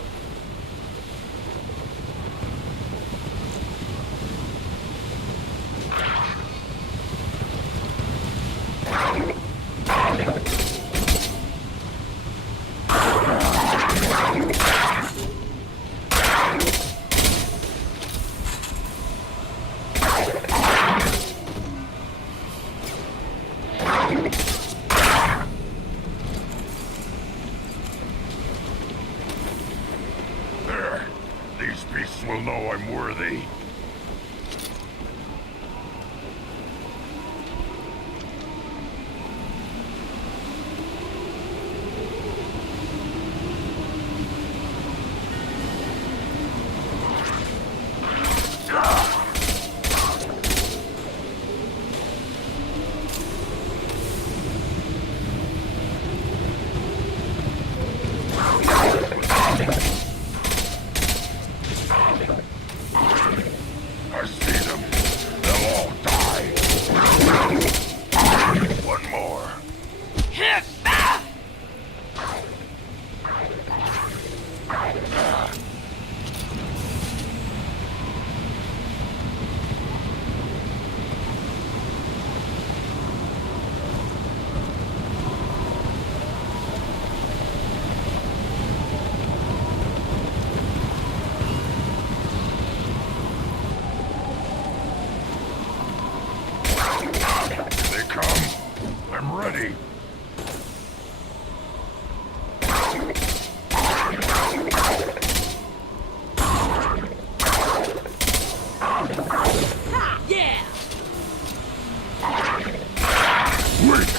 There. These beasts will know I'm worthy. I see them. They'll all die. One more. They come. I'm ready. Yeah! Wait!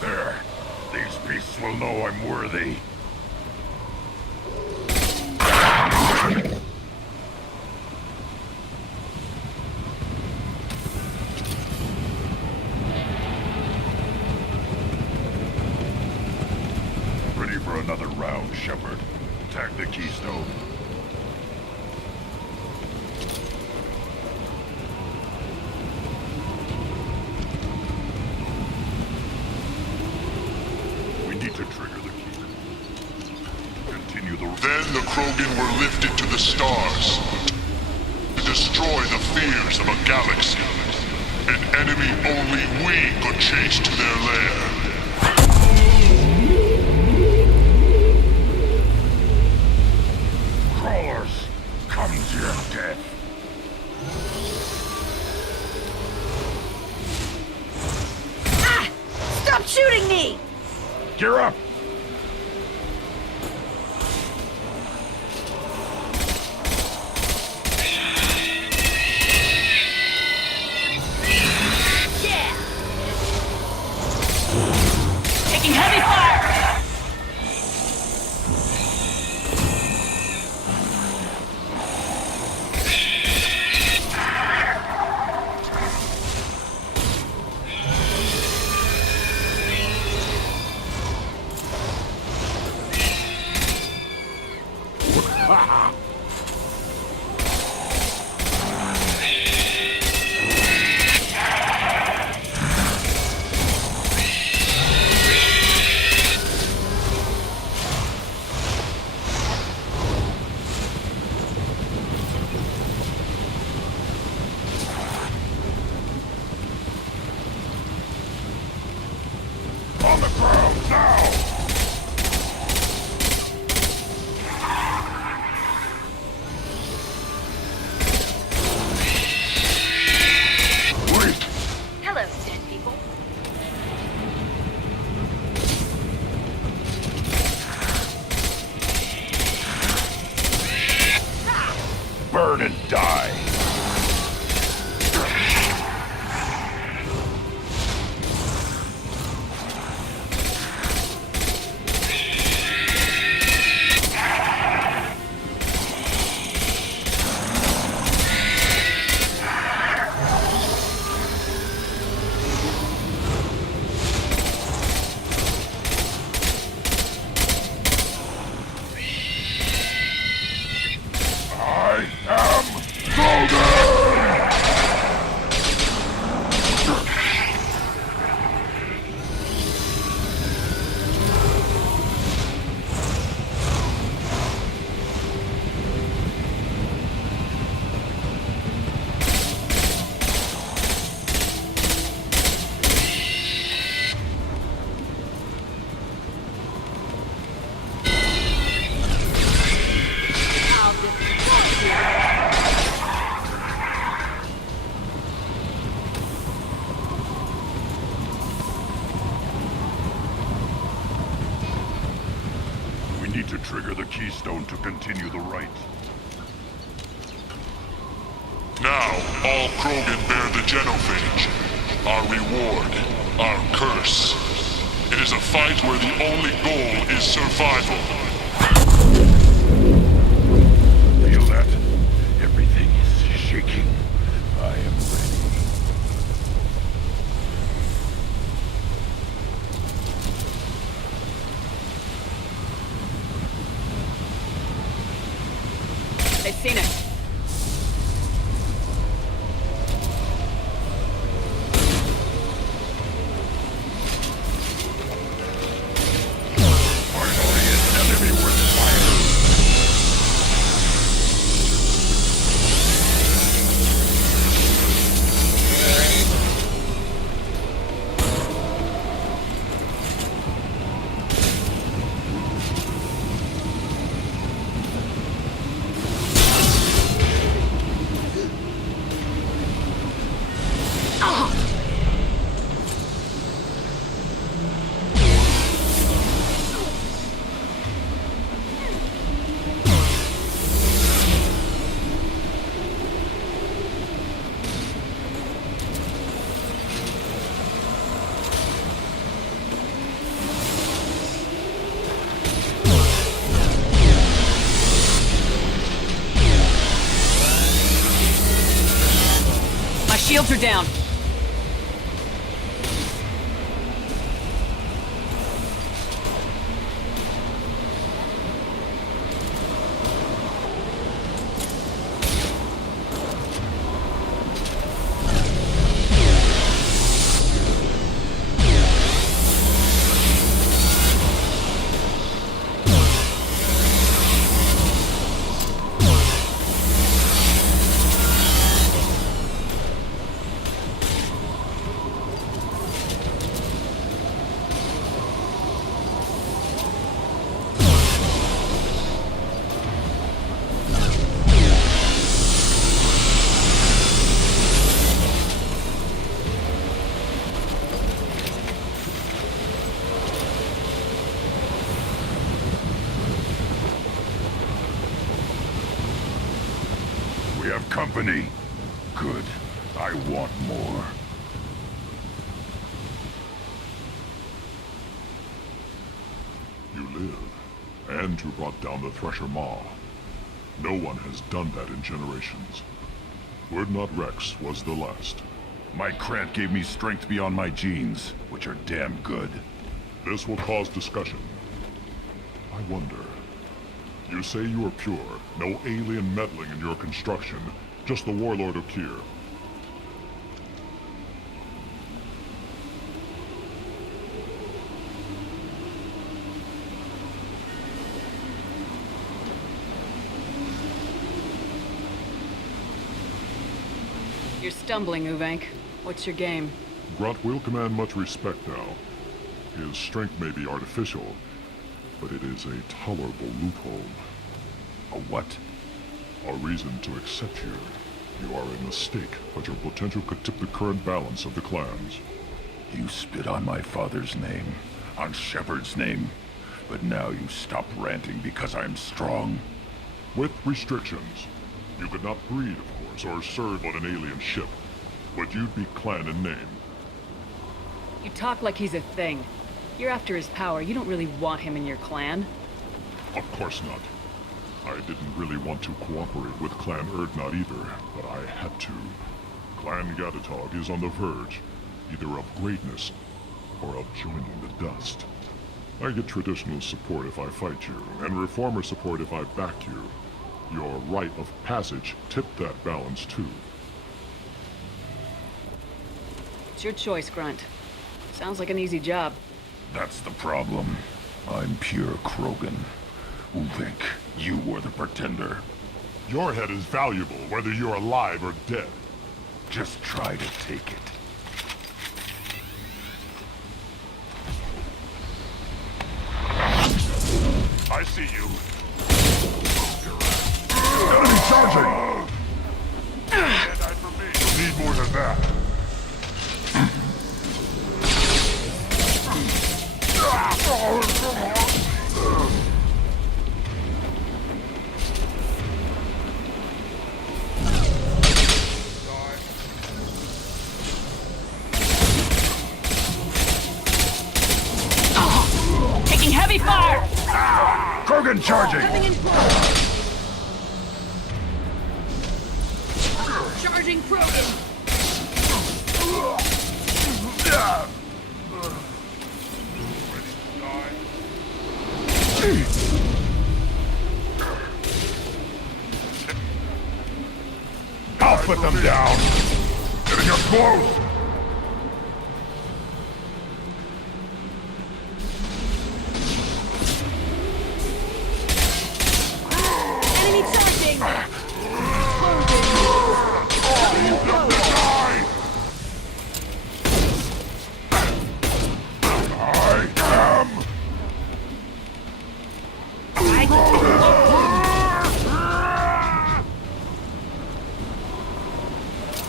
There. These beasts will know I'm worthy. Ready for another round, Shepard. Attack the keystone. We need to trigger the key. Continue the... Then the Krogan were lifted to the stars to destroy the fears of a galaxy. An enemy only we could chase to their lair. Crawlers, come to your death. Ah! Stop shooting me! Gear up! Yeah! Taking heavy fire! Turn and die. To trigger the keystone to continue the rite. Now, all Krogan bear the genophage. Our reward, our curse. It is a fight where the only goal is survival. Feel that? Everything is shaking. I am ready. They've seen it. Finally, an enemy worth fighting. Shields are down. We have company. Good. I want more. You live, and you brought down the Thresher Maw. No one has done that in generations. Word Not Rex was the last. My Krant gave me strength beyond my genes, which are damn good. This will cause discussion. I wonder. You say you are pure, no alien meddling in your construction, just the warlord of Kier. You're stumbling, Uvank. What's your game? Grunt will command much respect now. His strength may be artificial, but it is a tolerable loophole. A what? A reason to accept you. You are a mistake, but your potential could tip the current balance of the clans. You spit on my father's name, on Shepard's name, but now you stop ranting because I'm strong. With restrictions. You could not breed, of course, or serve on an alien ship, but you'd be clan in name. You talk like he's a thing. You're after his power. You don't really want him in your clan. Of course not. I didn't really want to cooperate with Clan Erdnot either, but I had to. Clan Gatatog is on the verge, either of greatness or of joining the dust. I get traditional support if I fight you, and reformer support if I back you. Your rite of passage tipped that balance too. It's your choice, Grunt. Sounds like an easy job. That's the problem. I'm pure Krogan. Uvink, you were the pretender. Your head is valuable, whether you're alive or dead. Just try to take it. I see you. Enemy charging! Can't die from me. You'll need more than that. Taking heavy fire! Krogan charging! Coming in close! Charging Krogan! I'll put them down! Getting up close! Enemy charging!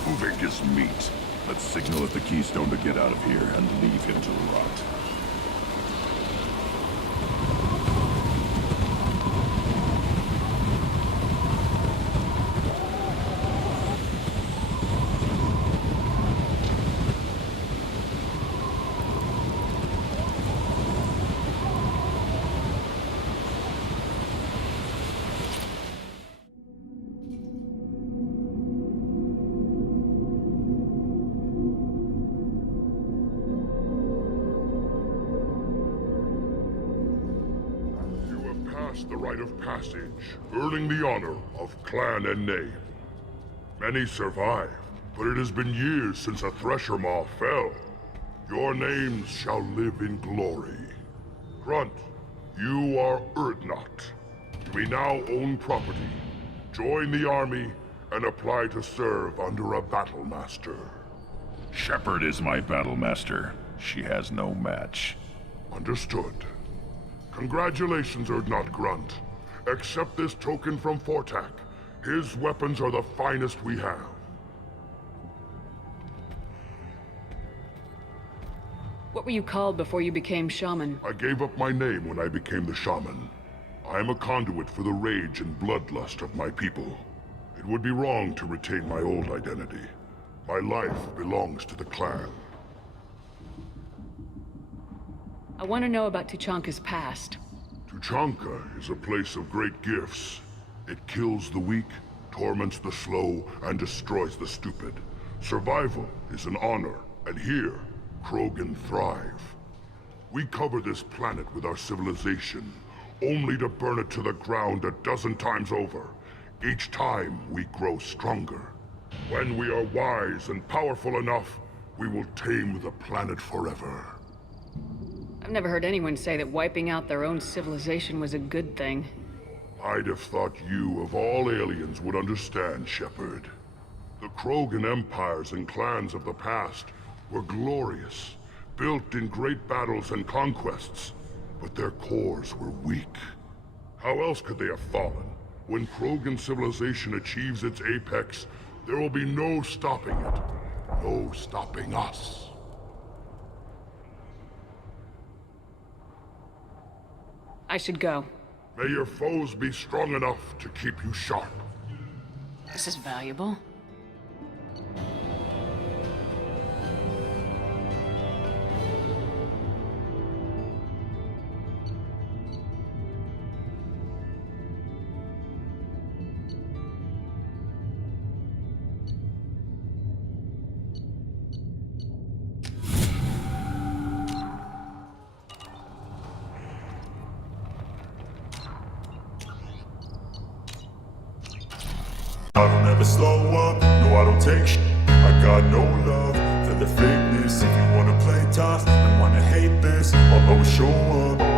Uvink is meat. Let's signal at the Keystone to get out of here and leave him to rot. The rite of passage, earning the honor of clan and name. Many survived, but it has been years since a Thresher Maw fell. Your names shall live in glory. Grunt, you are Erdnot. You may now own property, join the army, and apply to serve under a battle master. Shepard is my battle master. She has no match. Understood. Congratulations, Erdnot Grunt. Accept this token from Fortak. His weapons are the finest we have. What were you called before you became shaman? I gave up my name when I became the shaman. I am a conduit for the rage and bloodlust of my people. It would be wrong to retain my old identity. My life belongs to the clan. I want to know about Tuchanka's past. Tuchanka is a place of great gifts. It kills the weak, torments the slow, and destroys the stupid. Survival is an honor, and here, Krogan thrive. We cover this planet with our civilization, only to burn it to the ground a dozen times over. Each time, we grow stronger. When we are wise and powerful enough, we will tame the planet forever. I've never heard anyone say that wiping out their own civilization was a good thing. I'd have thought you, of all aliens, would understand, Shepard. The Krogan empires and clans of the past were glorious, built in great battles and conquests, but their cores were weak. How else could they have fallen? When Krogan civilization achieves its apex, there will be no stopping it. No stopping us. I should go. May your foes be strong enough to keep you sharp. This is valuable. I don't ever slow up, no I don't take I got no love for the fakeness. If you wanna play tough and wanna hate this, I'll always show up.